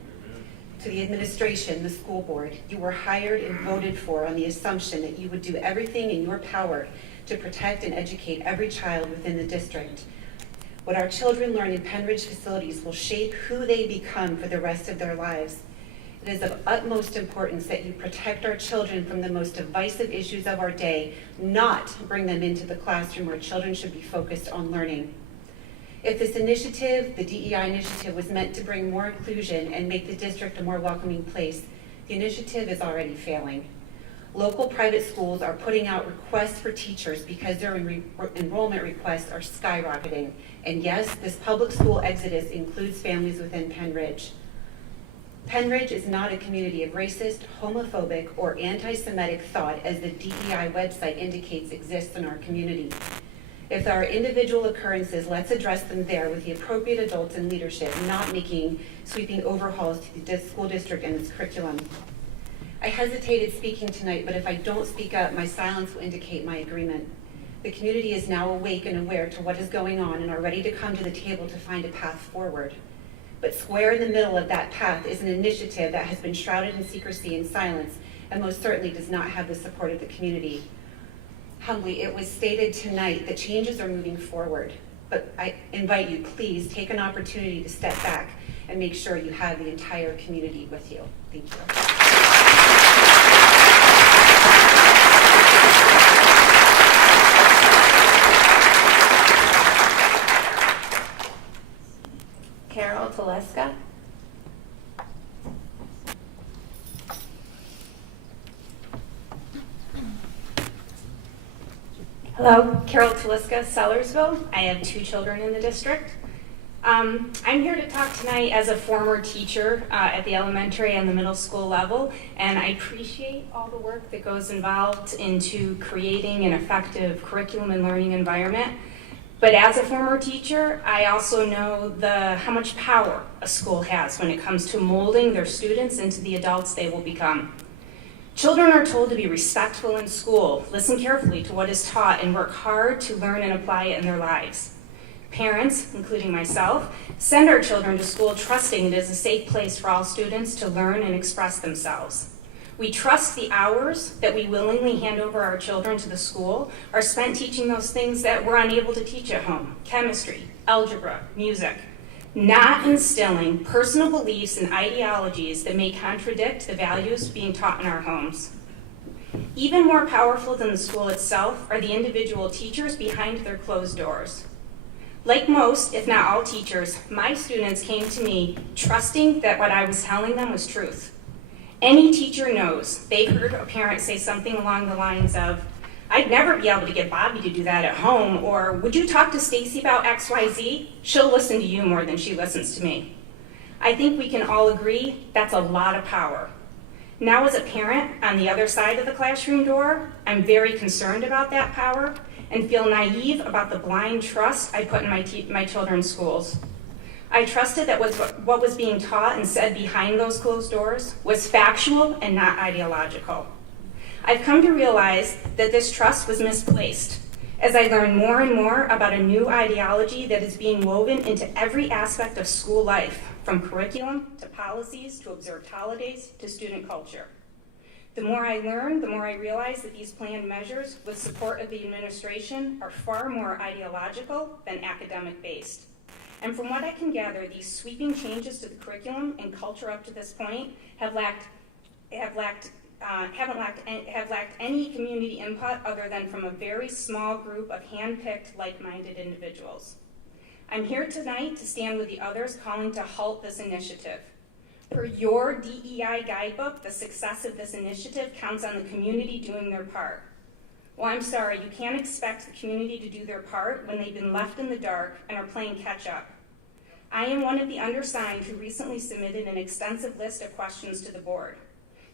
To the administration, the school board, you were hired and voted for on the assumption that you would do everything in your power to protect and educate every child within the district. What our children learn in Penridge facilities will shape who they become for the rest of their lives. It is of utmost importance that you protect our children from the most divisive issues of our day, not bring them into the classroom where children should be focused on learning. If this initiative, the DEI initiative, was meant to bring more inclusion and make the district a more welcoming place, the initiative is already failing. Local private schools are putting out requests for teachers because their enrollment requests are skyrocketing. And yes, this public school exodus includes families within Penridge. Penridge is not a community of racist, homophobic, or anti-Semitic thought, as the DEI website indicates exists in our community. If there are individual occurrences, let's address them there with the appropriate adults in leadership, not making sweeping overhauls to the school district and its curriculum. I hesitated speaking tonight, but if I don't speak up, my silence will indicate my agreement. The community is now awake and aware to what is going on and are ready to come to the table to find a path forward. But square in the middle of that path is an initiative that has been shrouded in secrecy and silence, and most certainly does not have the support of the community. Humbly, it was stated tonight that changes are moving forward, but I invite you, please take an opportunity to step back and make sure you have the entire community with you. Thank you. Carol Teleska. Hello, Carol Taliska, Sellersville. I have 2 children in the district. I'm here to talk tonight as a former teacher at the elementary and the middle school level, and I appreciate all the work that goes involved into creating an effective curriculum and learning environment. But as a former teacher, I also know how much power a school has when it comes to molding their students into the adults they will become. Children are told to be respectful in school, listen carefully to what is taught, and work hard to learn and apply it in their lives. Parents, including myself, send our children to school trusting it is a safe place for all students to learn and express themselves. We trust the hours that we willingly hand over our children to the school are spent teaching those things that we're unable to teach at home: chemistry, algebra, music, not instilling personal beliefs and ideologies that may contradict the values being taught in our homes. Even more powerful than the school itself are the individual teachers behind their closed doors. Like most, if not all teachers, my students came to me trusting that what I was telling them was truth. Any teacher knows they've heard a parent say something along the lines of, "I'd never be able to get Bobby to do that at home," or "Would you talk to Stacy about XYZ? She'll listen to you more than she listens to me." I think we can all agree that's a lot of power. Now, as a parent on the other side of the classroom door, I'm very concerned about that power and feel naive about the blind trust I put in my children's schools. I trusted that what was being taught and said behind those closed doors was factual and not ideological. I've come to realize that this trust was misplaced as I learn more and more about a new ideology that is being woven into every aspect of school life, from curriculum to policies to observed holidays to student culture. The more I learn, the more I realize that these planned measures, with support of the administration, are far more ideological than academic-based. And from what I can gather, these sweeping changes to the curriculum and culture up to this point have lacked any community input other than from a very small group of hand-picked, like-minded individuals. I'm here tonight to stand with the others calling to halt this initiative. Per your DEI guidebook, the success of this initiative counts on the community doing their part. Well, I'm sorry, you can't expect the community to do their part when they've been left in the dark and are playing catch-up. I am one of the undersigned who recently submitted an extensive list of questions to the board.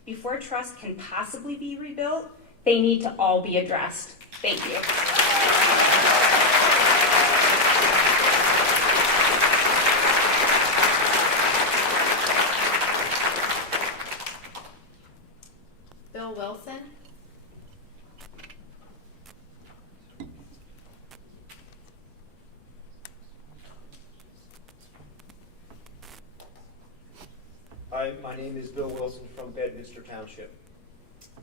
Before trust can possibly be rebuilt, they need to all be addressed. Thank you. Bill Wilson. Hi, my name is Bill Wilson from Bedminster Township.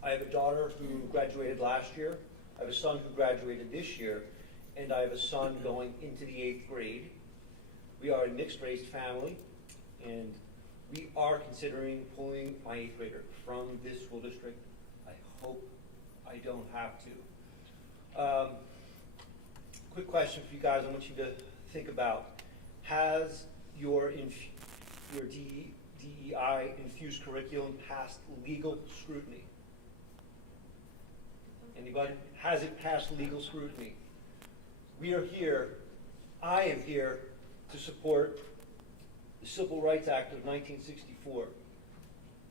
I have a daughter who graduated last year, I have a son who graduated this year, and I have a son going into the 8th grade. We are a mixed-race family, and we are considering pulling my 8th grader from this school district. I hope I don't have to. Quick question for you guys I want you to think about. Has your DEI infused curriculum passed legal scrutiny? Anybody? Has it passed legal scrutiny? We are here, I am here to support the Civil Rights Act of 1964.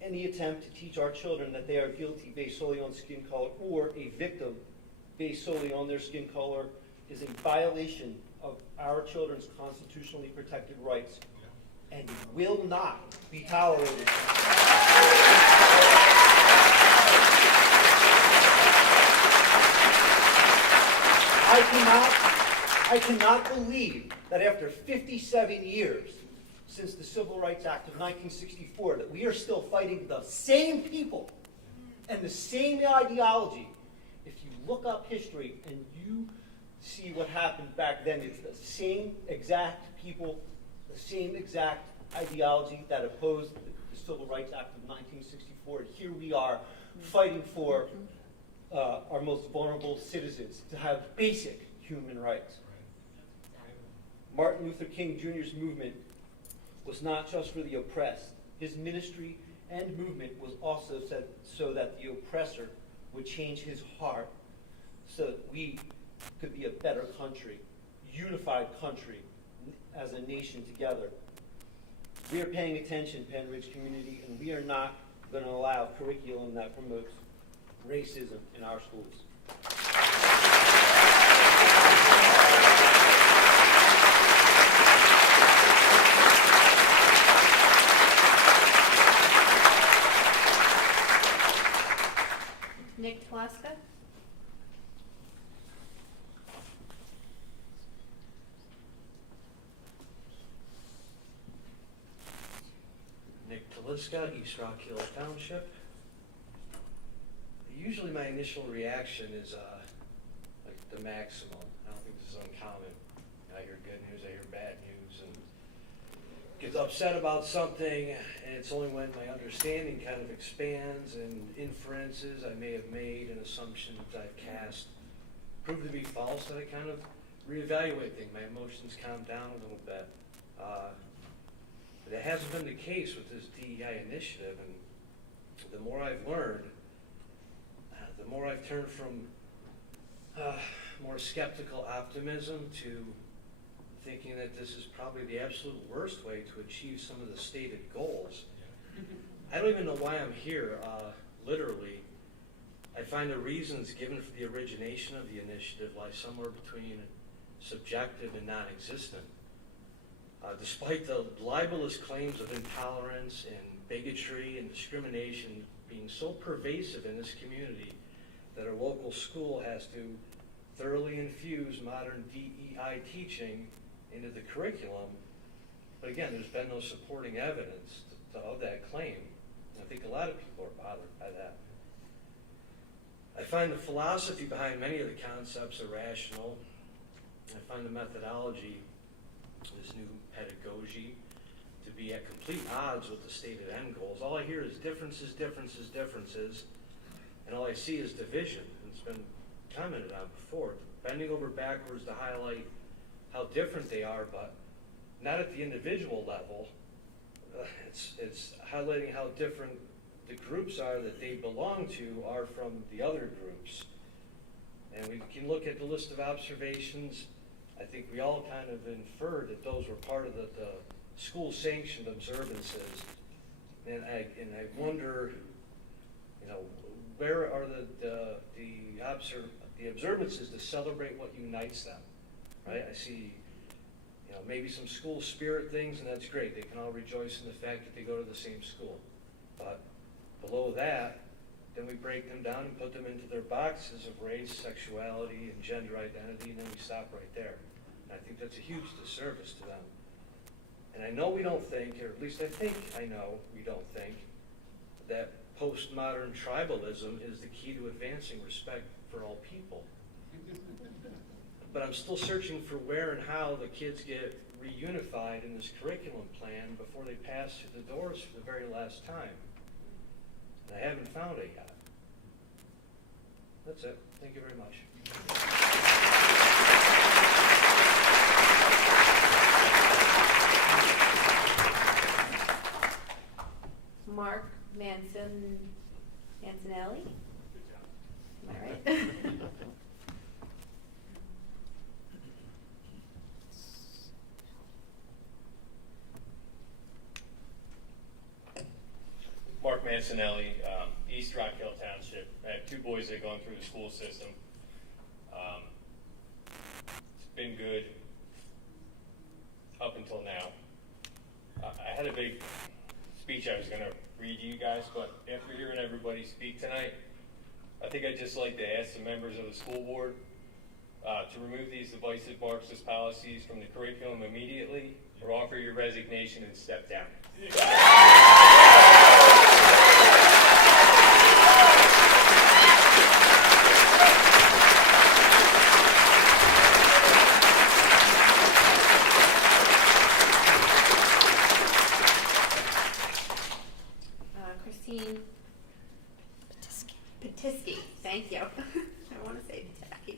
Any attempt to teach our children that they are guilty based solely on skin color or a victim based solely on their skin color is a violation of our children's constitutionally protected rights and will not be tolerated. I cannot believe that after 57 years since the Civil Rights Act of 1964 that we are still fighting the same people and the same ideology. If you look up history and you see what happened back then, it's the same exact people, the same exact ideology that opposed the Civil Rights Act of 1964. And here we are fighting for our most vulnerable citizens to have basic human rights. Martin Luther King Jr.'s movement was not just for the oppressed. His ministry and movement was also set so that the oppressor would change his heart, so that we could be a better country, unified country, as a nation together. We are paying attention, Penn Ridge community, and we are not going to allow curriculum that promotes racism in our schools. Nick Tlaska. Nick Taliska, East Rock Hill Township. Usually my initial reaction is like the maximum. I don't think this is uncommon. I hear good news, I hear bad news, and get upset about something, and it's only when my understanding kind of expands and inferences I may have made and assumptions I've cast prove to be false that I kind of reevaluate things. My emotions calm down a little bit. But it hasn't been the case with this DEI initiative, and the more I've learned, the more I've turned from more skeptical optimism to thinking that this is probably the absolute worst way to achieve some of the stated goals. I don't even know why I'm here, literally. I find the reasons given for the origination of the initiative lie somewhere between subjective and non-existent. Despite the libelous claims of intolerance and bigotry and discrimination being so pervasive in this community that our local school has to thoroughly infuse modern DEI teaching into the curriculum, but again, there's been no supporting evidence of that claim. And I think a lot of people are bothered by that. I find the philosophy behind many of the concepts irrational. I find the methodology, this new pedagogy, to be at complete odds with the stated end goals. All I hear is differences, differences, differences, and all I see is division. And it's been commented on before, bending over backwards to highlight how different they are, but not at the individual level. It's highlighting how different the groups are that they belong to are from the other groups. And we can look at the list of observations. I think we all kind of inferred that those were part of the school-sanctioned observances. And I wonder, where are the observances to celebrate what unites them, right? I see, maybe some school spirit things, and that's great. They can all rejoice in the fact that they go to the same school. But below that, then we break them down and put them into their boxes of race, sexuality, and gender identity, and then we stop right there. And I think that's a huge disservice to them. And I know we don't think, or at least I know we don't think, that postmodern tribalism is the key to advancing respect for all people. But I'm still searching for where and how the kids get reunified in this curriculum plan before they pass through the doors for the very last time. And I haven't found it yet. That's it. Thank you very much. Mark Mancinelli. Am I right? Mark Mancinelli, East Rock Hill Township. I have two boys that are going through the school system. It's been good up until now. I had a big speech I was going to read to you guys, but after hearing everybody speak tonight, I think I'd just like to ask the members of the school board to remove these divisive Marxist policies from the curriculum immediately, or offer your resignation and step down. Christine Patisky. Thank you. I want to say Pataki.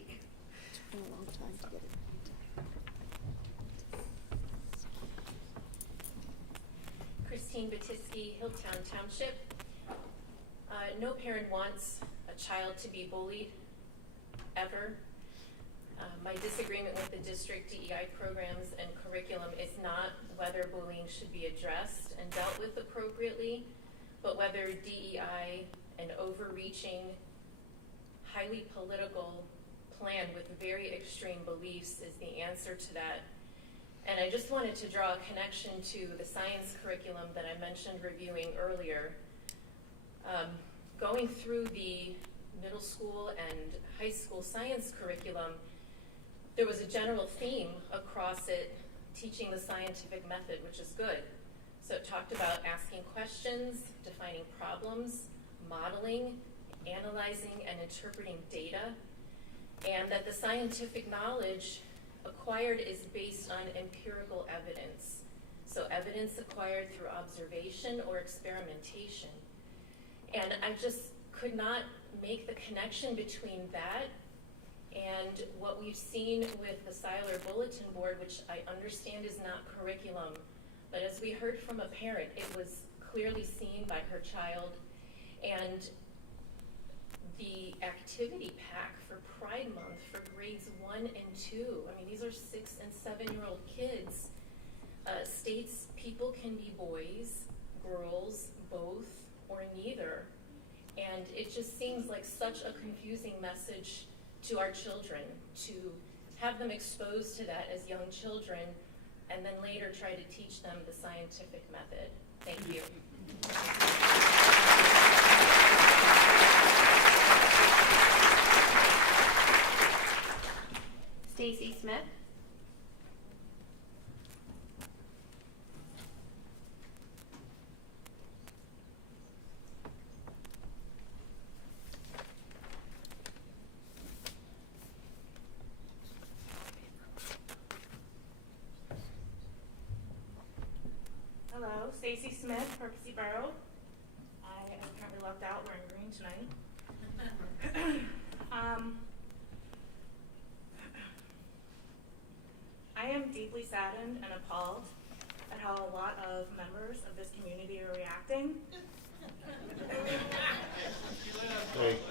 Christine Batisky, Hilltown Township. No parent wants a child to be bullied, ever. My disagreement with the district DEI programs and curriculum is not whether bullying should be addressed and dealt with appropriately, but whether DEI, an overreaching, highly political plan with very extreme beliefs, is the answer to that. And I just wanted to draw a connection to the science curriculum that I mentioned reviewing earlier. Going through the middle school and high school science curriculum, there was a general theme across it, teaching the scientific method, which is good. So it talked about asking questions, defining problems, modeling, analyzing and interpreting data, and that the scientific knowledge acquired is based on empirical evidence. So evidence acquired through observation or experimentation. And I just could not make the connection between that and what we've seen with the Seiler Bulletin Board, which I understand is not curriculum, but as we heard from a parent, it was clearly seen by her child. And the activity pack for Pride Month for grades 1 and 2, I mean, these are 6 and 7-year-old kids, states people can be boys, girls, both, or neither. And it just seems like such a confusing message to our children, to have them exposed to that as young children, and then later try to teach them the scientific method. Thank you. Stacy Smith. Hello, Stacy Smith, Purposey Borough. I am currently locked out wearing green tonight. I am deeply saddened and appalled at how a lot of members of this community are reacting.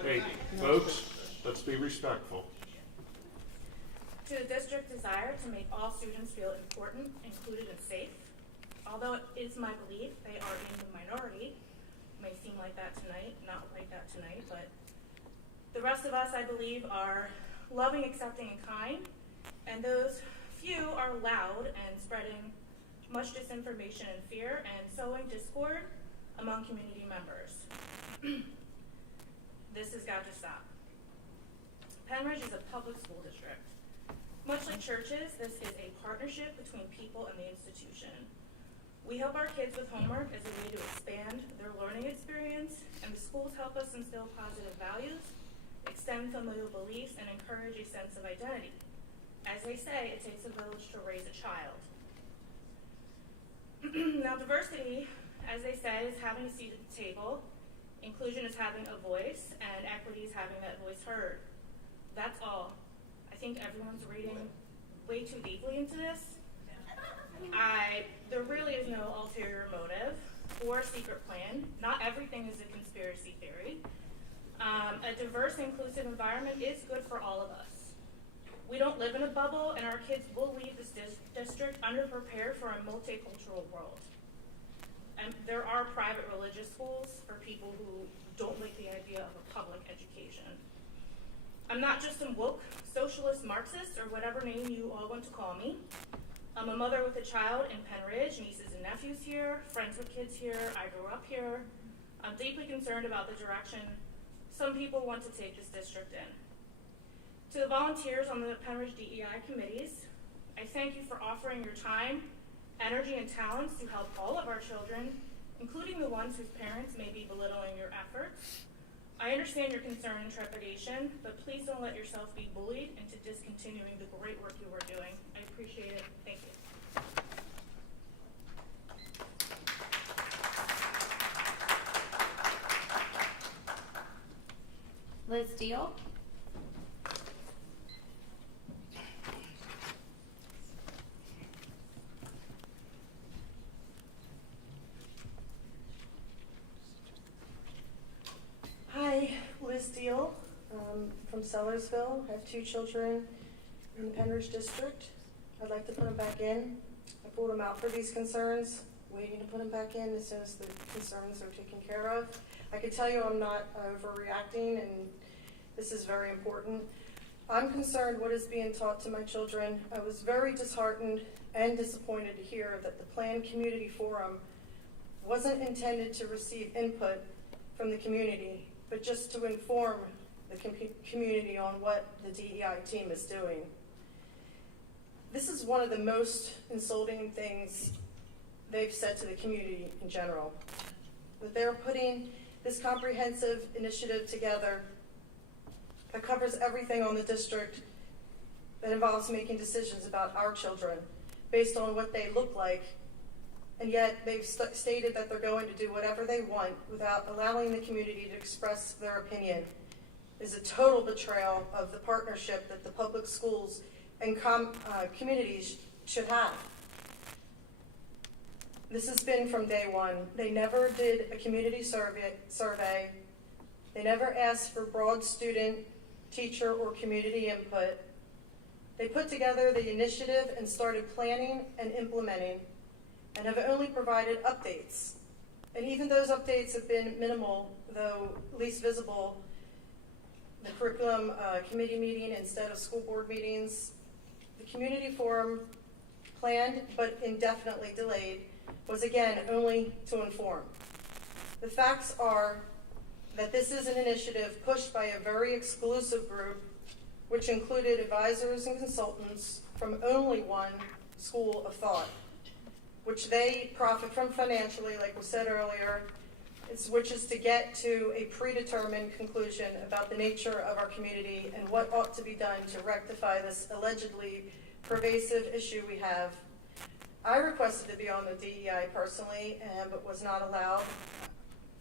Hey, folks, let's be respectful. To the district's desire to make all students feel important, included, and safe. Although it is my belief they are in the minority, it may seem like that tonight, not like that tonight, but the rest of us, I believe, are loving, accepting, and kind, and those few are loud and spreading much disinformation and fear and sowing discord among community members. This has got to stop. Penridge is a public school district. Much like churches, this is a partnership between people and the institution. We help our kids with homework as a way to expand their learning experience, and the schools help us instill positive values, extend familial beliefs, and encourage a sense of identity. As they say, it takes a village to raise a child. Now, diversity, as they say, is having a seat at the table. Inclusion is having a voice, and equity is having that voice heard. That's all. I think everyone's reading way too deeply into this. There really is no ulterior motive or secret plan. Not everything is a conspiracy theory. A diverse, inclusive environment is good for all of us. We don't live in a bubble, and our kids will leave this district underprepared for a multicultural world. And there are private religious schools for people who don't like the idea of a public education. I'm not just some woke, socialist, Marxist, or whatever name you all want to call me. I'm a mother with a child in Penridge, nieces and nephews here, friends with kids here, I grew up here. I'm deeply concerned about the direction some people want to take this district in. To the volunteers on the Penridge DEI committees, I thank you for offering your time, energy, and talents to help all of our children, including the ones whose parents may be belittling your efforts. I understand your concern and trepidation, but please don't let yourself be bullied into discontinuing the great work you are doing. I appreciate it. Thank you. Liz Deal. Hi, Liz Deal from Sellersville. I have 2 children in the Penridge District. I'd like to put them back in. I pulled them out for these concerns, waiting to put them back in as soon as the concerns are taken care of. I can tell you I'm not overreacting, and this is very important. I'm concerned what is being taught to my children. I was very disheartened and disappointed to hear that the planned community forum wasn't intended to receive input from the community, but just to inform the community on what the DEI team is doing. This is one of the most insulting things they've said to the community in general. That they're putting this comprehensive initiative together that covers everything on the district that involves making decisions about our children based on what they look like, and yet they've stated that they're going to do whatever they want without allowing the community to express their opinion. Is a total betrayal of the partnership that the public schools and communities should have. This has been from day one. They never did a community survey. They never asked for broad student, teacher, or community input. They put together the initiative and started planning and implementing, and have only provided updates. And even those updates have been minimal, though least visible. The curriculum committee meeting instead of school board meetings. The community forum, planned but indefinitely delayed, was again only to inform. The facts are that this is an initiative pushed by a very exclusive group, which included advisors and consultants from only one school of thought, which they profit from financially, like was said earlier, which is to get to a predetermined conclusion about the nature of our community and what ought to be done to rectify this allegedly pervasive issue we have. I requested to be on the DEI personally, but was not allowed.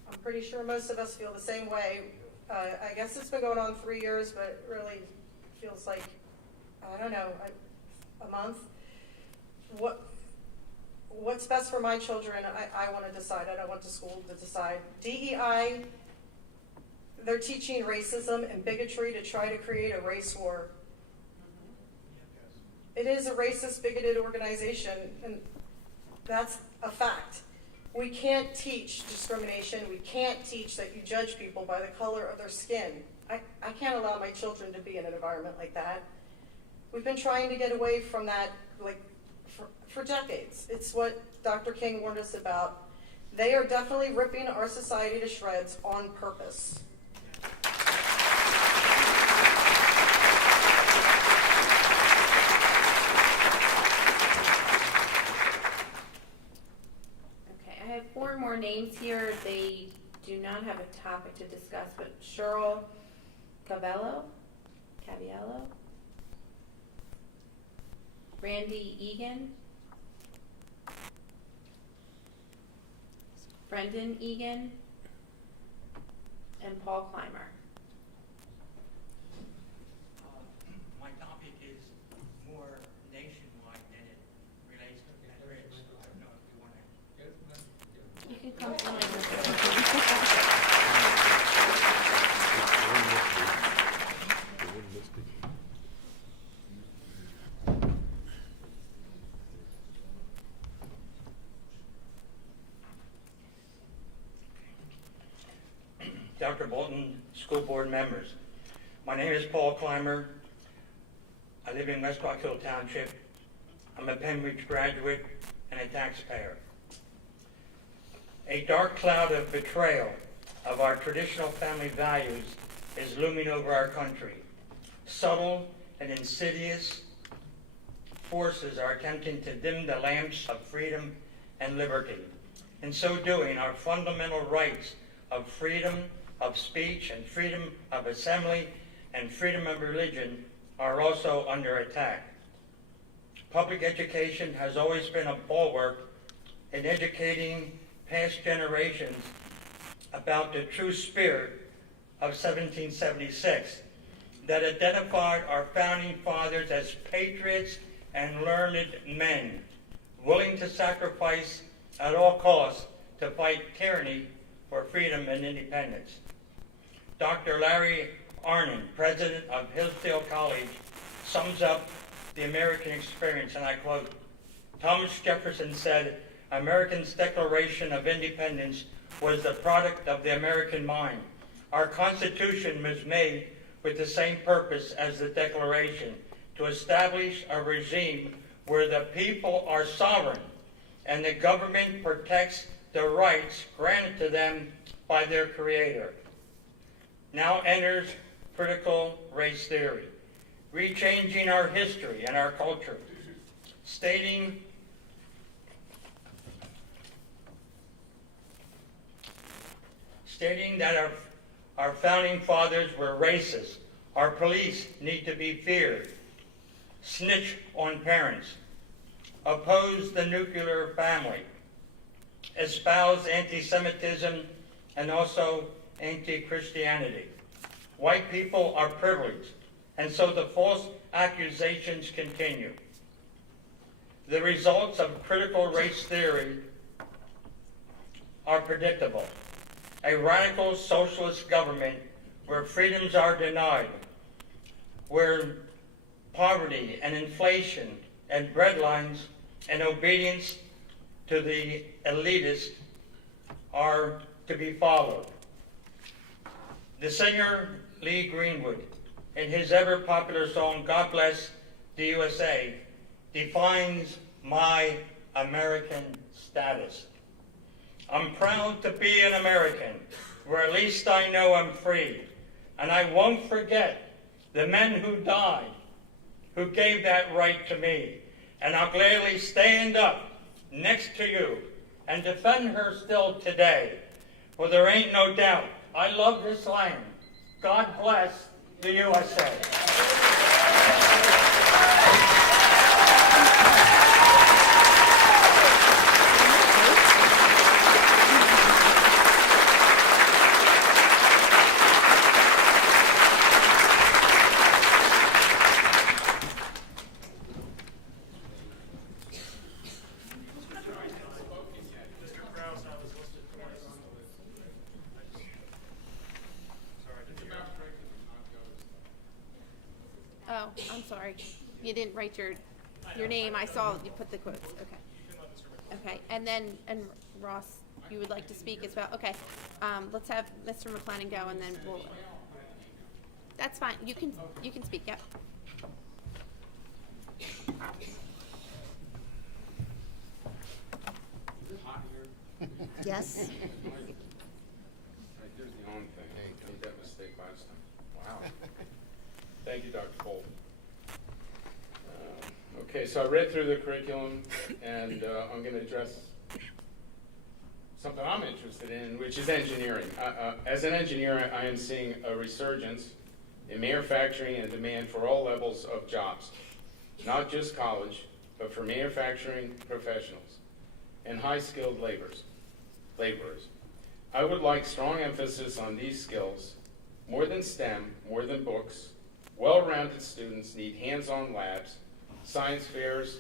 I'm pretty sure most of us feel the same way. I guess it's been going on 3 years, but it really feels like, I don't know, a month. What's best for my children, I want to decide. I don't want the school to decide. DEI, they're teaching racism and bigotry to try to create a race war. It is a racist, bigoted organization, and that's a fact. We can't teach discrimination. We can't teach that you judge people by the color of their skin. I can't allow my children to be in an environment like that. We've been trying to get away from that for decades. It's what Dr. King warned us about. They are definitely ripping our society to shreds on purpose. Okay, I have 4 more names here. They do not have a topic to discuss, but Cheryl Caviello, Randy Egan, Brendan Egan, and Paul Clymer. My topic is more nationwide than it relates to Penridge. I don't know if you want to. You can come to Dr. Bolton, school board members. My name is Paul Clymer. I live in West Rock Hill Township. I'm a Penridge graduate and a taxpayer. A dark cloud of betrayal of our traditional family values is looming over our country. Subtle and insidious forces are attempting to dim the lamps of freedom and liberty. In so doing, our fundamental rights of freedom of speech and freedom of assembly and freedom of religion are also under attack. Public education has always been a bulwark in educating past generations about the true spirit of 1776 that identified our founding fathers as patriots and learned men, willing to sacrifice at all costs to fight tyranny for freedom and independence. Dr. Larry Arnon, president of Hillsdale College, sums up the American experience, and I quote, Thomas Jefferson said, America's Declaration of Independence was the product of the American mind. Our Constitution was made with the same purpose as the Declaration, to establish a regime where the people are sovereign and the government protects the rights granted to them by their Creator. Now enters critical race theory, rechanging our history and our culture, stating that our founding fathers were racist. Our police need to be feared, snitch on parents, oppose the nuclear family, espouse anti-Semitism and also anti-Christianity. White people are privileged, and so the false accusations continue. The results of critical race theory are predictable. A radical socialist government where freedoms are denied, where poverty and inflation and breadlines and obedience to the elitists are to be followed. The singer Lee Greenwood, in his ever-popular song, God Bless the USA, defines my American status. I'm proud to be an American, where at least I know I'm free. And I won't forget the men who died, who gave that right to me. And I'll gladly stand up next to you and defend her still today. For there ain't no doubt, I love this land. God bless the USA. Oh, I'm sorry. You didn't write your name. I saw you put the quotes. Okay. Okay. And Ross, you would like to speak as well? Okay. Let's have Mr. McLennan go, and then we'll. That's fine. You can speak. Yep. Is it hot here? Yes. Right, there's the on thing. I made that mistake last time. Wow. Thank you, Dr. Cole. Okay, so I read through the curriculum, and I'm going to address something I'm interested in, which is engineering. As an engineer, I am seeing a resurgence in manufacturing and demand for all levels of jobs, not just college, but for manufacturing professionals and high-skilled laborers. I would like strong emphasis on these skills. More than STEM, more than books, well-rounded students need hands-on labs, science fairs,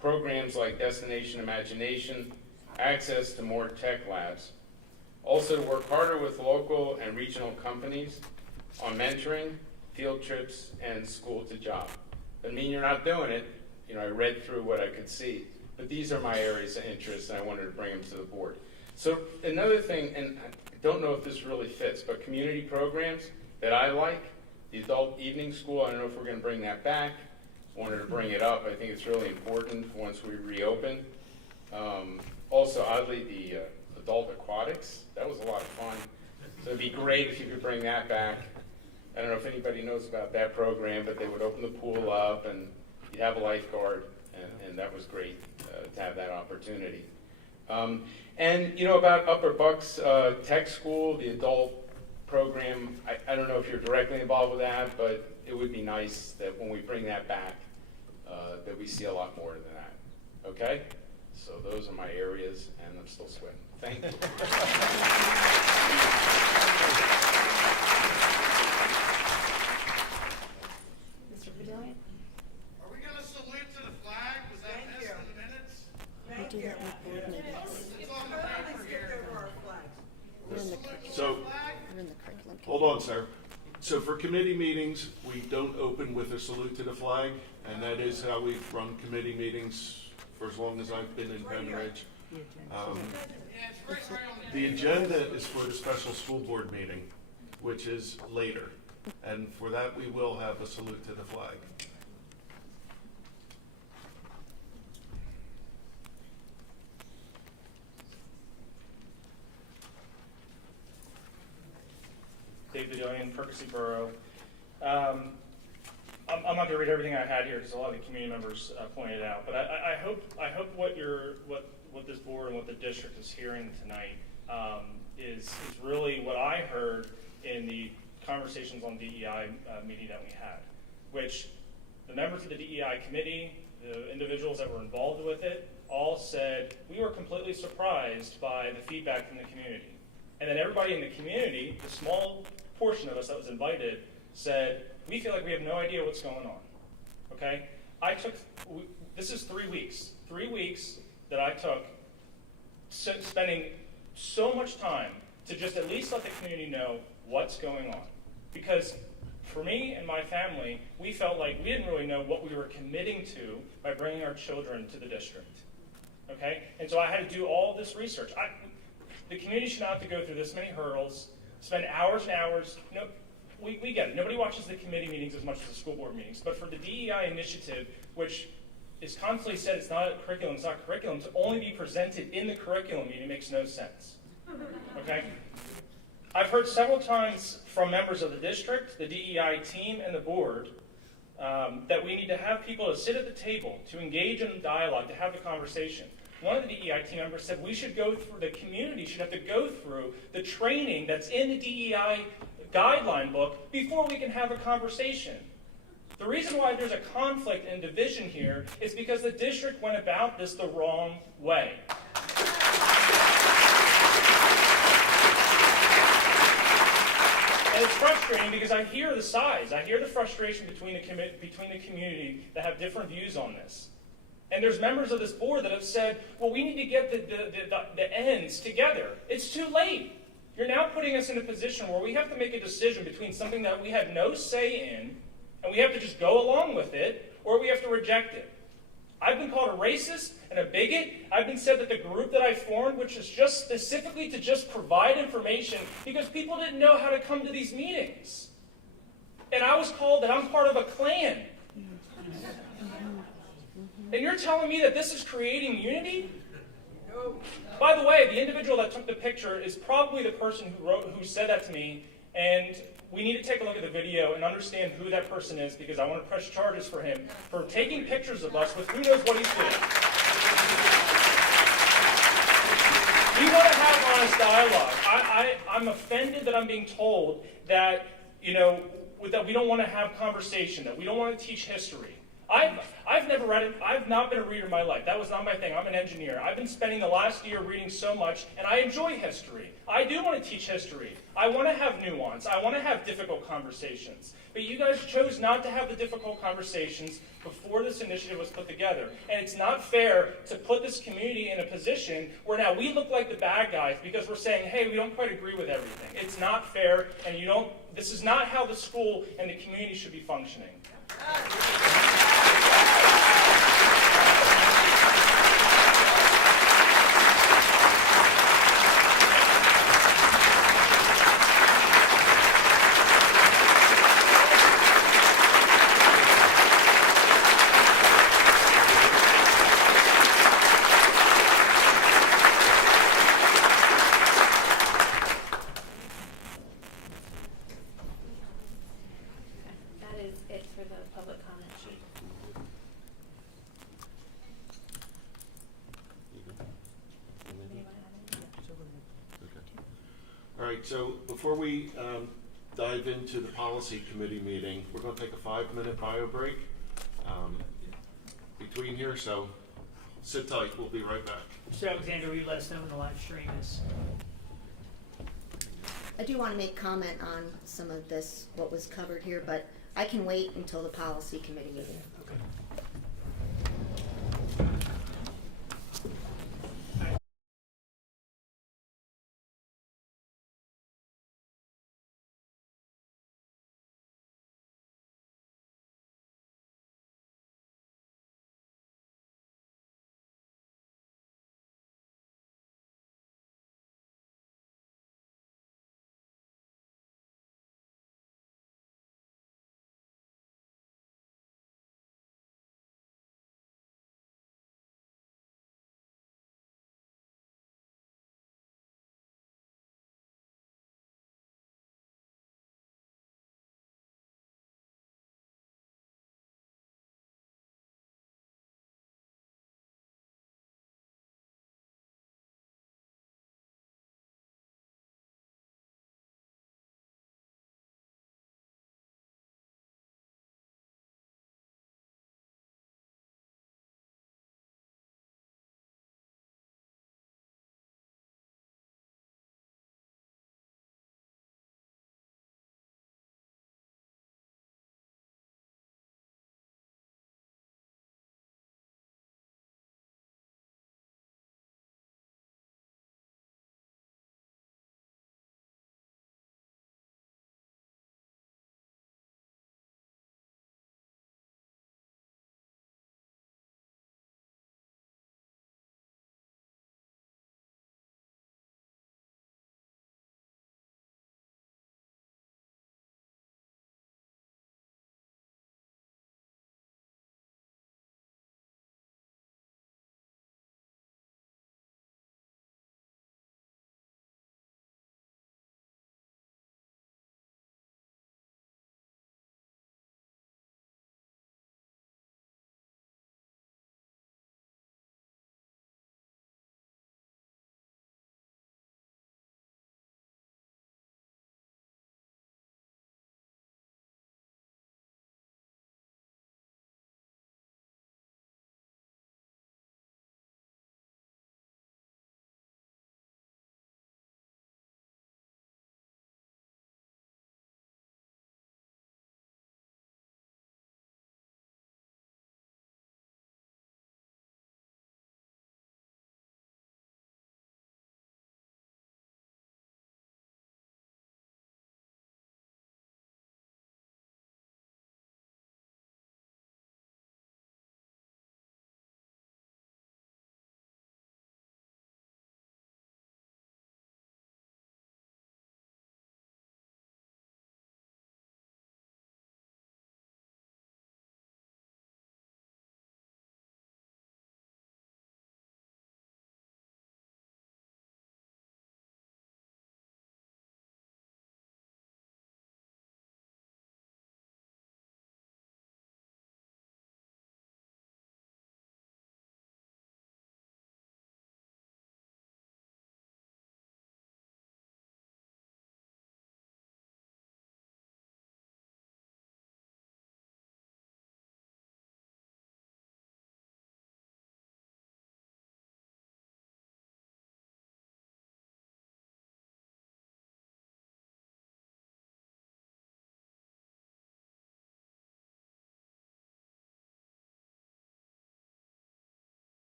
programs like Destination Imagination, access to more tech labs. Also, work harder with local and regional companies on mentoring, field trips, and school to job. Doesn't mean you're not doing it. You know, I read through what I could see, but these are my areas of interest, and I wanted to bring them to the board. So another thing, and I don't know if this really fits, but community programs that I like, the adult evening school, I don't know if we're going to bring that back. I wanted to bring it up. I think it's really important once we reopen. Also, oddly, the adult aquatics, that was a lot of fun. So it'd be great if you could bring that back. I don't know if anybody knows about that program, but they would open the pool up and you'd have a lifeguard, and that was great to have that opportunity. And, you know, about Upper Bucks Tech School, the adult program, I don't know if you're directly involved with that, but it would be nice that when we bring that back, that we see a lot more than that. Okay? So those are my areas, and I'm still sweating. Thank you. Mr. Bedelia? Are we going to salute to the flag? Was that missed in the minutes? We do that with board meetings. It's on the paper here. We're in the curriculum. So, We're in the curriculum. hold on, sir. So for committee meetings, we don't open with a salute to the flag, and that is how we've run committee meetings for as long as I've been in Penn Ridge. The agenda is for the special school board meeting, which is later, and for that we will have a salute to the flag. David Oyen, Percy Borough. I'm not going to read everything I had here because a lot of the community members pointed out, but I hope what this board and what the district is hearing tonight is really what I heard in the conversations on DEI meeting that we had, which the members of the DEI committee, the individuals that were involved with it, all said we were completely surprised by the feedback from the community. And then everybody in the community, the small portion of us that was invited, said, we feel like we have no idea what's going on, okay? This is 3 weeks. 3 weeks that I took spending so much time to just at least let the community know what's going on. Because for me and my family, we felt like we didn't really know what we were committing to by bringing our children to the district, okay? And so I had to do all this research. The community should not have to go through this many hurdles, spend hours and hours. No, we get it. Nobody watches the committee meetings as much as the school board meetings. But for the DEI initiative, which is constantly said it's not a curriculum, it's not curriculum, to only be presented in the curriculum meeting makes no sense. Okay? I've heard several times from members of the district, the DEI team, and the board that we need to have people to sit at the table, to engage in dialogue, to have the conversation. One of the DEI team members said we should go through, the community should have to go through the training that's in the DEI guideline book before we can have a conversation. The reason why there's a conflict and division here is because the district went about this the wrong way. And it's frustrating because I hear the sides. I hear the frustration between the community that have different views on this. And there's members of this board that have said, well, we need to get the ends together. It's too late. You're now putting us in a position where we have to make a decision between something that we had no say in, and we have to just go along with it, or we have to reject it. I've been called a racist and a bigot. I've been said that the group that I formed, which is just specifically to just provide information because people didn't know how to come to these meetings. And I was called that I'm part of a clan. And you're telling me that this is creating unity? No. By the way, the individual that took the picture is probably the person who said that to me, and we need to take a look at the video and understand who that person is because I want to press charges for him for taking pictures of us with who knows what he's doing. We want to have honest dialogue. I'm offended that I'm being told that, that we don't want to have conversation, that we don't want to teach history. I've never read it. I've not been a reader in my life. That was not my thing. I'm an engineer. I've been spending the last year reading so much, and I enjoy history. I do want to teach history. I want to have nuance. I want to have difficult conversations. But you guys chose not to have the difficult conversations before this initiative was put together. And it's not fair to put this community in a position where now we look like the bad guys because we're saying, hey, we don't quite agree with everything. It's not fair, and this is not how the school and the community should be functioning. That is it for the public comment sheet. All right, so before we dive into the policy committee meeting, we're going to take a 5-minute bio break between here, so sit tight. We'll be right back. So, Alexander, will you let us know when the live stream is? I do want to make comment on some of this, what was covered here, but I can wait until the policy committee meeting. Okay.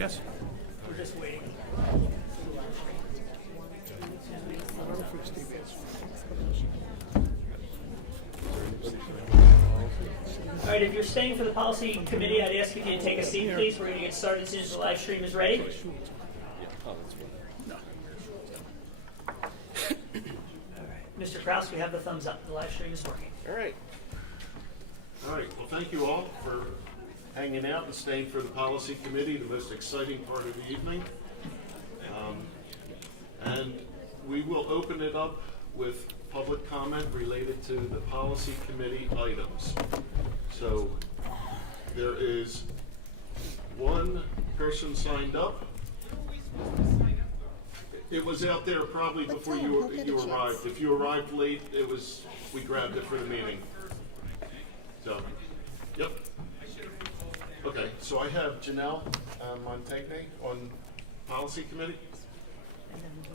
Yes. We're just waiting. All right, if you're staying for the policy committee, I'd ask if you to take a seat, please. We're going to get started as soon as the live stream is ready. Mr. Kraus, we have the thumbs up. The live stream is working. All right. All right, well, thank you all for hanging out and staying for the policy committee, the most exciting part of the evening. And we will open it up with public comment related to the policy committee items. So there is one person signed up. It was out there probably before you arrived. If you arrived late, we grabbed it for the meeting. So, yep. Okay, so I have Janelle Montagne on policy committee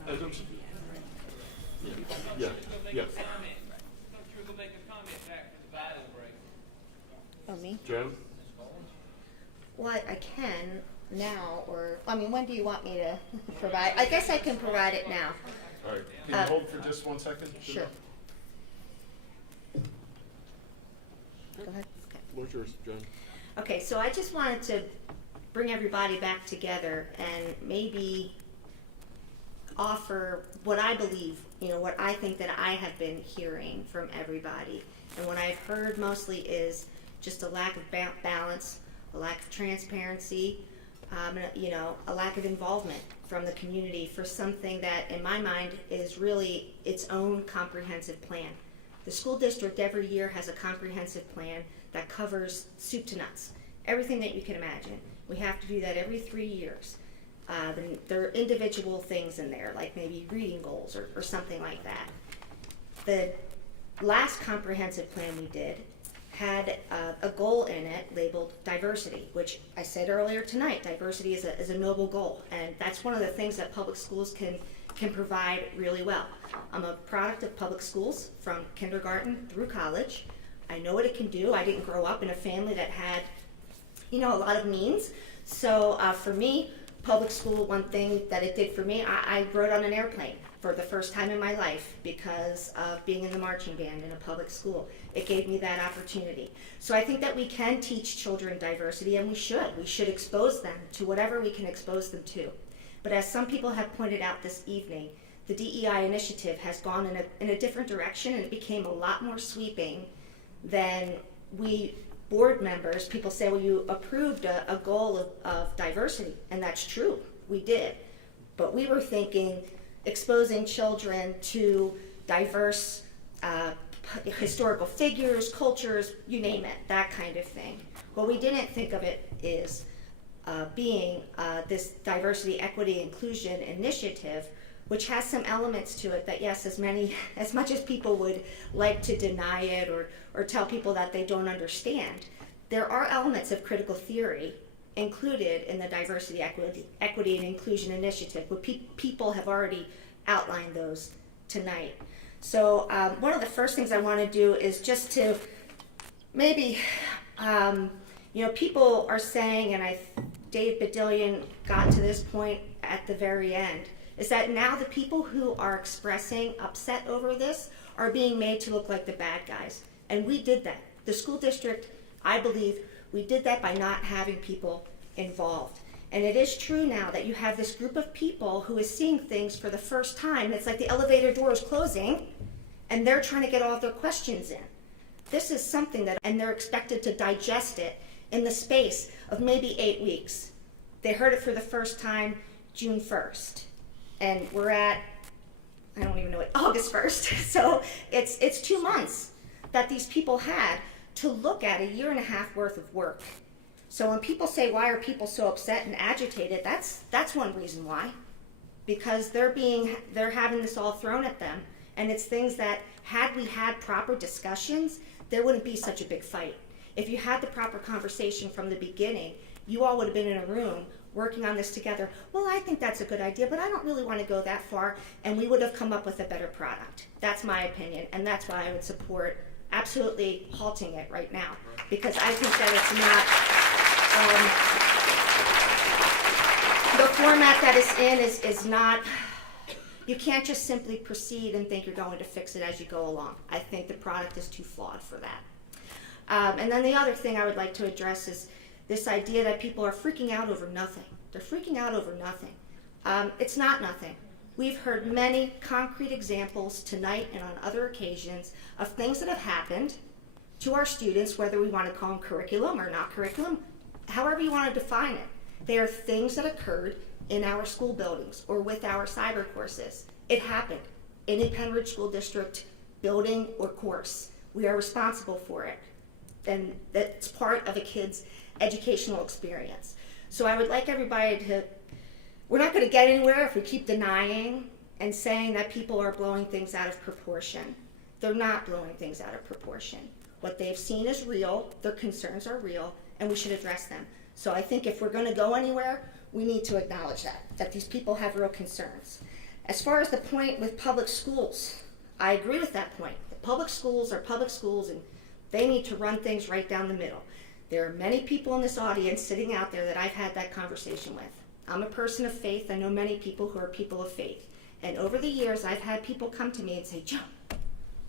items. Yeah. Oh, me? Jen? Well, I can now, or, I mean, when do you want me to provide? I guess I can provide it now. All right, can you hold for just 1 second? Sure. Go ahead. Okay. Where's yours, Jen? Okay, so I just wanted to bring everybody back together and maybe offer what I believe, what I think that I have been hearing from everybody. And what I've heard mostly is just a lack of balance, a lack of transparency, a lack of involvement from the community for something that, in my mind, is really its own comprehensive plan. The school district every year has a comprehensive plan that covers soup to nuts, everything that you can imagine. We have to do that every 3 years. There are individual things in there, like maybe reading goals or something like that. The last comprehensive plan we did had a goal in it labeled diversity, which I said earlier tonight, diversity is a noble goal, and that's one of the things that public schools can provide really well. I'm a product of public schools from kindergarten through college. I know what it can do. I didn't grow up in a family that had, a lot of means. So for me, public school, one thing that it did for me, I rode on an airplane for the first time in my life because of being in the marching band in a public school. It gave me that opportunity. So I think that we can teach children diversity, and we should. We should expose them to whatever we can expose them to. But as some people have pointed out this evening, the DEI initiative has gone in a different direction, and it became a lot more sweeping than we board members. People say, well, you approved a goal of diversity, and that's true, we did. But we were thinking exposing children to diverse historical figures, cultures, you name it, that kind of thing. What we didn't think of it is being this diversity, equity, inclusion initiative, which has some elements to it that, yes, as much as people would like to deny it or tell people that they don't understand, there are elements of critical theory included in the diversity, equity, and inclusion initiative, but people have already outlined those tonight. So one of the first things I want to do is just to maybe, people are saying, and Dave Badillion got to this point at the very end, is that now the people who are expressing upset over this are being made to look like the bad guys. And we did that. The school district, I believe, we did that by not having people involved. And it is true now that you have this group of people who is seeing things for the first time. It's like the elevator door is closing, and they're trying to get all of their questions in. This is something and they're expected to digest it in the space of maybe 8 weeks. They heard it for the first time June 1st. And we're at, I don't even know what, August 1st. So it's 2 months that these people had to look at a year and a half worth of work. So when people say, why are people so upset and agitated, that's one reason why. Because they're having this all thrown at them. And it's things that, had we had proper discussions, there wouldn't be such a big fight. If you had the proper conversation from the beginning, you all would have been in a room working on this together. Well, I think that's a good idea, but I don't really want to go that far, and we would have come up with a better product. That's my opinion, and that's why I would support absolutely halting it right now, because I think that it's not, the format that it's in is not, you can't just simply proceed and think you're going to fix it as you go along. I think the product is too flawed for that. And then the other thing I would like to address is this idea that people are freaking out over nothing. They're freaking out over nothing. It's not nothing. We've heard many concrete examples tonight and on other occasions of things that have happened to our students, whether we want to call them curriculum or not curriculum, however you want to define it. They are things that occurred in our school buildings or with our cyber courses. It happened in a Penn Ridge School District building or course. We are responsible for it. And that's part of a kid's educational experience. So I would like everybody to, we're not going to get anywhere if we keep denying and saying that people are blowing things out of proportion. They're not blowing things out of proportion. What they've seen is real, their concerns are real, and we should address them. So I think if we're going to go anywhere, we need to acknowledge that these people have real concerns. As far as the point with public schools, I agree with that point. The public schools are public schools, and they need to run things right down the middle. There are many people in this audience sitting out there that I've had that conversation with. I'm a person of faith. I know many people who are people of faith. And over the years, I've had people come to me and say, Joan,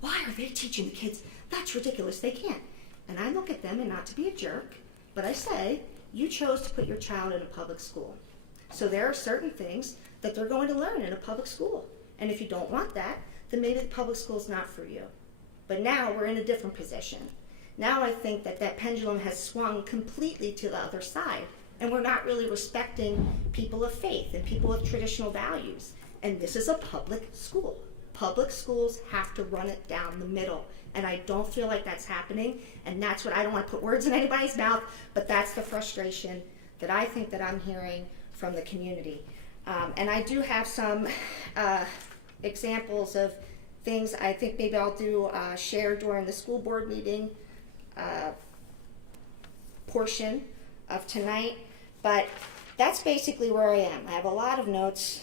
why are they teaching the kids? That's ridiculous. They can't. And I look at them, and not to be a jerk, but I say, you chose to put your child in a public school. So there are certain things that they're going to learn in a public school. And if you don't want that, then maybe the public school is not for you. But now we're in a different position. Now I think that pendulum has swung completely to the other side, and we're not really respecting people of faith and people with traditional values. And this is a public school. Public schools have to run it down the middle, and I don't feel like that's happening, and that's what, I don't want to put words in anybody's mouth, but that's the frustration that I think that I'm hearing from the community. And I do have some examples of things I think maybe I'll do share during the school board meeting portion of tonight, but that's basically where I am. I have a lot of notes.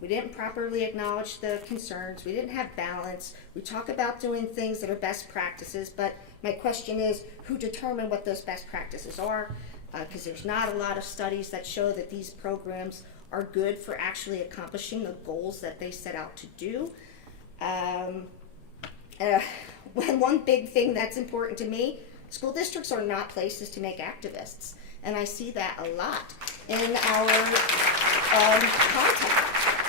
We didn't properly acknowledge the concerns. We didn't have balance. We talk about doing things that are best practices, but my question is, who determined what those best practices are? Because there's not a lot of studies that show that these programs are good for actually accomplishing the goals that they set out to do. One big thing that's important to me, school districts are not places to make activists. And I see that a lot in our content.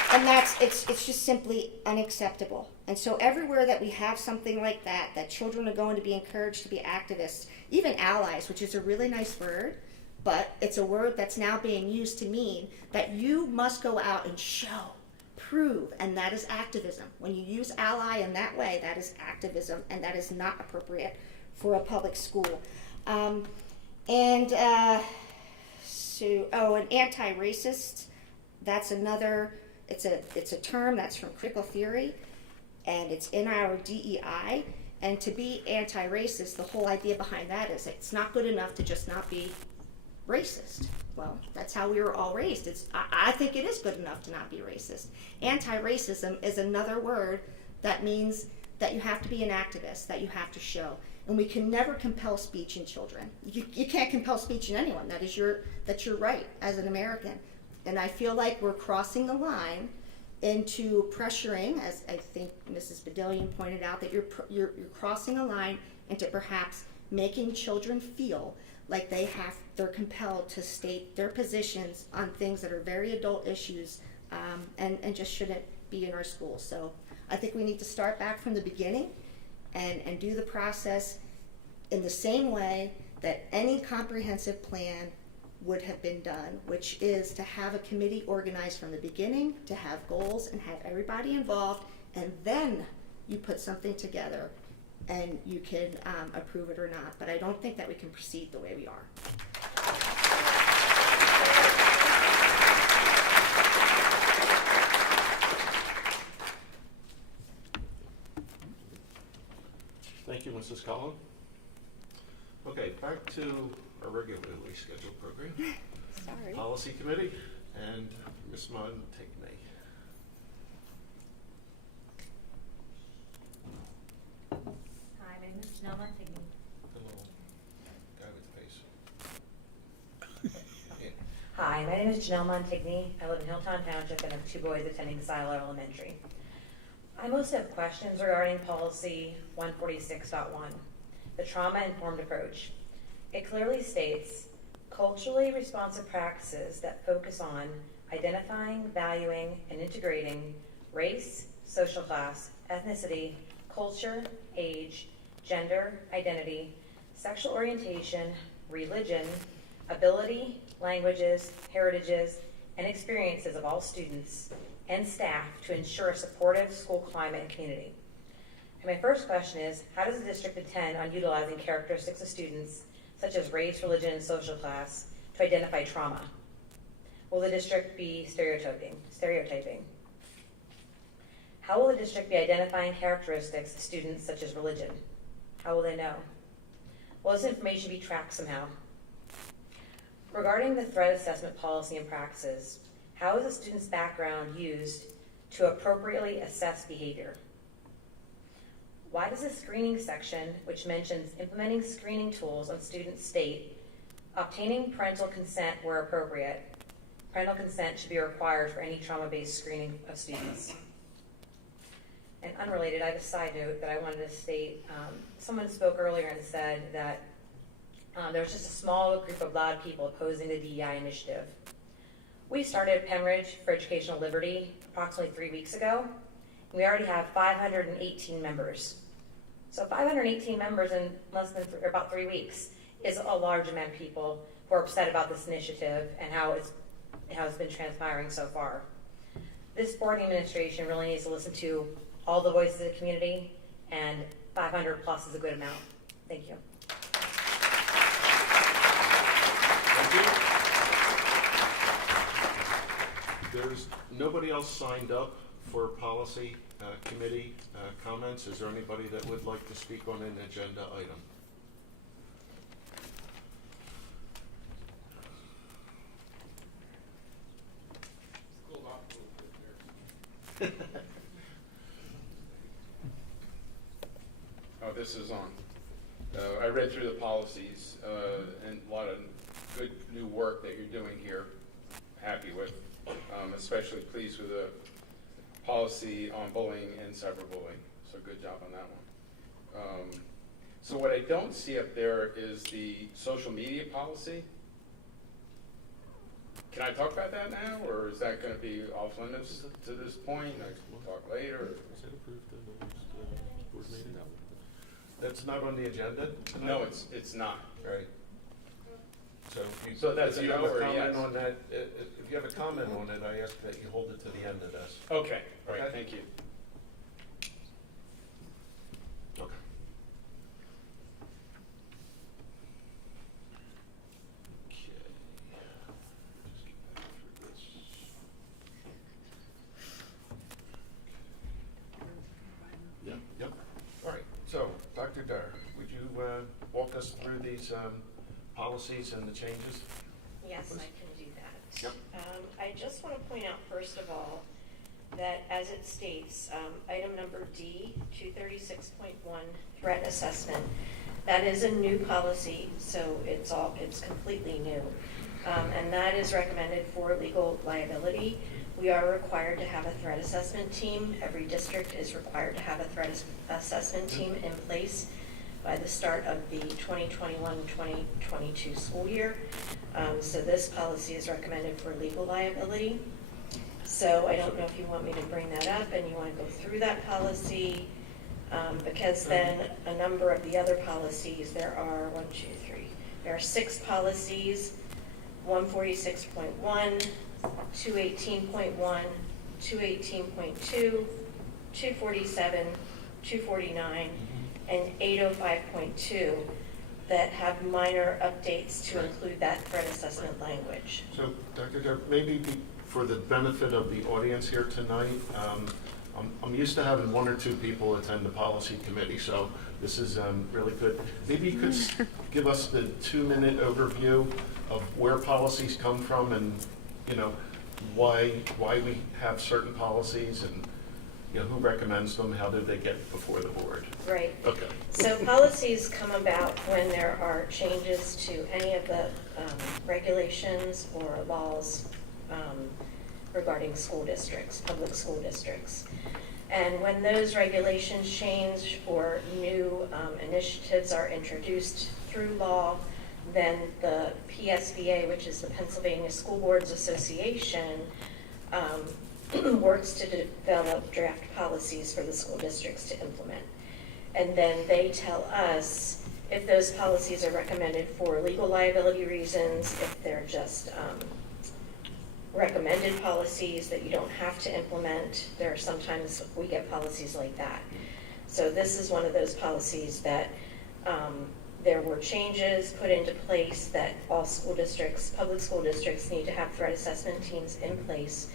And it's just simply unacceptable. And so everywhere that we have something like that children are going to be encouraged to be activists, even allies, which is a really nice word, but it's a word that's now being used to mean that you must go out and show, prove, and that is activism. When you use ally in that way, that is activism, and that is not appropriate for a public school. An anti-racist, that's another, it's a term that's from critical theory, and it's in our DEI. And to be anti-racist, the whole idea behind that is it's not good enough to just not be racist. Well, that's how we were all raised. I think it is good enough to not be racist. Anti-racism is another word that means that you have to be an activist, that you have to show. And we can never compel speech in children. You can't compel speech in anyone. That's your right as an American. And I feel like we're crossing the line into pressuring, as I think Mrs. Badillion pointed out, that you're crossing a line into perhaps making children feel like they're compelled to state their positions on things that are very adult issues and just shouldn't be in our schools. So I think we need to start back from the beginning and do the process in the same way that any comprehensive plan would have been done, which is to have a committee organized from the beginning, to have goals and have everybody involved, and then you put something together and you can approve it or not. But I don't think that we can proceed the way we are. Thank you, Mrs. Collin. Okay, back to our regularly scheduled program. Sorry. Policy Committee, and Ms. Munn, take me. Hi, my name is Noma Tignan. The little guy with the face. Hi, my name is Janelle Montigny. I live in Hilltown Township and have 2 boys attending Silo Elementary. I mostly have questions regarding policy 146.1, the trauma-informed approach. It clearly states culturally responsive practices that focus on identifying, valuing, and integrating race, social class, ethnicity, culture, age, gender, identity, sexual orientation, religion, ability, languages, heritages, and experiences of all students and staff to ensure a supportive school climate and community. And my first question is, how does the district intend on utilizing characteristics of students, such as race, religion, and social class, to identify trauma? Will the district be stereotyping? How will the district be identifying characteristics of students, such as religion? How will they know? Will this information be tracked somehow? Regarding the threat assessment policy and practices, how is a student's background used to appropriately assess behavior? Why does the screening section, which mentions implementing screening tools on students, state obtaining parental consent where appropriate? Parental consent should be required for any trauma-based screening of students. And unrelated, I have a side note that I wanted to state. Someone spoke earlier and said that there was just a small group of loud people opposing the DEI initiative. We started Pembridge for Educational Liberty approximately 3 weeks ago. We already have 518 members. So 518 members in less than about 3 weeks is a large amount of people who are upset about this initiative and how it's been transpiring so far. This board administration really needs to listen to all the voices of the community, and 500 plus is a good amount. Thank you. There's nobody else signed up for policy committee comments. Is there anybody that would like to speak on an agenda item? Oh, this is on. I read through the policies and a lot of good new work that you're doing here. Happy with. Especially pleased with the policy on bullying and cyberbullying. So good job on that one. So what I don't see up there is the social media policy. Can I talk about that now, or is that going to be off limits to this point? We'll talk later. Is it approved in the next board meeting? No. That's not on the agenda tonight? No, it's not. Right. So that's if you a have no a or comment yes? on that, if you have a comment on it, I ask that you hold it to the end of this. Okay. All right. Okay. Thank you. Okay. Yep. All right. So, Dr. Dar, would you walk us through these policies and the changes? Yes, I can do that. Yep. I just want to point out, first of all, that as it states, item number D, 236.1, threat assessment, that is a new policy, so it's completely new. And that is recommended for legal liability. We are required to have a threat assessment team. Every district is required to have a threat assessment team in place by the start of the 2021-2022 school year. So this policy is recommended for legal liability. So I don't know if you want me to bring that up and you want to go through that policy, because then a number of the other policies, there are there are 6 policies, 146.1, 218.1, 218.2, 247, 249, and 805.2 that have minor updates to include that threat assessment language. So, Dr. Dar, maybe for the benefit of the audience here tonight, I'm used to having 1 or 2 people attend the policy committee, so this is really good. Maybe you could give us the 2-minute overview of where policies come from and, why we have certain policies and, who recommends them? How do they get before the board? Right. Okay. So policies come about when there are changes to any of the regulations or laws regarding school districts, public school districts. And when those regulations change or new initiatives are introduced through law, then the PSBA, which is the Pennsylvania School Boards Association, works to develop draft policies for the school districts to implement. And then they tell us if those policies are recommended for legal liability reasons, if they're just recommended policies that you don't have to implement. There are sometimes we get policies like that. So this is one of those policies that there were changes put into place that all school districts, public school districts, need to have threat assessment teams in place.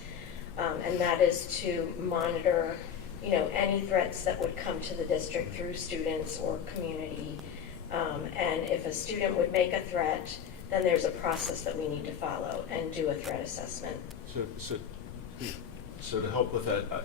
And that is to monitor, any threats that would come to the district through students or community. And if a student would make a threat, then there's a process that we need to follow and do a threat assessment. So to help with that,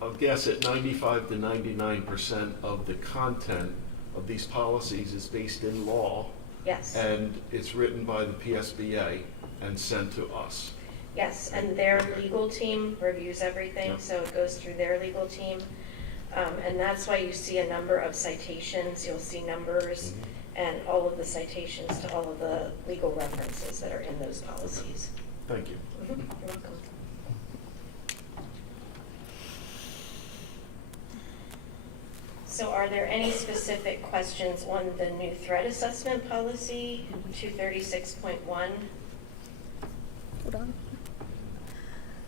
I'll guess at 95 to 99% of the content of these policies is based in law. Yes. And it's written by the PSBA and sent to us. Yes, and their legal team reviews everything, so it goes through their legal team. And that's why you see a number of citations. You'll see numbers and all of the citations to all of the legal references that are in those policies. Thank you. You're welcome. So are there any specific questions on the new threat assessment policy, 236.1? Hold on.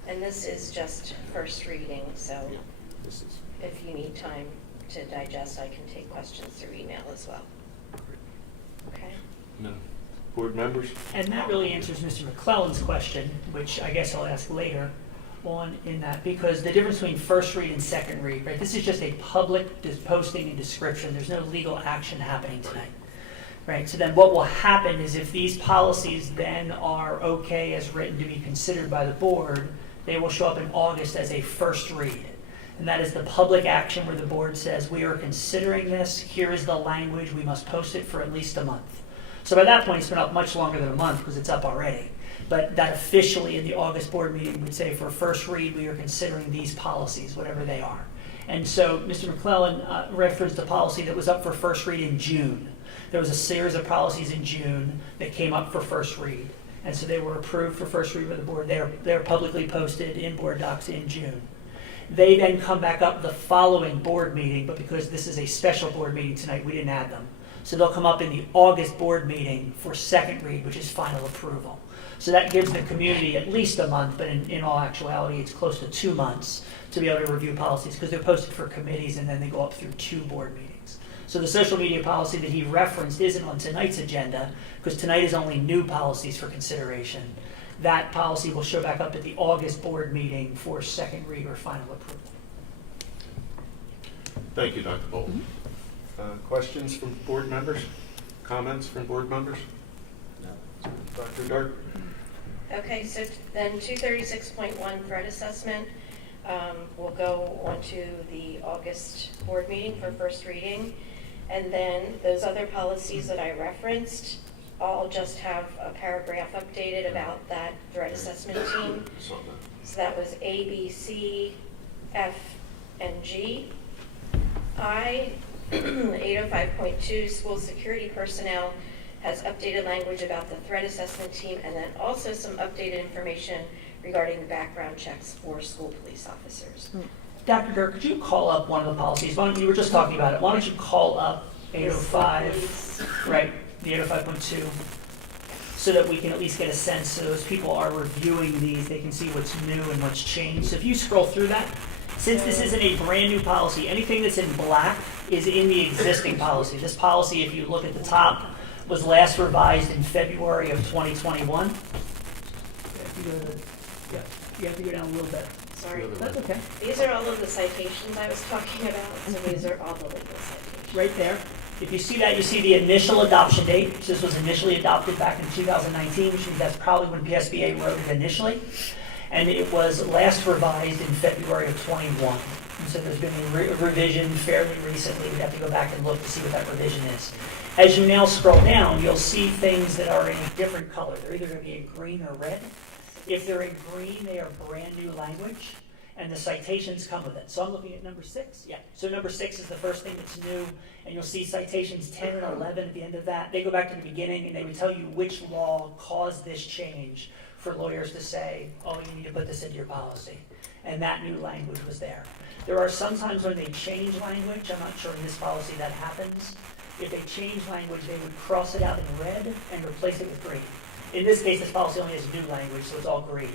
And this is just first reading, so This is if you need time to digest, I can take questions through email as well. Okay? no. Board members? And that really answers Mr. McClellan's question, which I guess I'll ask later on in that, because the difference between first read and second read, right? This is just a public posting and description. There's no legal action happening tonight, right? So then what will happen is if these policies then are okay as written to be considered by the board, they will show up in August as a first read. And that is the public action where the board says, we are considering this, here is the language, we must post it for at least a month. So by that point, it's been up much longer than a month because it's up already. But that officially in the August board meeting would say for first read, we are considering these policies, whatever they are. And so Mr. McClellan referenced a policy that was up for first read in June. There was a series of policies in June that came up for first read. And so they were approved for first read by the board. They're publicly posted in board docs in June. They then come back up the following board meeting, but because this is a special board meeting tonight, we didn't add them. So they'll come up in the August board meeting for second read, which is final approval. So that gives the community at least a month, but in all actuality, it's close to 2 months to be able to review policies because they're posted for committees and then they go up through 2 board meetings. So the social media policy that he referenced isn't on tonight's agenda because tonight is only new policies for consideration. That policy will show back up at the August board meeting for second read or final approval. Thank you, Dr. Bolton. Questions from board members? Comments from board members? No. Dr. Dart? Okay, so then 236.1 threat assessment will go on to the August board meeting for first reading. And then those other policies that I referenced all just have a paragraph updated about that threat assessment team. So that was A, B, C, F, and G. I, 805.2, school security personnel has updated language about the threat assessment team and then also some updated information regarding background checks for school police officers. Dr. Dirk, could you call up one of the policies? You were just talking about it. Why don't you call up 805, right, the 805.2, so that we can at least get a sense so those people are reviewing these, they can see what's new and what's changed. So if you scroll through that, since this isn't a brand new policy, anything that's in black is in the existing policy. This policy, if you look at the top, was last revised in February of 2021. You have to go down a little bit. Sorry. That's okay. These are all of the citations I was talking about, so these are all the legal citations. Right there. If you see that, you see the initial adoption date. So this was initially adopted back in 2019, which means that's probably when PSBA wrote it initially. And it was last revised in February of 21. And so there's been a revision fairly recently. We'd have to go back and look to see what that revision is. As you now scroll down, you'll see things that are in a different color. They're either going to be in green or red. If they're in green, they are brand new language, and the citations come with it. So I'm looking at number 6. Yeah. So number 6 is the first thing that's new, and you'll see citations 10 and 11 at the end of that. They go back to the beginning, and they would tell you which law caused this change for lawyers to say, oh, you need to put this into your policy. And that new language was there. There are some times when they change language. I'm not sure in this policy that happens. If they change language, they would cross it out in red and replace it with green. In this case, this policy only has new language, so it's all green.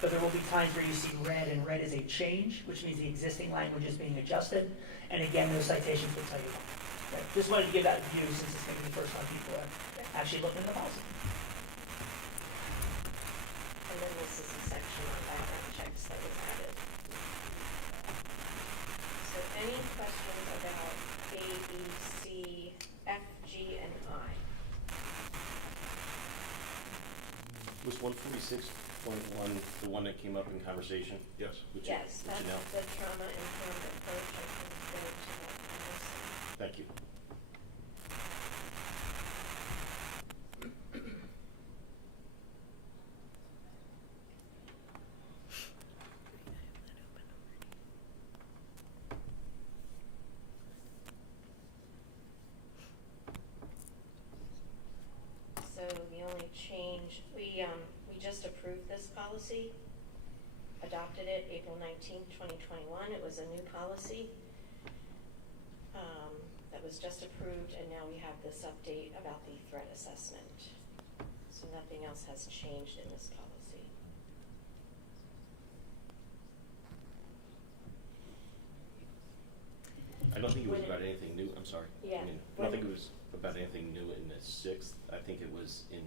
But there will be times where you see red, and red is a change, which means the existing language is being adjusted. And again, those citations will tell you that. Okay. Just wanted to give that view since it's going to be the first time people are actually looking at the policy. And then this is a section on background checks that was added. So any questions about A, B, C, F, G, and I? Was 146.1 the one that came up in conversation? Yes. Yes, that's the trauma-informed approach. I can go to that conversation. Thank you. So the only change, we just approved this policy, adopted it April 19th, 2021. It was a new policy that was just approved, and now we have this update about the threat assessment. So nothing else has changed in this policy. I don't think it was about anything new. I'm sorry. Yeah. I don't think it was about anything new in the 6th. I think it was in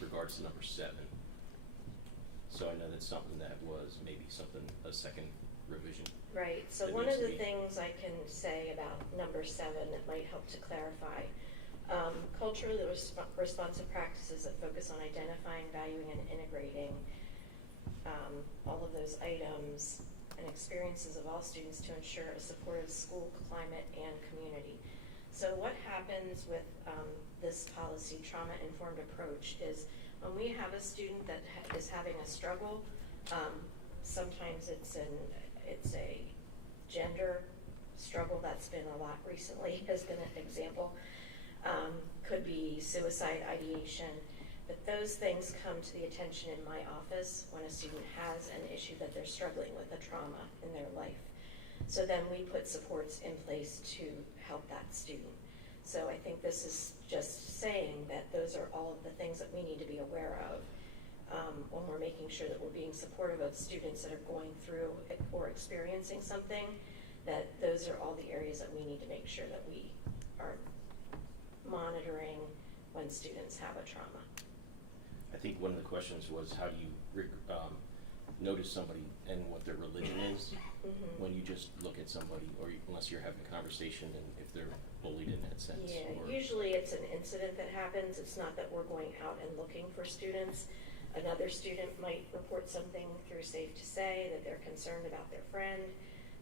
regards to number 7. So I know that's something that was maybe a second revision. Right, so one of the things I can say about number 7 that might help to clarify, culturally responsive practices that focus on identifying, valuing, and integrating all of those items and experiences of all students to ensure a supportive school climate and community. So what happens with this policy, trauma-informed approach, is when we have a student that is having a struggle, sometimes it's a gender struggle that's been a lot recently, has been an example. Could be suicide ideation, but those things come to the attention in my office when a student has an issue that they're struggling with, a trauma in their life. So then we put supports in place to help that student. So I think this is just saying that those are all of the things that we need to be aware of when we're making sure that we're being supportive of students that are going through or experiencing something, that those are all the areas that we need to make sure that we are monitoring when students have a trauma. I think one of the questions was how do you notice somebody and what their religion is when you just look at somebody, or unless you're having a conversation and if they're bullied in that sense. Yeah, usually it's an incident that happens. It's not that we're going out and looking for students. Another student might report something through Safe to Say that they're concerned about their friend.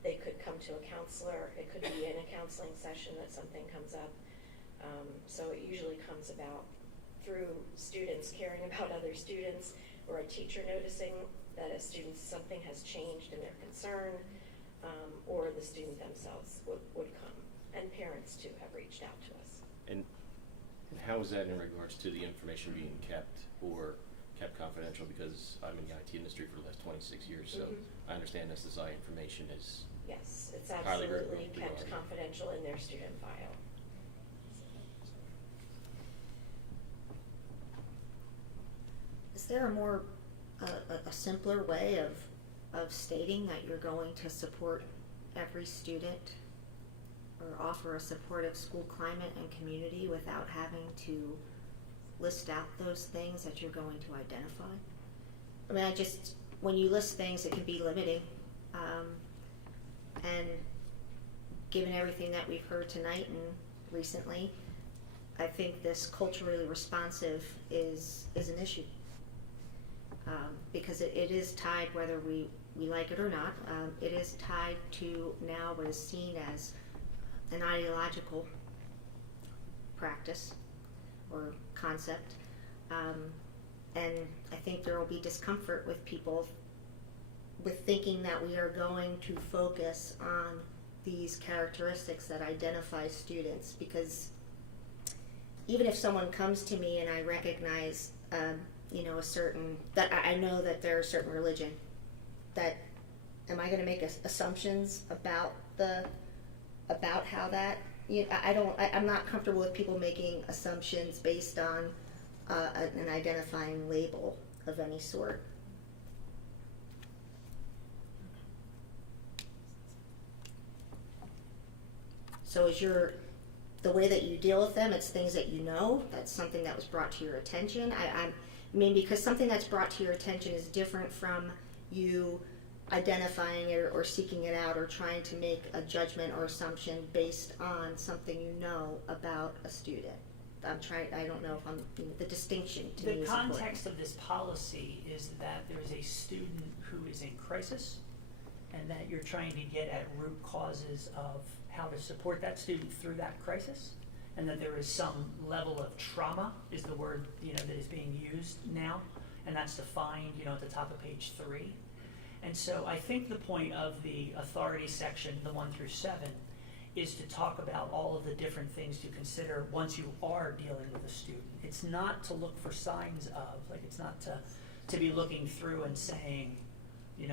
They could come to a counselor. It could be in a counseling session that something comes up. So it usually comes about through students caring about other students, or a teacher noticing that a student, something has changed in their concern, or the student themselves would come. And parents too have reached out to us. And how is that in regards to the information being kept or kept confidential? Because I'm in the IT industry for the last 26 years, so I understand SSI information is yes, it's highly absolutely kept regarded. confidential in their student file. Is there a more, a simpler way of stating that you're going to support every student or offer a supportive school climate and community without having to list out those things that you're going to identify? I mean, when you list things, it can be limiting. And given everything that we've heard tonight and recently, I think this culturally responsive is an issue. because it is tied, whether we like it or not, it is tied to now what is seen as an ideological practice or concept. And I think there will be discomfort with people with thinking that we are going to focus on these characteristics that identify students, because even if someone comes to me and I recognize, a certain, that I know that they're a certain religion, that am I going to make assumptions about how that, I'm not comfortable with people making assumptions based on an identifying label of any sort. So is the way that you deal with them, it's things that you know, that's something that was brought to your attention? I mean, because something that's brought to your attention is different from you identifying it or seeking it out or trying to make a judgment or assumption based on something you know about a student. I don't know if the distinction to me The is context of this policy is that there's a student who is in crisis, and that you're trying to get at root causes of how to support that student through that crisis, and that there is some level of trauma, is the word that is being used now, and that's defined at the top of page 3. And so I think the point of the authority section, the 1 through 7, is to talk about all of the different things to consider once you are dealing with a student. It's not to look for signs of, it's not to be looking through and saying,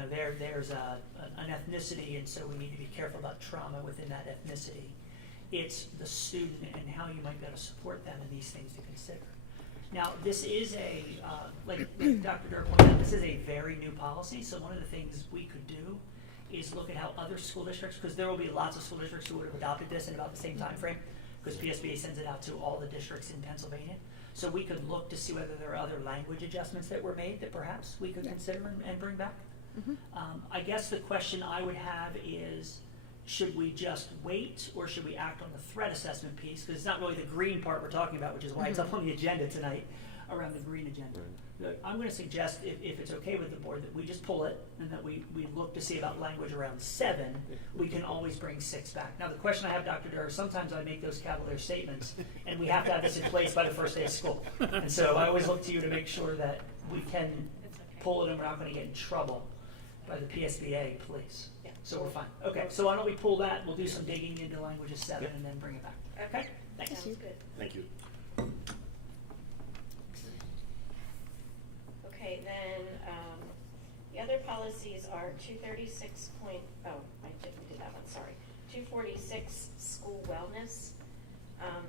there's an ethnicity, and so we need to be careful about trauma within that ethnicity. It's the student and how you might be able to support them and these things to consider. Now, this is like Dr. Durr pointed out, this is a very new policy, so one of the things we could do is look at how other school districts, because there will be lots of school districts who would have adopted this in about the same time frame, because PSBA sends it out to all the districts in Pennsylvania. So we could look to see whether there are other language adjustments that were made that perhaps we could consider and bring back. I guess the question I would have is, should we just wait, or should we act on the threat assessment piece? Because it's not really the green part we're talking about, which is why it's up on the agenda tonight, around the green agenda. I'm going to suggest, if it's okay with the board, that we just pull it, and that we look to see about language around 7. We can always bring 6 back. Now, the question I have, Dr. Durr, sometimes I make those cavalier statements, and we have to have this in place by the first day of school. And so I always look to you to make sure that we can pull it and we're not going to get in trouble by the PSBA, please. Yeah. So we're fine. Okay, so why don't we pull that, we'll do some digging into language of 7 and then bring it back. Okay? Thanks. Sounds good. Thank you. Okay, then, the other policies are 236 I didn't do that one, sorry. 246, school wellness.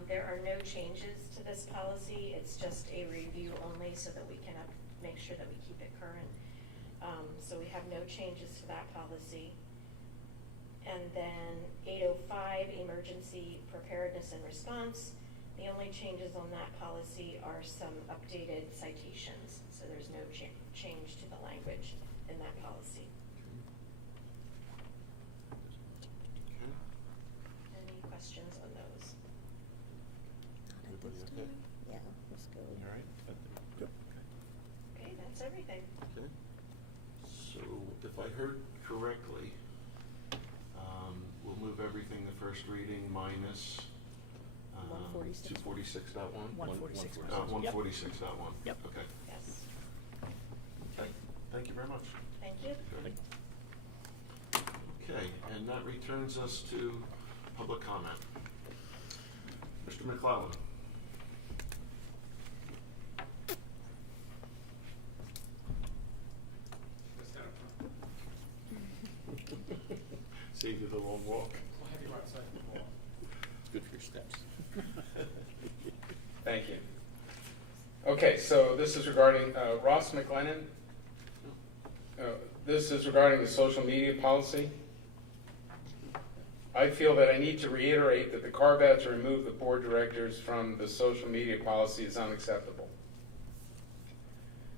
There are no changes to this policy. It's just a review only so that we can make sure that we keep it current. So we have no changes to that policy. And then 805, emergency preparedness and response. The only changes on that policy are some updated citations. So there's no change to the language in that policy. Any questions on those? Everybody okay? Yeah, let's go. All right? Good. Okay, that's everything. Okay. So if I heard correctly, we'll move everything to first reading minus 246.1? 146.1. 146.1. Yep. Okay. Yes. Okay. Thank you very much. Thank you. Okay, and that returns us to public comment. Mr. McClellan. Save you the long walk. It's good for your steps. Thank you. Okay, so this is regarding Ross McLennan. This is regarding the social media policy. I feel that I need to reiterate that the carve-out to remove the board directors from the social media policy is unacceptable.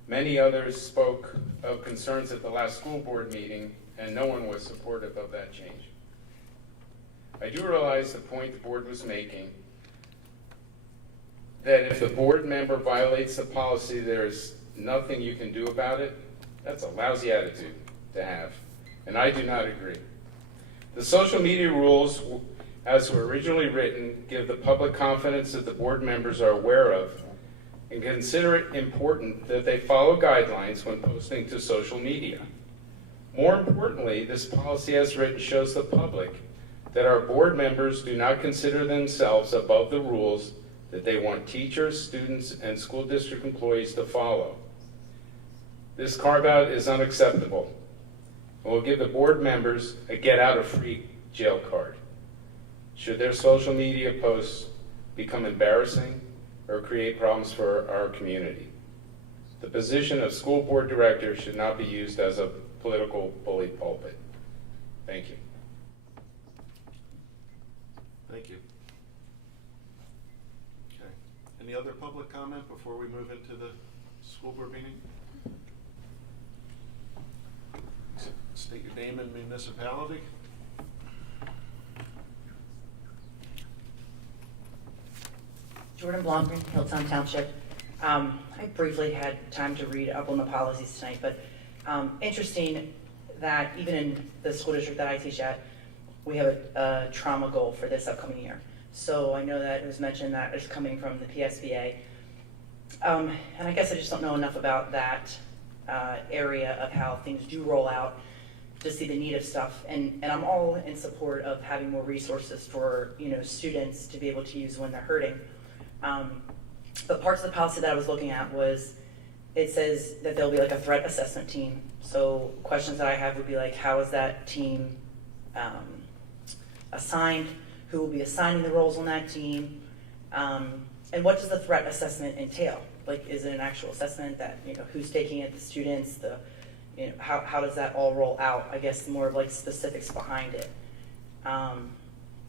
Many others spoke of concerns at the last school board meeting, and no one was supportive of that change. I do realize the point the board was making, that if the board member violates the policy, there is nothing you can do about it, that's a lousy attitude to have, and I do not agree. The social media rules, as were originally written, give the public confidence that the board members are aware of and consider it important that they follow guidelines when posting to social media. More importantly, this policy as written shows the public that our board members do not consider themselves above the rules that they want teachers, students, and school district employees to follow. This carve-out is unacceptable and will give the board members a get-out-of-free-jail card should their social media posts become embarrassing or create problems for our community. The position of school board director should not be used as a political bully pulpit. Thank you. Thank you. Okay. Any other public comment before we move into the school board meeting? State your name and municipality. Jordan Blomgren, Hilltown Township. I briefly had time to read up on the policies tonight, but interesting that even in the school district that I teach at, we have a trauma goal for this upcoming year. So I know that it was mentioned that it's coming from the PSBA. And I guess I just don't know enough about that area of how things do roll out to see the need of stuff. And I'm all in support of having more resources for students to be able to use when they're hurting. But parts of the policy that I was looking at was, it says that there'll be like a threat assessment team. So questions that I have would be like, how is that team assigned? Who will be assigning the roles on that team? And what does the threat assessment entail? Like, is it an actual assessment that, who's taking it, the students, how does that all roll out? I guess more of like specifics behind it. And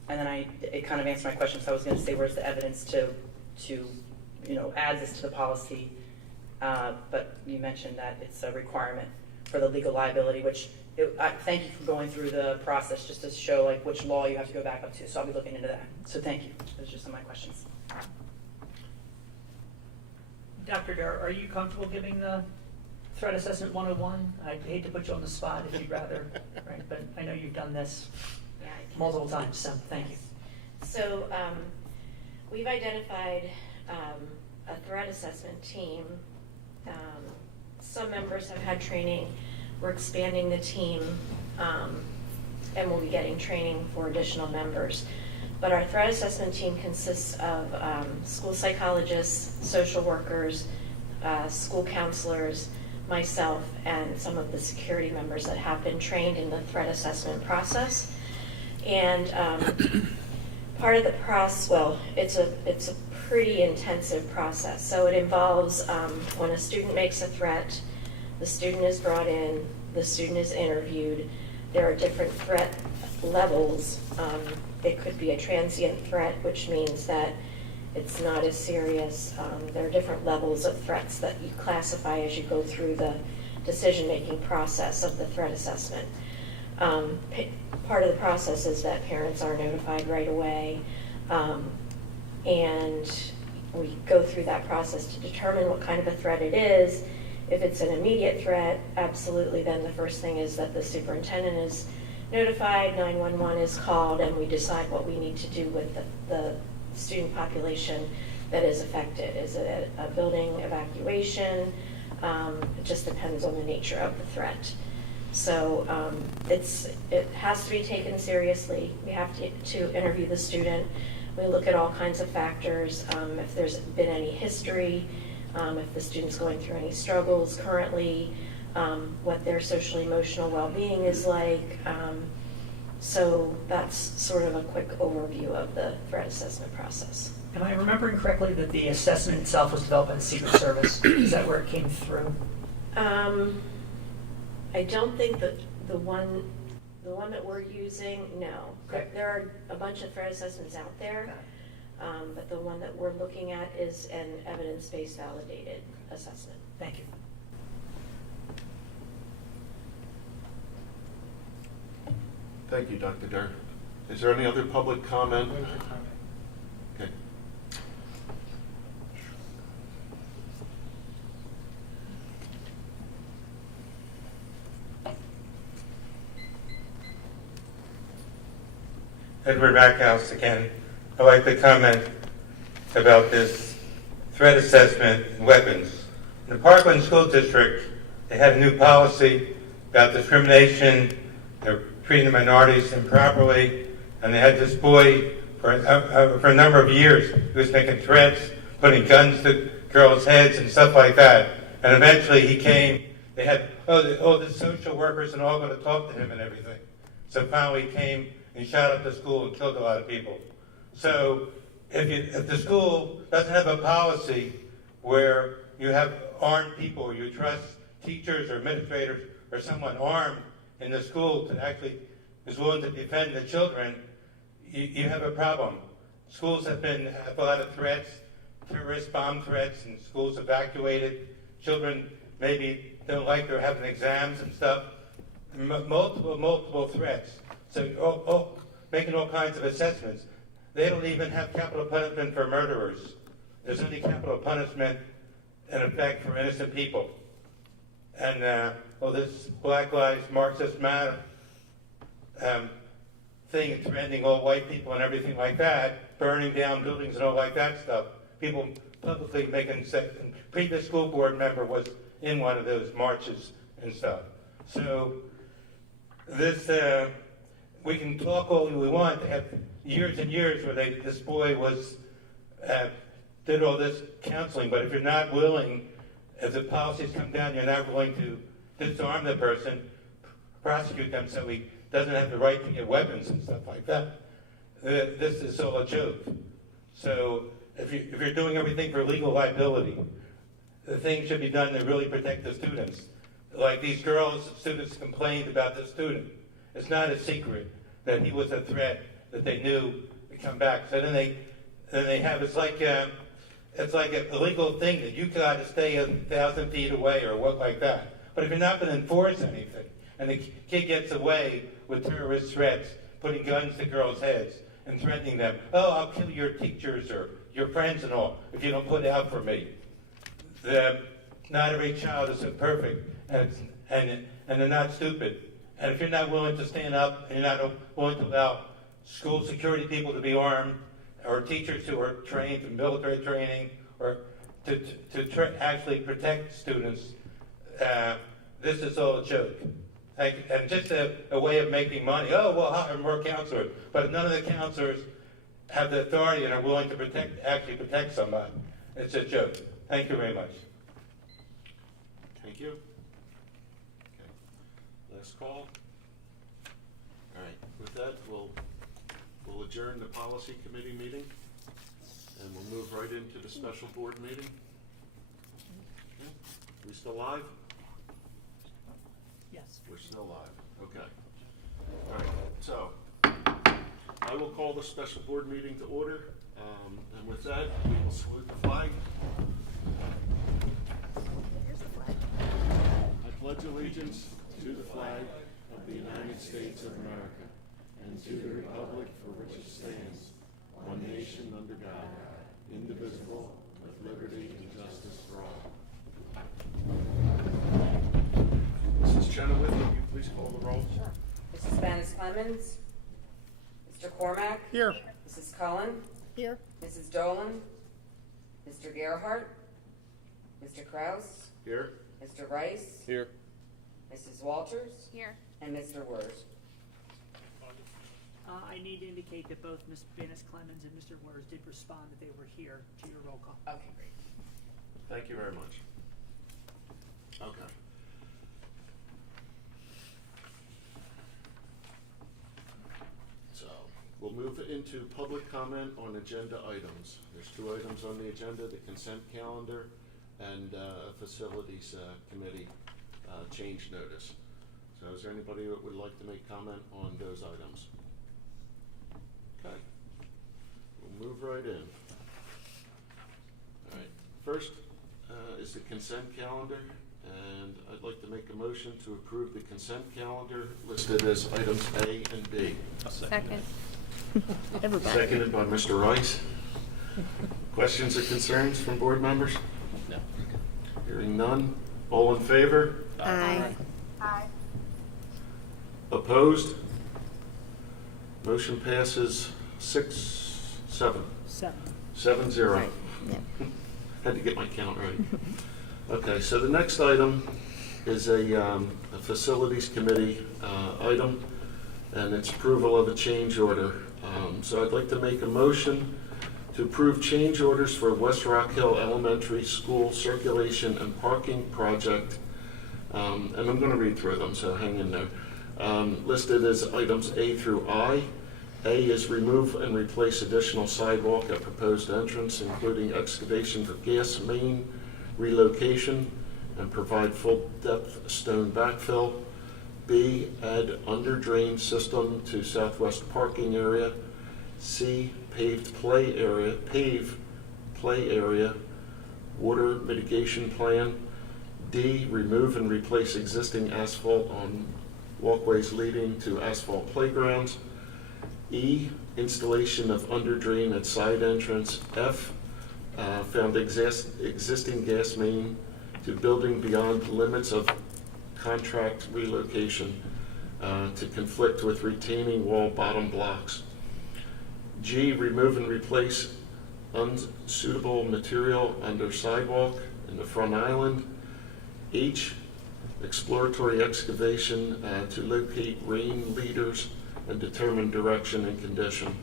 then it kind of answered my question, so I was going to say, where's the evidence to add this to the policy? But you mentioned that it's a requirement for the legal liability, which I thank you for going through the process just to show like which law you have to go back up to. So I'll be looking into that. So thank you. Those are just some of my questions. Dr. Durr, are you comfortable giving the Threat Assessment 101? I hate to put you on the spot if you'd rather, right? But I know you've done this multiple times, so thank you. So we've identified a threat assessment team. Some members have had training. We're expanding the team, and we'll be getting training for additional members. But our threat assessment team consists of school psychologists, social workers, school counselors, myself, and some of the security members that have been trained in the threat assessment process. And part of the process, well, it's a pretty intensive process. So it involves when a student makes a threat, the student is brought in, the student is interviewed. There are different threat levels. It could be a transient threat, which means that it's not as serious. There are different levels of threats that you classify as you go through the decision-making process of the threat assessment. Part of the process is that parents are notified right away, and we go through that process to determine what kind of a threat it is. If it's an immediate threat, absolutely, then the first thing is that the superintendent is notified, 911 is called, and we decide what we need to do with the student population that is affected. Is it a building evacuation? It just depends on the nature of the threat. So it has to be taken seriously. We have to interview the student. We look at all kinds of factors. If there's been any history, if the student's going through any struggles currently, what their social emotional well-being is like. So that's sort of a quick overview of the threat assessment process. Am I remembering correctly that the assessment itself was developed by the Secret Service? Is that where it came through? I don't think that the one that we're using, no. Okay. There are a bunch of threat assessments out there, but the one that we're looking at is an evidence-based validated assessment. Thank you. Thank you, Dr. Durr. Is there any other public comment? Okay. Edward Rackhouse again. I'd like to comment about this threat assessment and weapons. In the Parkland School District, they had a new policy about discrimination. They're treating the minorities improperly, and they had this boy for a number of years. He was making threats, putting guns to girls' heads and stuff like that. And eventually he came. They had all the social workers and all going to talk to him and everything. So finally he came and shot up the school and killed a lot of people. So if the school doesn't have a policy where you have armed people, or you trust teachers or administrators or someone armed in the school to actually is willing to defend the children, you have a problem. Schools have a lot of threats, terrorist bomb threats, and schools evacuated. Children maybe don't like they're having exams and stuff. Multiple threats. So making all kinds of assessments. They don't even have capital punishment for murderers. There's only capital punishment in effect for innocent people. And this Black Lives Marxist Matter thing threatening all white people and everything like that, burning down buildings and all like that stuff. People publicly making previous school board member was in one of those marches and stuff. So this we can talk all we want. They have years and years where this boy did all this counseling, but if you're not willing, if the policies come down, you're not willing to disarm the person, prosecute them so he doesn't have the right to get weapons and stuff like that. This is all a joke. So if you're doing everything for legal liability, the thing should be done to really protect the students. Like these students complained about the student. It's not a secret that he was a threat that they knew to come back. So then they have it's like a legal thing that you got to stay 1,000 feet away or what like that. But if you're not going to enforce anything, and the kid gets away with terrorist threats, putting guns to girls' heads and threatening them, oh, I'll kill your teachers or your friends and all if you don't put out for me. Not every child is perfect, and they're not stupid. And if you're not willing to stand up and you're not willing to allow school security people to be armed, or teachers who are trained in military training, or to actually protect students, this is all a joke. And just a way of making money. Oh, we'll hire more counselors. But none of the counselors have the authority and are willing to actually protect somebody. It's a joke. Thank you very much. Thank you. Okay. Last call. All right. With that, we'll adjourn the policy committee meeting, and we'll move right into the special board meeting. Okay. We still live? Yes. We're still live. Okay. All right. So I will call the special board meeting to order. And with that, we will salute the flag. I pledge allegiance to the flag of the United States of America and to the republic for which it stands, one nation under God, indivisible, with liberty and justice for all. Mrs. Chenoweth, will you please call the roll? Sure. Mrs. Vanis Clemens. Mr. Cormack. Here. Mrs. Cullen. Here. Mrs. Dolan. Mr. Gerhart. Mr. Kraus. Here. Mr. Rice. Here. Mrs. Walters. Here. And Mr. Wurs. I need to indicate that both Ms. Vanis Clemens and Mr. Wurs did respond that they were here to your roll call. Okay, great. Thank you very much. Okay. So we'll move into public comment on agenda items. There's two items on the agenda, the consent calendar and a facilities committee change notice. So is there anybody that would like to make comment on those items? Okay. We'll move right in. All right. First is the consent calendar, and I'd like to make a motion to approve the consent calendar listed as items A and B. Second. Seconded by Mr. Rice. Questions or concerns from board members? No. Hearing none. All in favor? Aye. Aye. Opposed? Motion passes 7-0. 7-0. Right, Had to get my count right. Okay, so the next item is a Facilities Committee item, and it's approval of a change order. So I'd like to make a motion to approve change orders for West Rock Hill Elementary School Circulation and Parking Project. And I'm going to read through them, so hang in there. Listed as items A through I. A is remove and replace additional sidewalk at proposed entrance, including excavation for gas main relocation and provide full depth stone backfill. B, add under drain system to southwest parking area. C, pave play area, water mitigation plan. D, remove and replace existing asphalt on walkways leading to asphalt playgrounds. E, installation of under drain at side entrance. F, found existing gas main to building beyond limits of contract relocation to conflict with retaining wall bottom blocks. G, remove and replace unsuitable material under sidewalk in the front island. H, exploratory excavation to locate rain leaders and determine direction and condition.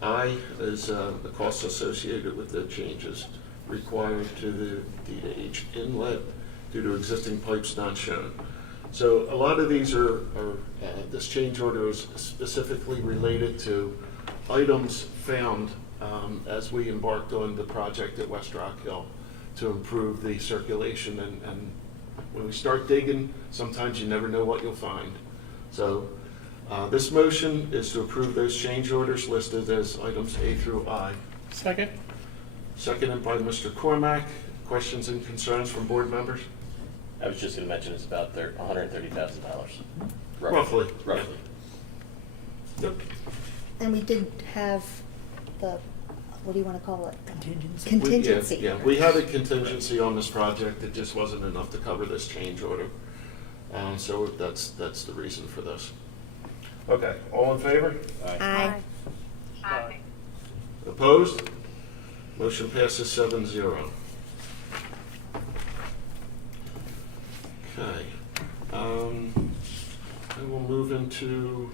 I is the costs associated with the changes required to the D-to-H inlet due to existing pipes not shown. So a lot of these are this change order is specifically related to items found as we embarked on the project at West Rock Hill to improve the circulation. And when we start digging, sometimes you never know what you'll find. So this motion is to approve those change orders listed as items A through I. Second. Seconded by Mr. Cormack. Questions and concerns from board members? I was just gonna mention it's about $130,000. Roughly. Roughly. Yep. and we did have the, what do you wanna call it? Contingency. Contingency. Yeah, we had a contingency on this project. It just wasn't enough to cover this change order. So that's the reason for this. Okay, all in favor? Aye. Opposed? Motion passes 7-0. Okay. I will move into,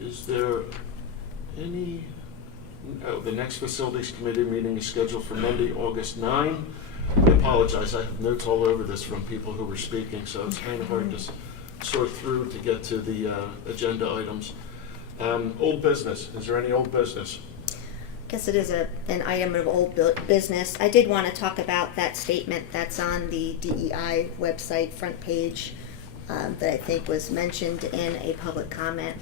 is there any, the next Facilities Committee meeting is scheduled for Monday, August 9. I apologize, I have notes all over this from people who were speaking, so it's kind of hard to sort through to get to the agenda items. Old business, is there any old business? Guess it is an item of old business. I did want to talk about that statement that's on the DEI website front page that I think was mentioned in a public comment.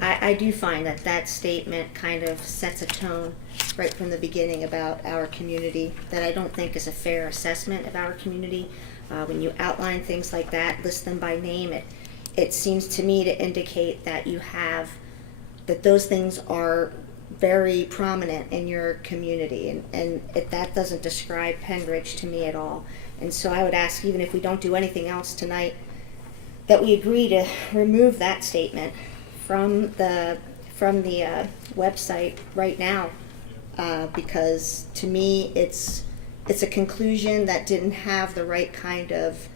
I do find that statement kind of sets a tone right from the beginning about our community that I don't think is a fair assessment of our community. When you outline things like that, list them by name, it seems to me to indicate that that those things are very prominent in your community, and that doesn't describe Penridge to me at all. And so I would ask, even if we don't do anything else tonight, that we agree to remove that statement from the website right now, because to me it's a conclusion that didn't have the right kind of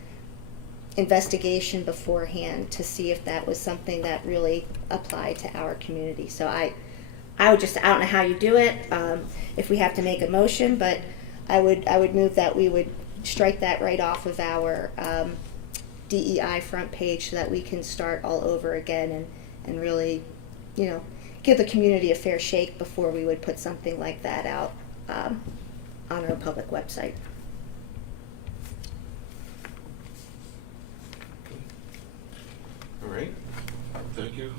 investigation beforehand to see if that was something that really applied to our community. So I don't know how you do it, if we have to make a motion, but I would move that we would strike that right off of our DEI front page so that we can start all over again and really, give the community a fair shake before we would put something like that out on our public website. All right, thank you.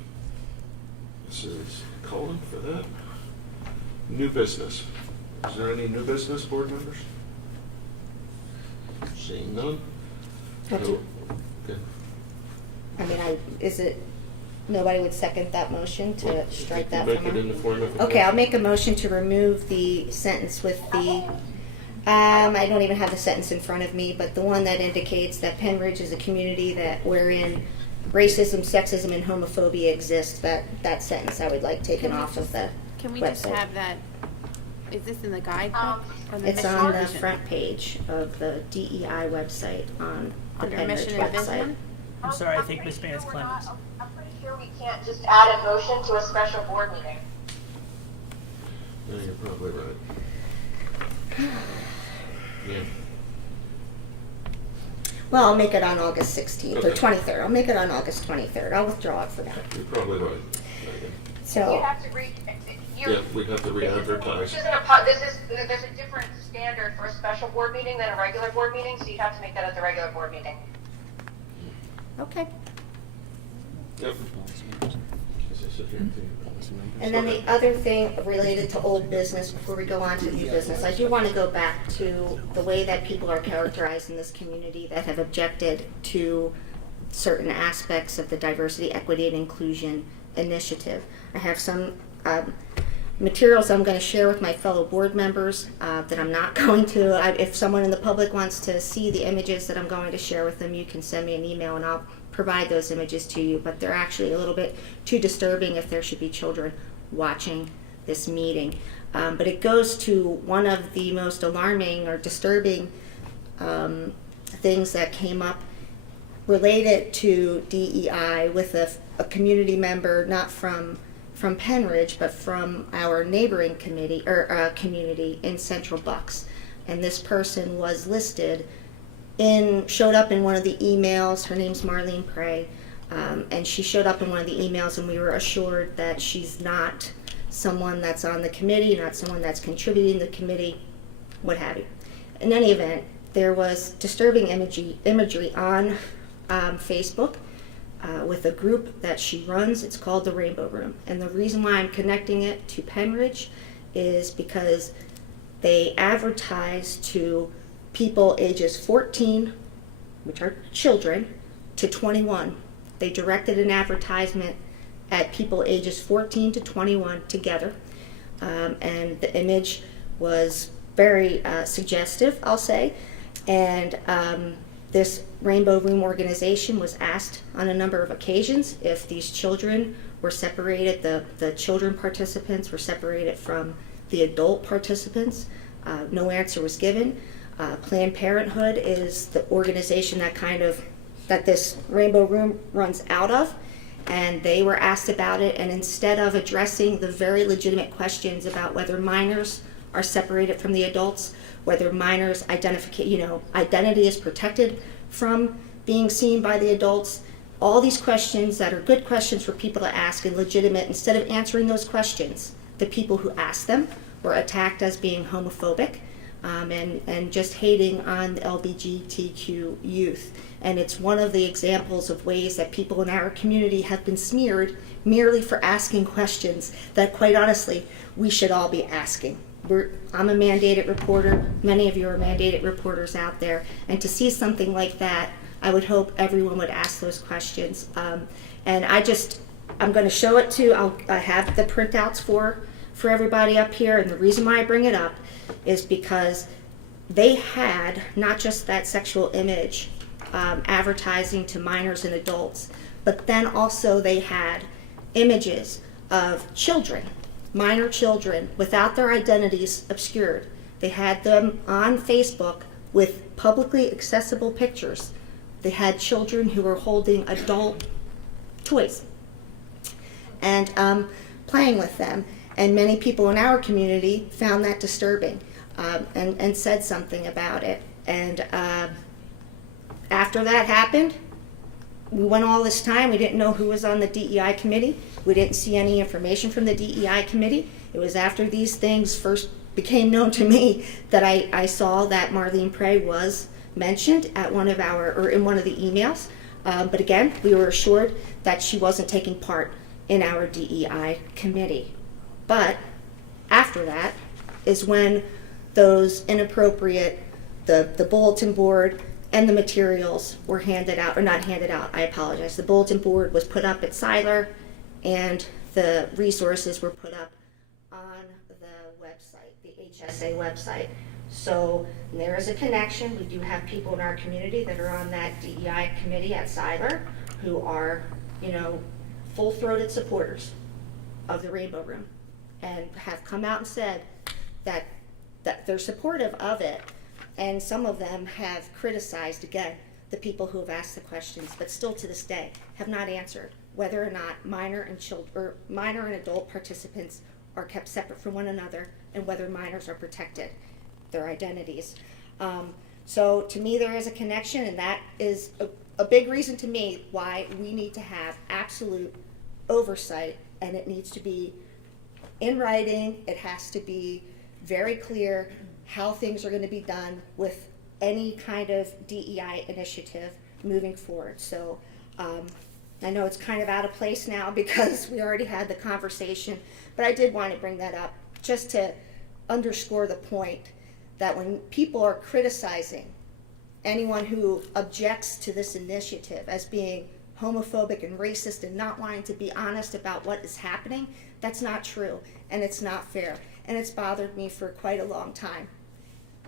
This is Colin for that. New business. Is there any new business, board members? Seeing none? Okay. Good. I mean, nobody would second that motion to strike that from Make it in the form of a Okay, I'll motion. make a motion to remove the sentence with the, I don't even have the sentence in front of me, but the one that indicates that Penridge is a community that wherein racism, sexism, and homophobia exist, that sentence I would like taken off of the Can we website. just have that, is this in the guidebook? Or the It's mission on and the vision? front page of the DEI website on the Under Penridge mission and website. vision? I'm sorry, I think Ms. Vance Clemens. I'm pretty sure we can't just add a motion to a special board meeting. Yeah, you're probably right. Yeah. Well, I'll make it on August 16th or Okay. 23rd. I'll make it on August 23rd. I'll withdraw it for now. You're probably right. Megan. So. You have to Yeah, we'd have to re-advertise. there's a different standard for a special board meeting than a regular board meeting, so you'd have to make that at the regular board meeting. Okay. Yep. As I said here, And then the other thing related to old business, before we go on to new business, I do want to go back to the way that people are characterized in this community that have objected to certain aspects of the Diversity, Equity, and Inclusion Initiative. I have some materials I'm going to share with my fellow board members that I'm not going to. If someone in the public wants to see the images that I'm going to share with them, you can send me an email and I'll provide those images to you, but they're actually a little bit too disturbing if there should be children watching this meeting. But it goes to one of the most alarming or disturbing things that came up related to DEI with a community member, not from Penridge, but from our neighboring committee or community in Central Bucks. And this person was listed showed up in one of the emails. Her name's Marlene Prey, and she showed up in one of the emails, and we were assured that she's not someone that's on the committee, not someone that's contributing to the committee, what have you. In any event, there was disturbing imagery on Facebook with a group that she runs. It's called the Rainbow Room, and the reason why I'm connecting it to Penridge is because they advertise to people ages 14, which are children, to 21. They directed an advertisement at people ages 14 to 21 together, and the image was very suggestive, I'll say, and this Rainbow Room organization was asked on a number of occasions if these children were separated, the children participants were separated from the adult participants. No answer was given. Planned Parenthood is the organization that this Rainbow Room runs out of, and they were asked about it, and instead of addressing the very legitimate questions about whether minors are separated from the adults, whether minors' identity is protected from being seen by the adults, all these questions that are good questions for people to ask and legitimate, instead of answering those questions, the people who asked them were attacked as being homophobic. And just hating on the LGBTQ youth. And it's one of the examples of ways that people in our community have been smeared merely for asking questions that, quite honestly, we should all be asking. I'm a mandated reporter. Many of you are mandated reporters out there. And to see something like that, I would hope everyone would ask those questions. And I'm going to show it to, I have the printouts for everybody up here. And the reason why I bring it up is because they had not just that sexual image advertising to minors and adults, but then also they had images of children, minor children, without their identities obscured. They had them on Facebook with publicly accessible pictures. They had children who were holding adult toys and playing with them. And many people in our community found that disturbing and said something about it. And after that happened, we went all this time. We didn't know who was on the DEI committee. We didn't see any information from the DEI committee. It was after these things first became known to me that I saw that Marlene Prey was mentioned at in one of the emails. But again, we were assured that she wasn't taking part in our DEI committee. But after that is when those inappropriate, the bulletin board and the materials were handed out, or not handed out, I apologize. The bulletin board was put up at Siler, and the resources were put up on the website, the HSA website. So there is a connection. We do have people in our community that are on that DEI committee at Siler. who are, you know, full-throated supporters of the Rainbow Room and have come out and said that they're supportive of it, and some of them have criticized, again, the people who have asked the questions, but still to this day have not answered whether or not minor and adult participants are kept separate from one another, and whether minors are protected, their identities. So to me, there is a connection, and that is a big reason to me why we need to have absolute oversight, and it needs to be in writing. It has to be very clear how things are going to be done with any kind of DEI initiative moving forward. So I know it's kind of out of place now because we already had the conversation, but I did want to bring that up just to underscore the point that when people are criticizing anyone who objects to this initiative as being homophobic and racist and not wanting to be honest about what is happening, that's not true, and it's not fair. And it's bothered me for quite a long time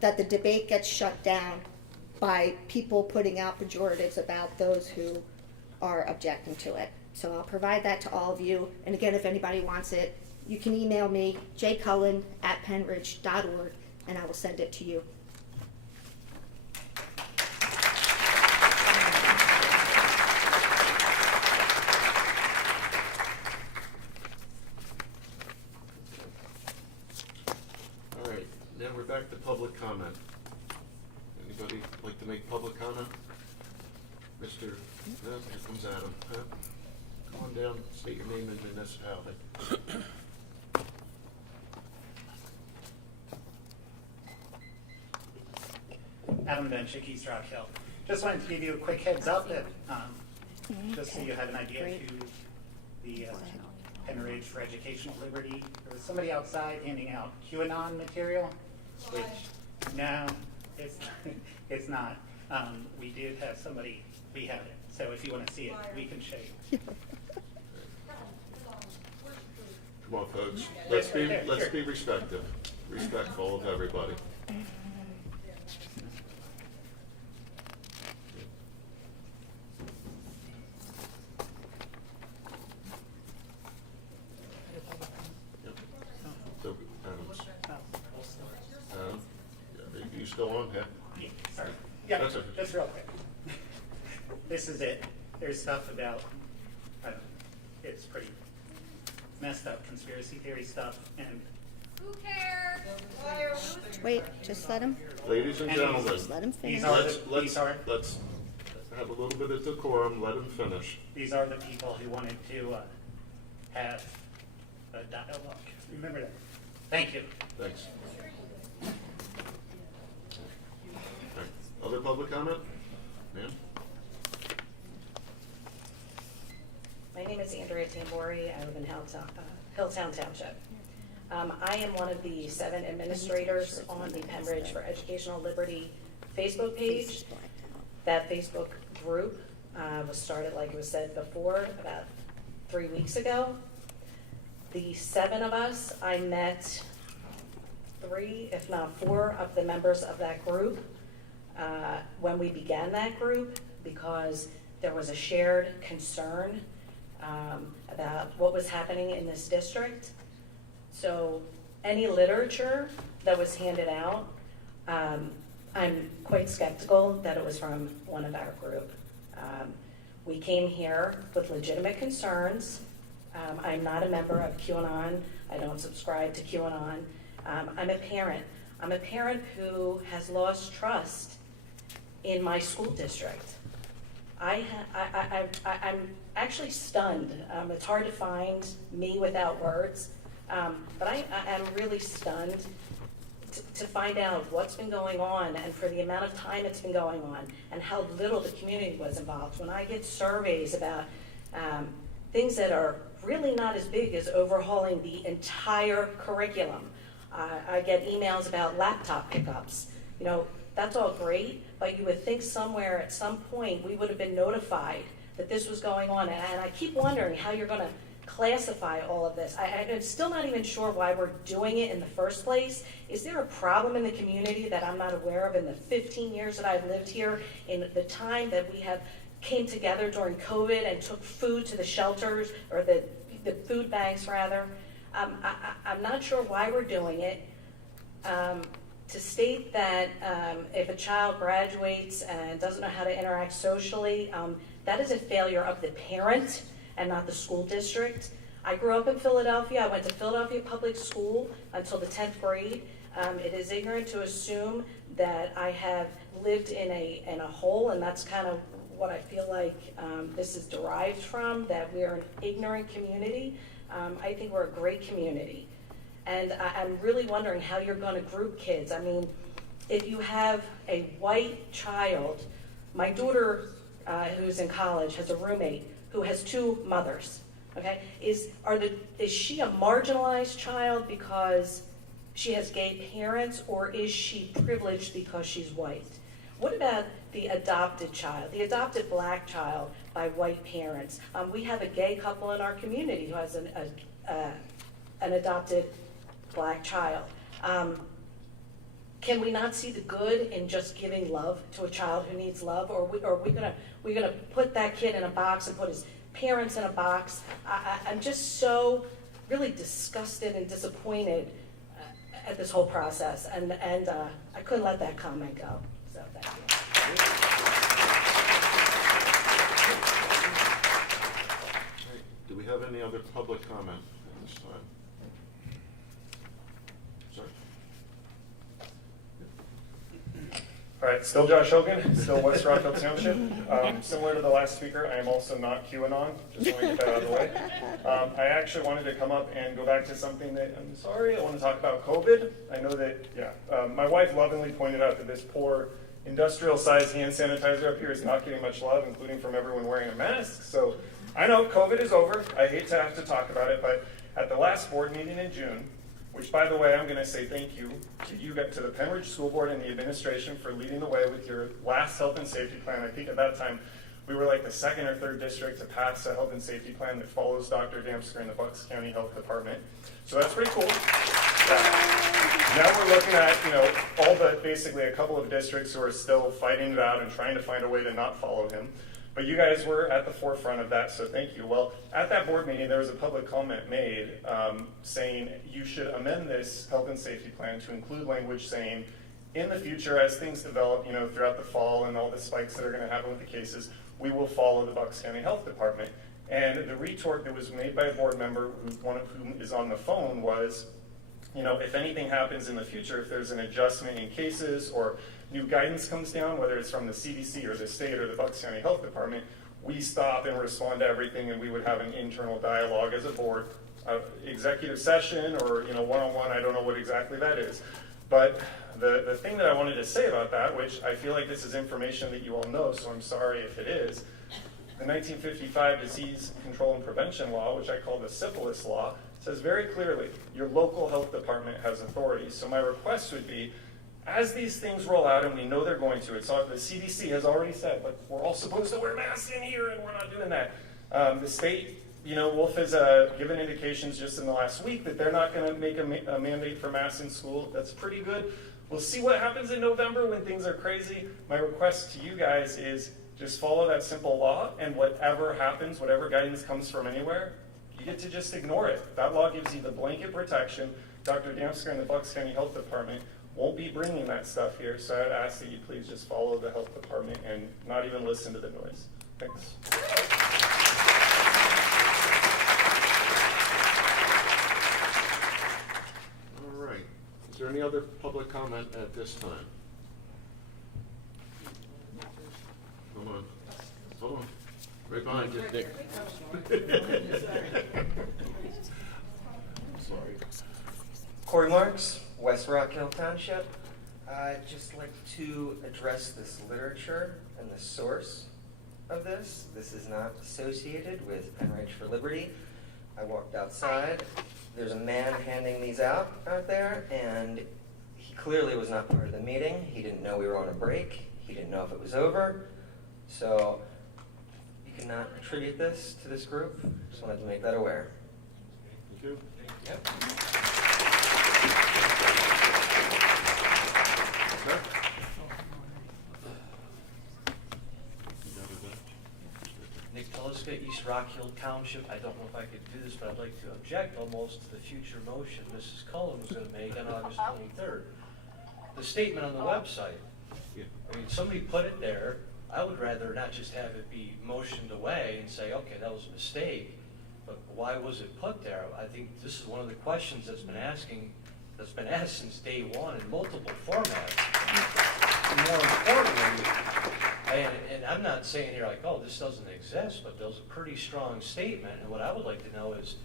that the debate gets shut down by people putting out pejoratives about those who are objecting to it. So I'll provide that to all of you. And again, if anybody wants it, you can email me, jcullen@penridge.org, and I will send it to you. All right, now we're back to public comment. Anybody like to make public comment? Mr. No, here comes Adam. Come on down, state your name and municipality. Adam Benchik, East Rock Hill. Just wanted to give you a quick heads up that, just so you have an idea to the Penn Ridge for Educational Liberty. There was somebody outside handing out QAnon material, which, no, it's not. We did have somebody, we have it. So if you want to see it, we can show you. Come on, folks. Let's be respectful of everybody. So, you still on? Yeah, sorry. Yeah, That's okay. just real quick. This is it. There's stuff about, it's pretty messed up conspiracy theory stuff, and Who cares? Wait, just let him. Ladies and gentlemen, Just let him finish. let's have a little bit of decorum. Let him finish. these are the people who wanted to have a dialogue. Remember that. Thank you. Thanks. Okay. Other public comment? Ma'am? My name is Andrea Tambori. I live in Hilltown Township. I am one of the 7 administrators on the Penn Ridge for Educational Liberty Facebook page. That Facebook group was started, like it was said before, about 3 weeks ago. The 7 of us, I met 3, if not 4, of the members of that group when we began that group, because there was a shared concern about what was happening in this district. So any literature that was handed out, I'm quite skeptical that it was from one of our group. We came here with legitimate concerns. I'm not a member of QAnon. I don't subscribe to QAnon. I'm a parent. I'm a parent who has lost trust in my school district. I'm actually stunned. It's hard to find me without words, but I'm really stunned to find out what's been going on and for the amount of time it's been going on and how little the community was involved. When I get surveys about things that are really not as big as overhauling the entire curriculum, I get emails about laptop pickups. You know, that's all great, but you would think somewhere at some point we would have been notified that this was going on. And I keep wondering how you're going to classify all of this. I'm still not even sure why we're doing it in the first place. Is there a problem in the community that I'm not aware of in the 15 years that I've lived here, in the time that we have came together during COVID and took food to the shelters, or the food banks rather. I'm not sure why we're doing it. To state that if a child graduates and doesn't know how to interact socially, that is a failure of the parent and not the school district. I grew up in Philadelphia. I went to Philadelphia Public School until the 10th grade. It is ignorant to assume that I have lived in a hole, and that's kind of what I feel like this is derived from, that we are an ignorant community. I think we're a great community. And I'm really wondering how you're going to group kids. I mean, if you have a white child, my daughter, who's in college, has a roommate who has two mothers. Okay, is she a marginalized child because she has gay parents, or is she privileged because she's white? What about the adopted child, the adopted black child by white parents? We have a gay couple in our community who has an adopted black child. Can we not see the good in just giving love to a child who needs love, or are we gonna put that kid in a box and put his parents in a box? I'm just so really disgusted and disappointed at this whole process, and I couldn't let that comment go. So thank you. Do we have any other public comment at this time? Sorry. All right, still Josh Hogan, still West Rockville Township. Similar to the last speaker, I am also not QAnon, just want to get that out of the way. I actually wanted to come up and go back to something that, I want to talk about COVID. I know that, my wife lovingly pointed out that this poor industrial-sized hand sanitizer up here is not getting much love, including from everyone wearing a mask. So I know COVID is over. I hate to have to talk about it, but at the last board meeting in June, which, by the way, I'm going to say thank you to the Pembridge School Board and the administration for leading the way with your last health and safety plan. I think at that time we were like the second or third district to pass a health and safety plan that follows Dr. Damsker and the Bucks County Health Department. So that's pretty cool. Now we're looking at, all but basically a couple of districts who are still fighting it out and trying to find a way to not follow him. But you guys were at the forefront of that, so thank you. Well, at that board meeting, there was a public comment made saying you should amend this health and safety plan to include language saying, in the future, as things develop, throughout the fall and all the spikes that are going to happen with the cases, we will follow the Bucks County Health Department. And the retort that was made by a board member, one of whom is on the phone, was, if anything happens in the future, if there's an adjustment in cases or new guidance comes down, whether it's from the CDC or the state or the Bucks County Health Department, we stop and respond to everything, and we would have an internal dialogue as a board, executive session or one-on-one. I don't know what exactly that is. But the thing that I wanted to say about that, which I feel like this is information that you all know, so I'm sorry if it is, the 1955 Disease Control and Prevention Law, which I call the syphilis law, says very clearly your local health department has authority. So my request would be, as these things roll out, and we know they're going to, the CDC has already said, but we're all supposed to wear masks in here, and we're not doing that. The state, Wolf has given indications just in the last week that they're not going to make a mandate for masks in school. That's pretty good. We'll see what happens in November when things are crazy. My request to you guys is just follow that simple law, and whatever happens, whatever guidance comes from anywhere, you get to just ignore it. That law gives you the blanket protection. Dr. Damsker and the Bucks County Health Department won't be bringing that stuff here, so I'd ask that you please just follow the health department and not even listen to the noise. Thanks. All right. Is there any other public comment at this time? Come on. Hold on. Right behind you, Nick. Sorry. Corey Marks, West Rock Hill Township. I'd just like to address this literature and the source of this. This is not associated with Penridge for Liberty. I walked outside. There's a man handing these out there, and he clearly was not part of the meeting. He didn't know we were on a break. He didn't know if it was over. So you cannot attribute this to this group. Just wanted to make that aware. Thank you. Yep. Jessica, East Rock Hill Township. I don't know if I could do this, but I'd like to object almost to the future motion Mrs. Cullen was going to make on August 23rd. The statement on the website, I mean, somebody put it there. I would rather not just have it be motioned away and say, okay, that was a mistake, but why was it put there? I think this is one of the questions that's been asked since day one in multiple formats. And more importantly, and I'm not saying here like, oh, this doesn't exist, but there's a pretty strong statement. And what I would like to know is,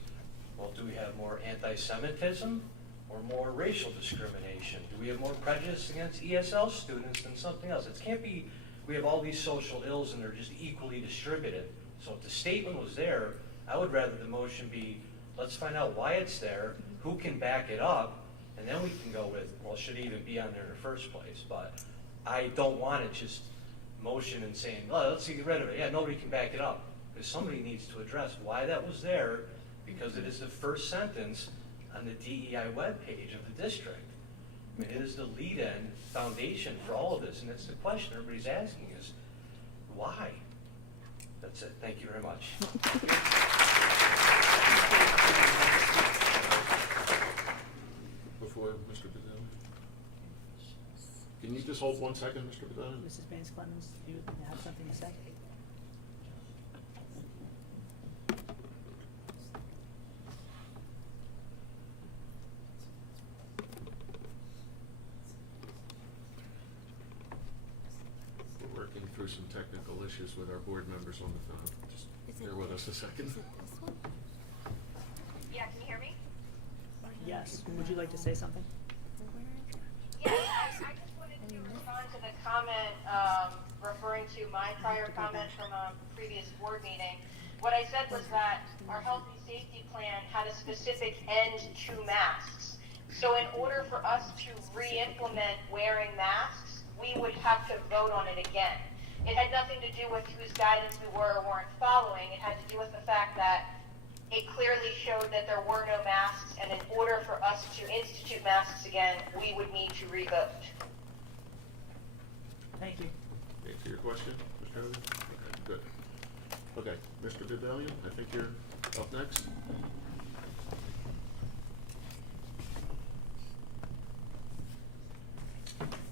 well, do we have more anti-Semitism or more racial discrimination? Do we have more prejudice against ESL students than something else? It can't be we have all these social ills and they're just equally distributed. So if the statement was there, I would rather the motion be, let's find out why it's there, who can back it up, and then we can go with, well, should it even be on there in the first place? But I don't want it just motion and saying, oh, let's get rid of it. Yeah, nobody can back it up. Because somebody needs to address why that was there, because it is the first sentence on the DEI webpage of the district. I mean, it is the lead-in foundation for all of this, and it's the question everybody's asking is, why? That's it. Thank you very much. Before Mr. Bedell. Can you just hold 1 second, Mr. Bedell? Mrs. Baines Clemens, you have something to say? We're working through some technical issues with our board members on the phone. Just bear with us a second. Yeah, can you hear me? Yes. Would you like to say something? Yes, I just wanted to respond to the comment referring to my prior comment from a previous board meeting. What I said was that our health and safety plan had a specific end to masks. So in order for us to re-implement wearing masks, we would have to vote on it again. It had nothing to do with whose guidance we were or weren't following. It had to do with the fact that it clearly showed that there were no masks, and in order for us to institute masks again, we would need to revote. Thank you. Answer your question, Mr. Hogan? Okay, good. Okay, Mr. Bedell, I think you're up next.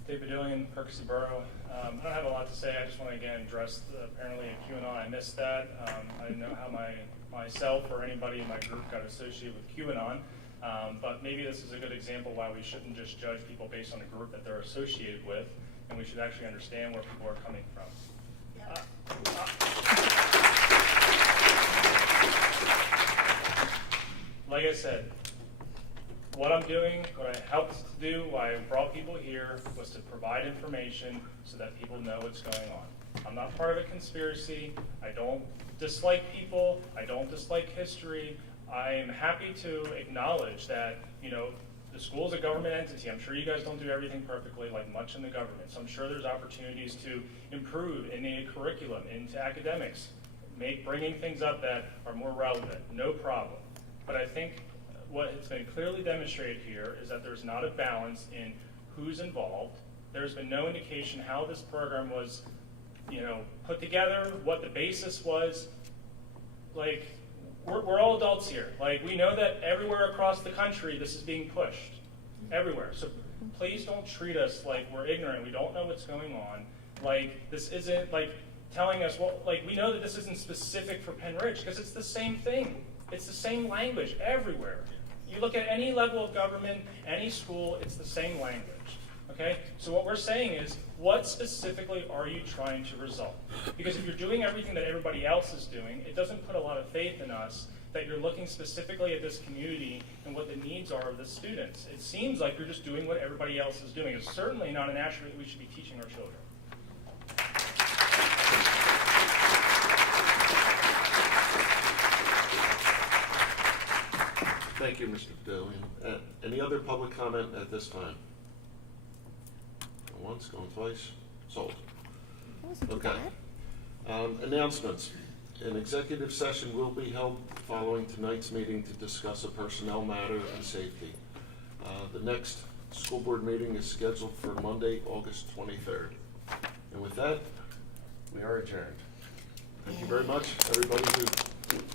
David Dillian, Percy Borough. I don't have a lot to say. I just want to again address apparently a QAnon. I missed that. I didn't know how myself or anybody in my group got associated with QAnon. But maybe this is a good example why we shouldn't just judge people based on the group that they're associated with, and we should actually understand where people are coming from. Like I said, what I'm doing, what I helped to do, why I brought people here, was to provide information so that people know what's going on. I'm not part of a conspiracy. I don't dislike people. I don't dislike history. I am happy to acknowledge that, the school is a government entity. I'm sure you guys don't do everything perfectly like much in the government. So I'm sure there's opportunities to improve in the curriculum, into academics, bringing things up that are more relevant. No problem. But I think what has been clearly demonstrated here is that there's not a balance in who's involved. There's been no indication how this program was, put together, what the basis was. Like, we're all adults here. Like, we know that everywhere across the country this is being pushed. Everywhere. So please don't treat us like we're ignorant. We don't know what's going on. Like, this isn't like telling us, well, like, we know that this isn't specific for Penn Ridge because it's the same thing. It's the same language everywhere. You look at any level of government, any school, it's the same language. Okay? So what we're saying is, what specifically are you trying to resolve? Because if you're doing everything that everybody else is doing, it doesn't put a lot of faith in us that you're looking specifically at this community and what the needs are of the students. It seems like you're just doing what everybody else is doing. It's certainly not an attribute we should be teaching our children. Thank you, Mr. Bedell. Any other public comment at this time? Going once, going twice, sold. Okay. Announcements. An executive session will be held following tonight's meeting to discuss a personnel matter and safety. The next school board meeting is scheduled for Monday, August 23rd. And with that, we are adjourned. Thank you very much, everybody who